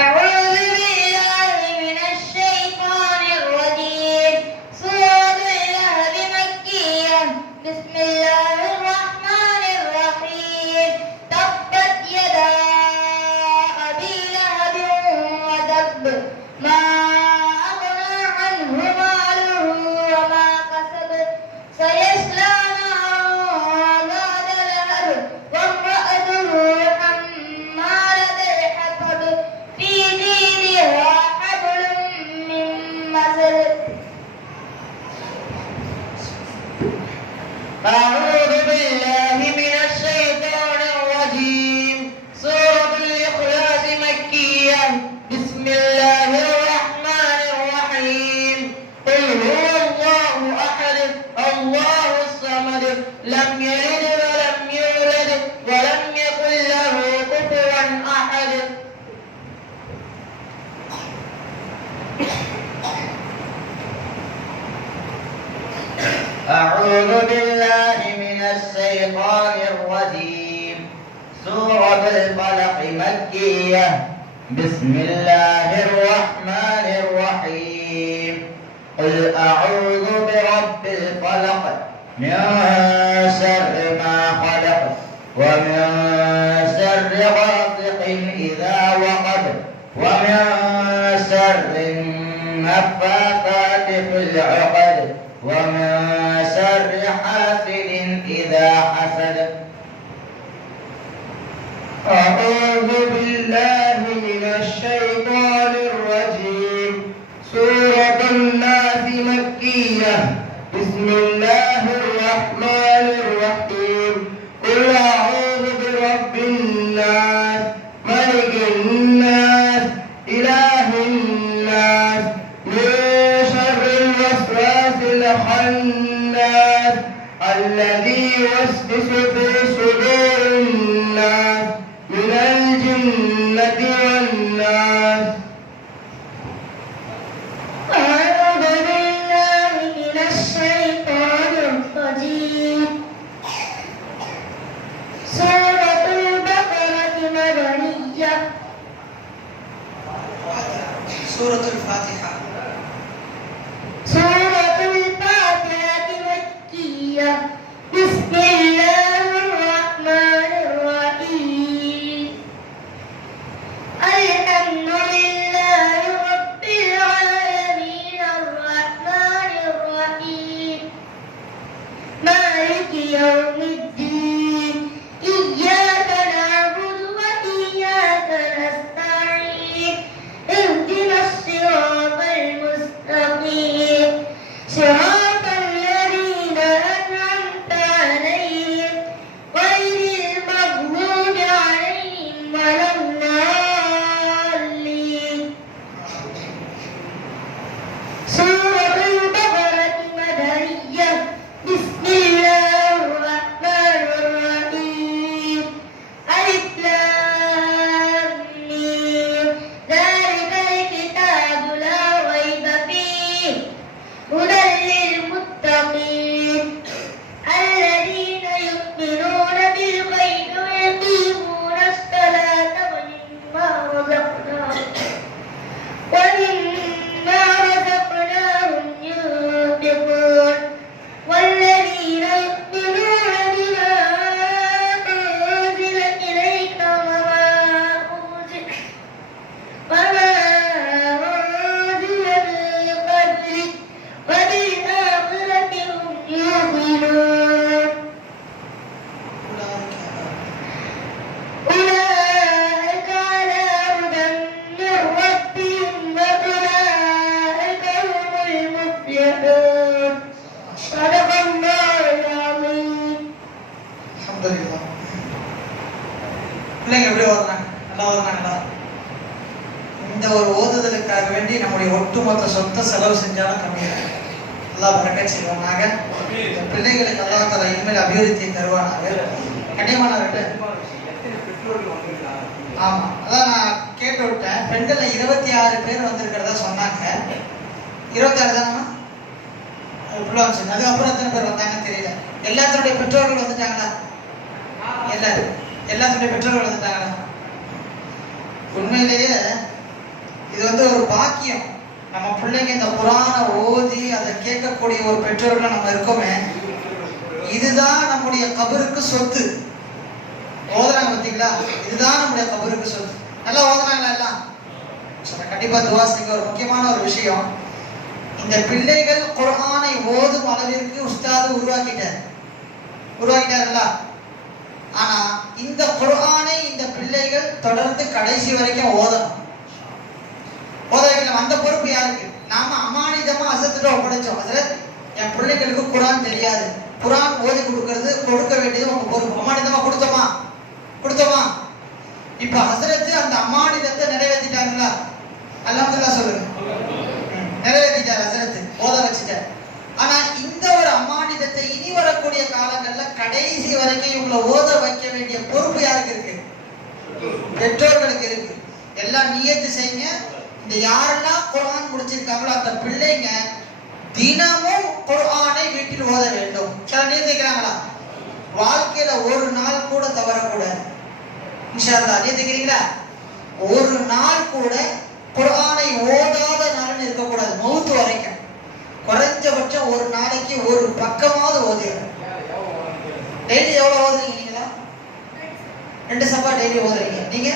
أعوذ بالله من الشيطان الرجيم. سورة اللهب مكية. بسم الله الرحمن الرحيم. تبت يدا أبي لهب وتب ما أغنى عنه ماله وما كسب سيصلى نارا ذات لهب وامرأته حمالة الحطب في جيدها حبل من مسد. أعوذ بالله من الشيطان الرجيم. سورة الإخلاص مكية. بسم الله الرحمن الرحيم. قل هو الله أحد الله الصمد لم يلد ولم يولد ولم يكن له كفوا أحد. أعوذ بالله من الشيطان الرجيم. سورة الفلق مكية. بسم الله الرحمن الرحيم. قل أعوذ برب الفلق من شر ما خلق ومن شر غاسق إذا وقب ومن شر النفاثات في العقد ومن شر حاسد إذا حسد. أعوذ بالله من الشيطان الرجيم. سورة الناس مكية. بسم الله الرحمن الرحيم. قل أعوذ برب الناس ملك الناس إله الناس من شر الوسواس الخناس الذي يوسوس في صدور الناس من الجنة والناس. أعوذ بالله من الشيطان الرجيم. سورة البقرة مدنية. سورة الفاتحة. سورة الفاتحة مكية. بسم الله الرحمن الرحيم. الحمد لله رب العالمين الرحمن الرحيم مالك يوم الدين إياك نعبد وإياك نستعين اهدنا الصراط المستقيم صراط الذين أنعمت عليهم غير المغضوب عليهم ولا الضالين. سورة البقرة مدنية. بسم الله الرحمن الرحيم. ألف لام ميم. ذلك الكتاب لا ريب فيه هدى للمتقين الذين يؤمنون بالغيب ويقيمون الصلاة ومما رزقناهم ينفقون والذين يؤمنون بما أنزل إليك وما أنزل من قبلك وبالآخرة هم يوقنون أولئك على هدى من ربهم وأولئك هم المفلحون. صدق الله العظيم. அல்ஹம்துலில்லாஹ். பிள்ளைங்க எப்படி ஓதுறாங்க? நல்லா ஓதுறாங்களா? இந்த ஒரு ஓதுதலுக்காக வேண்டி நம்முடைய ஒட்டுமொத்த சொந்த செலவு செஞ்சாலும் கம்மியாக அல்லாஹ் பரக்கத் செய்வானாக. இந்த பிள்ளைகளுக்கு அல்லாஹ் தஆலா இனிமேல் அபிவிருத்தியை தருவானாக. கண்ணியமானவர்களே, ஆமா, அதான் நான் கேட்டு விட்டேன். பெண்கள்ல 26 பேர் வந்திருக்கிறதா சொன்னாங்க. 26 தானம்மா? இவ்வளோ வந்துச்சு. அதுக்கப்புறம் எத்தனை பேர் வந்தாங்கன்னு தெரியல. எல்லாத்தினுடைய பெற்றோர்கள் வந்துட்டாங்களா? எல்லாத்தினுடைய பெற்றோர்கள் வந்துட்டாங்களா? உண்மையிலேயே இது ஒரு பாக்கியம். நம்ம பிள்ளைங்க இந்த குர்ஆனை ஓதி அதை கேட்கக்கூடிய ஒரு பெற்றோர்கள் நம்ம இருக்கோமே, இதுதான் நம்முடைய கபருக்கு சொத்து. ஓதுறாங்க பார்த்தீங்களா? இதுதான் நம்முடைய கபருக்கு சொத்து. நல்லா ஓதுறாங்களா எல்லாம்? கண்டிப்பா துவா செய்யுங்க. ஒரு முக்கியமான ஒரு விஷயம், இந்த பிள்ளைகள் குர்ஆனை ஓதும் அளவிற்கு உஸ்தாது உருவாக்கிட்டார்களா? ஆனா இந்த குர்ஆனை இந்த பிள்ளைகள் தொடர்ந்து கடைசி வரைக்கும் ஓதணும். ஓத வைக்கணும். அந்த பொறுப்பு யாருக்கு? நாம அமானிதமா ஹஸரத்திட்ட ஒப்படைச்சோம். ஹஸரத், என் பிள்ளைகளுக்கு குர்ஆன் தெரியாது, குர்ஆன் ஓதி கொடுக்க வேண்டியது உங்க பொறுப்பு. அமானிதமா கொடுத்தோமா? இப்ப ஹஸரத் அந்த அமானிதத்தை நிறைவேற்றிட்டாங்களா? அல்ஹம்துலில்லாஹ் சொல்லுங்க. நிறைவேற்றிட்டார் ஹஸரத், ஓத வச்சுட்டார். ஆனா இந்த ஒரு அமானிதத்தை இனி வரக்கூடிய காலங்கள்ல கடைசி வரைக்கும் இவங்களை ஓத வைக்க வேண்டிய பொறுப்பு யாருக்கு இருக்கு? பெற்றோர்களுக்கு இருக்கு. எல்லாம் நியத்து செய்யுங்க. இந்த யாரெல்லாம் குர்ஆன் முடிச்சிருக்காங்களோ அந்த பிள்ளைங்க தினமும் குர்ஆனை வீட்டில் ஓத வேண்டும். சில நியத்துக்கிறாங்களா? வாழ்க்கையில ஒரு நாள் கூட தவறக்கூடாது. இன்ஷா அல்லாஹ் நியத்துக்கிறீங்களா? ஒரு நாள் கூட குர்ஆனை ஓதாத நாள்னு இருக்கக்கூடாது. மௌத் வரைக்கும் குறைஞ்சபட்சம் ஒரு நாளைக்கு ஒரு பக்கமாவது ஓதுறீங்க. டெய்லி எவ்வளவு ஓதுறீங்க? நீங்களா 2 சஃபா டெய்லி ஓதுறீங்க. நீங்க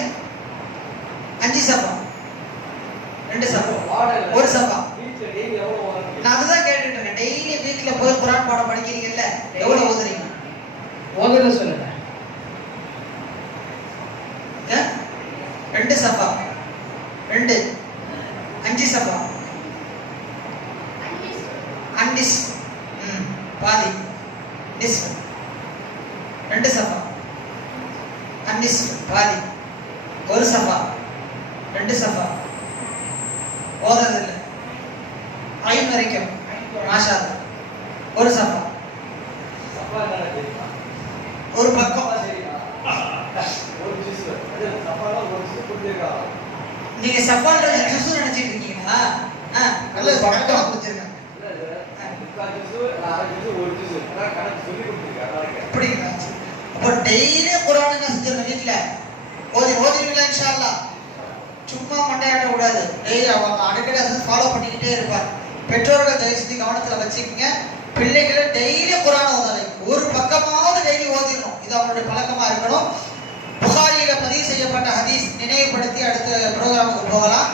5 சஃபா, 2 சஃபா, 1 சஃபா. நான் அதுதான் கேட்டுட்டு இருக்கேன். டெய்லி வீட்டுல போய் குர்ஆன் பாடம் படிக்கிறீங்கல்ல, எவ்வளவு ஓதுறீங்க? ஓதுற சொல்லுங்க. 2 சஃபா, 2 5 சஃபா, அன்னிஸ் பாதி நிஸ், 2 சஃபா, அன்னிஸ் பாதி, 1 சஃபா, 2 சஃபா. ஓதுறது இல்லை. 5 வரைக்கும் மாஷா அல்லாஹ். 1 சஃபா. ஒரு பக்கம். நீங்க சப்பான்றது ஜூஸ் நினைச்சிட்டு இருக்கீங்களா? நல்ல பக்கம் புரிஞ்சிருங்க. அப்படிங்களா? அப்போ டெய்லி குர்ஆன் என்ன செஞ்சிருங்க வீட்டுல ஓதிருவீங்களா? இன்ஷா அல்லாஹ். சும்மா மண்டையாட்ட கூடாது. டெய்லி அவங்க அடிக்கடி அதை ஃபாலோ பண்ணிக்கிட்டே இருப்பாங்க. பெற்றோர்கள் தயவு செஞ்சு கவனத்துல வச்சுக்கோங்க. பிள்ளைகளை டெய்லி குர்ஆன் ஓதாதீங்க. ஒரு பக்கமாவது டெய்லி ஓதிடணும். இது அவங்களுடைய பழக்கமா இருக்கணும். புகாரியில பதிவு செய்யப்பட்ட ஹதீஸ் நினைவுபடுத்தி அடுத்த ப்ரோக்ராமுக்கு போகலாம்.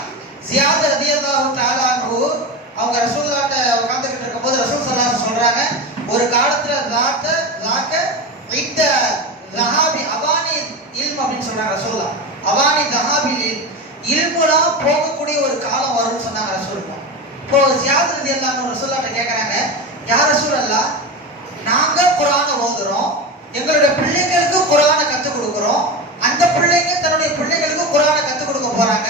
ஜியாத் ரலியல்லாஹு தஆலா அன்ஹு அவங்க ரசூலுல்லாஹ்ட்ட உட்கார்ந்துகிட்டு இருக்கும்போது ரசூல் ஸல்லல்லாஹு அலைஹி சொல்றாங்க, ஒரு காலத்துல லாக்க இந்த ஜஹாபி அவானி இல்ம் அப்படின்னு சொல்றாங்க ரசூலுல்லாஹ். அவானி ஜஹாபில் இல்முலாம் போகக்கூடிய ஒரு காலம் வரும்னு சொன்னாங்க ரசூலுல்லாஹ். இப்போ ஜியாத் ரலியல்லாஹு அன்ஹு ரசூலுல்லாஹ்ட்ட கேக்குறாங்க, யா ரசூலல்லாஹ், நாங்க குர்ஆனை ஓதுறோம், எங்களுடைய பிள்ளைகளுக்கு குர்ஆனை கற்றுக் கொடுக்குறோம், அந்த பிள்ளைங்க தன்னுடைய பிள்ளைகளுக்கு குர்ஆனை கற்றுக் கொடுக்க போறாங்க,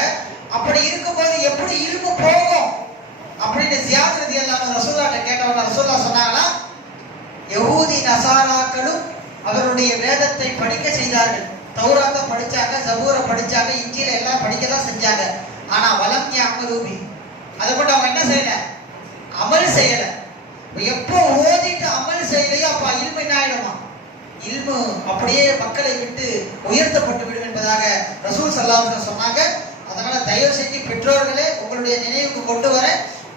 அப்படி இருக்கும்போது எப்படி இல்மு போகும் அப்படின்னு ஜியாத் ரலியல்லாஹு அன்ஹு ரசூலுல்லாஹ்ட்ட கேட்டவங்க ரசூலுல்லாஹ் சொன்னாங்கன்னா, யஹூதி நசாராக்களும் அவருடைய வேதத்தை படிக்க செய்தார்கள். தௌராத்தை படிச்சாங்க, ஜபூரை படிச்சாங்க, இஞ்சில எல்லாம் படிக்க தான் செஞ்சாங்க. ஆனா வலம் யஅமலூபி, அதை கொண்டு அவங்க என்ன செய்யல? அமல் செய்யல. எப்போ ஓதிட்டு அமல் செய்யலையோ அப்ப இல்மு என்ன ஆயிடுமா? இல்மு அப்படியே மக்களை விட்டு உயர்த்தப்பட்டு விடும் என்பதாக ரசூல் ஸல்லல்லாஹு அலைஹி வஸல்லம் சொன்னாங்க. அதனால தயவு செஞ்சு பெற்றோர்களே உங்களுடைய நினைவுக்கு கொண்டு வர,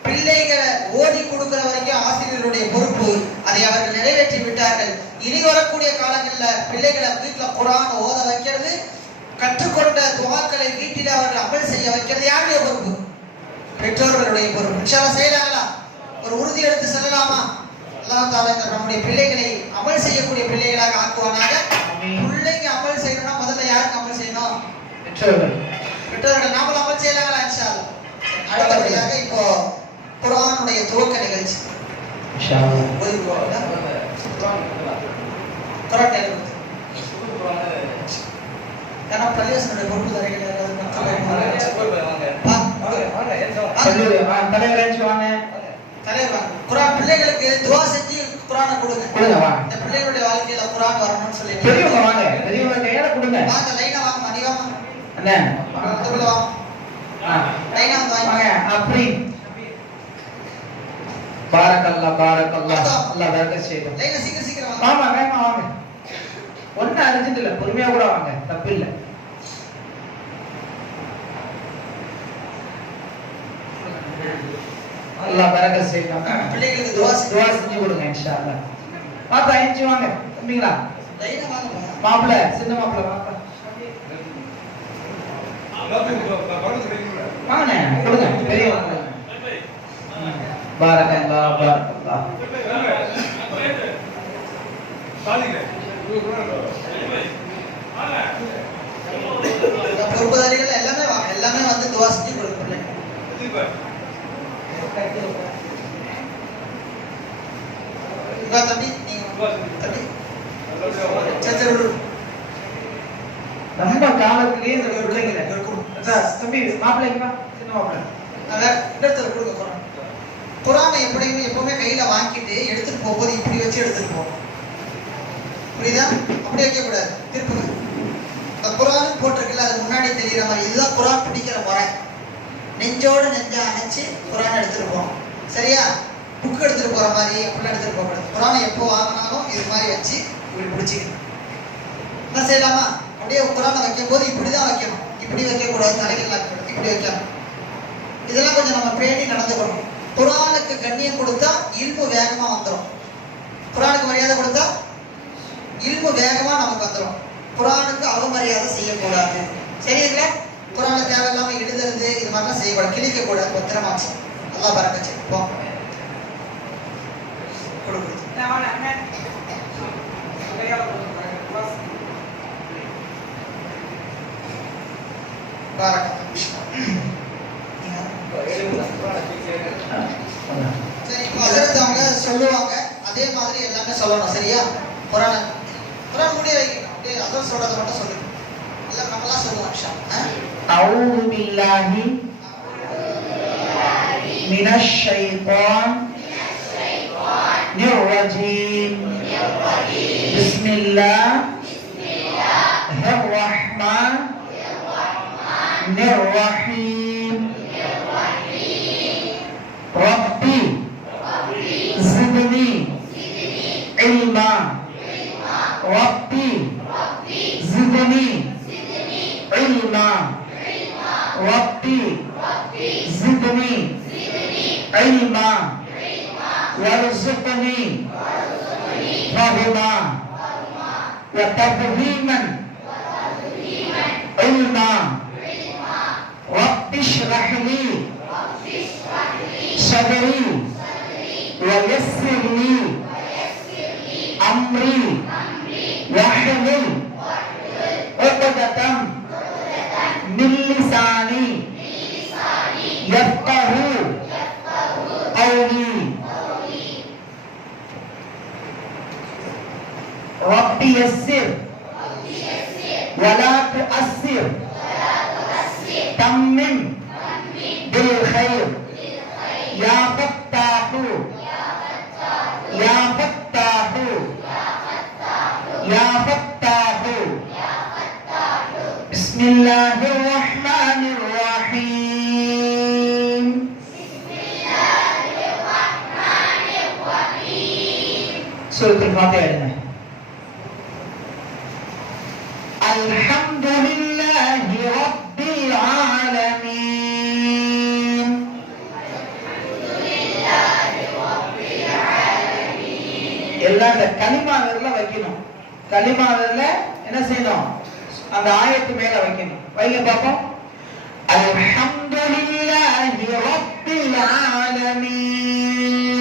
பிள்ளைகளை ஓதி கொடுக்கிற வரைக்கும் ஆசிரியர்களுடைய பொறுப்பு. அதை அவர்கள் நிறைவேற்றி விட்டார்கள். இனி வரக்கூடிய காலங்களில் பிள்ளைகளை வீட்டில் குர்ஆன் ஓத வைக்கிறது, கற்றுக்கொண்ட துஆக்களை வீட்டில் அவர்கள் அமல் செய்ய வைக்கிறது யாருடைய பொறுப்பு? பெற்றோர்களுடைய பொறுப்பு. இன்ஷா அல்லாஹ் செய்யலாங்களா? ஒரு உறுதி எடுத்து செல்லலாமா? அல்லாஹ் தஆலா நம்முடைய பிள்ளைகளை அமல் செய்யக்கூடிய பிள்ளைகளாக ஆக்குவானாக. பிள்ளைங்க அமல் செய்யணும்னா முதல்ல யாருக்கு அமல் செய்யணும்? பெற்றோர்கள். நாமளும் அமல் செய்யலாங்களா? இன்ஷா அல்லாஹ். அடுத்தபடியாக இப்போ குர்ஆனுடைய துவக்க நிகழ்ச்சி இன்ஷா அல்லாஹ். குர்ஆன் ஏன்னா பள்ளிவாசனுடைய பொறுப்பு தரைகள் தலைவர் குர்ஆன் பிள்ளைகளுக்கு துஆ செஞ்சு குர்ஆனை கொடுங்க. இந்த பிள்ளைகளுடைய வாழ்க்கையில குர்ஆன் வரணும்னு சொல்லி பெரியவங்க வாங்க, பெரியவங்க கையில கொடுங்க. வாங்க லைனா வாங்க, மணிவாங்க அண்ணே அதுக்குள்ள வாங்க, லைனா வாங்க. அப்படி பாரக்கல்லாஹ் பாரக்கல்லாஹ், அல்லாஹ் பரக்கத் செய்யட்டும். லைனா சீக்கிரம் வாங்க. வாங்க வேகமா வாங்க. ஒண்ணு அர்ஜென்ட் இல்ல, பொறுமையா கூட வாங்க, தப்பு இல்ல. அல்லாஹ் பரக்கத் செய்யட்டும். பிள்ளைகளுக்கு துஆ செஞ்சு கொடுங்க இன்ஷா அல்லாஹ். பாப்பா எஞ்சி வாங்க தம்பிங்களா, லைனா வாங்க. மாப்ள சின்ன மாப்ள வாங்க, வாங்கண்ணே கொடுங்க பெரியவங்க. பாரக்கல்லாஹ் பாரக்கல்லாஹ். பொறுப்புதாரிகள் எல்லாமே வாங்க, எல்லாமே வந்து துஆ செஞ்சு கொடுங்க பிள்ளைங்க. தம்பி நீங்க தம்பி சச்சரு நம்ம காலத்திலேயே இந்த பிள்ளைங்களை தம்பி மாப்பிள்ளைங்க சின்ன மாப்பிள்ளை இடத்துல கொடுங்க. குர்ஆன் குர்ஆனை எப்பவுமே கையில வாங்கிட்டு எடுத்துட்டு போகும்போது இப்படி வச்சு எடுத்துட்டு போகணும். புரியுதா? அப்படி வைக்க கூடாது, திருப்புங்க. இந்த குர்ஆன் போட்டிருக்குல்ல, அது முன்னாடி தெரியுற மாதிரி இதுதான் குர்ஆன் பிடிக்கிற முறை. நெஞ்சோடு நெஞ்சா அணைச்சு குர்ஆன் எடுத்துட்டு போகணும். சரியா? புக் எடுத்துட்டு போற மாதிரி அப்படிலாம் எடுத்துட்டு போக கூடாது. குர்ஆனை எப்போ வாங்கினாலும் இது மாதிரி வச்சு இப்படி பிடிச்சிக்கணும். என்ன செய்யலாமா? அப்படியே குர்ஆனை வைக்கும் போது இப்படிதான் வைக்கணும், இப்படி வைக்க கூடாது, தலைகள் வைக்கணும், இப்படி வைக்கணும். இதெல்லாம் கொஞ்சம் நம்ம பேணி நடந்துக்கணும். குர்ஆனுக்கு கண்ணியம் கொடுத்தா இல்மு வேகமா வந்துடும். குர்ஆனுக்கு மரியாதை கொடுத்தா இல்மு வேகமா நமக்கு வந்துடும். குர்ஆனுக்கு அவமரியாதை செய்யக்கூடாது. சரிங்களா? குர்ஆனை தேவையில்லாம எழுதுறது இது மாதிரிலாம் செய்யக்கூடாது, கிழிக்க கூடாது, பத்திரமாச்சு. அல்லாஹ் பரக்கத் செய்யட்டும். கொடுக்குறது சரி. இப்போ ஹஜ்ரத் அவங்க சொல்லுவாங்க, அதே மாதிரி எல்லாமே சொல்லணும். சரியா? குர்ஆன் முடிய வைக்கணும். அப்படியே ஹஜ்ரத் சொல்றதை மட்டும் சொல்லுங்க. எல்லாம் நம்மளா சொல்லுவோம். இன்ஷா அவுது பில்லாஹி மினஷ் ஷைத்தான் الرجيم بسم பிஸ்மில்லாஹிர் ரஹ்மானிர் ரஹீம். ரப்பி زدني علما. ربي زدني علما. ربي زدني علما. وارزقني فهما وتفهيما علما. رب اشرح لي صدري ويسر لي أمري واحلل عقدة من لساني يفقهوا قولي. رب يسر ولا تؤثر تمم بالخير يا فتاح يا فتاح يا فتاح. بسم الله الرحمن الرحيم. سورة الفاتحة. الحمد لله رب العالمين. எல்லாம் இந்த கலிமா விரல வைக்கணும். கலிமா விரல என்ன செய்யணும்? அந்த ஆயத்து மேல வைக்கணும். வைங்க பாப்போம். அல்ஹம்துலில்லாஹி ரப்பில் ஆலமீன்.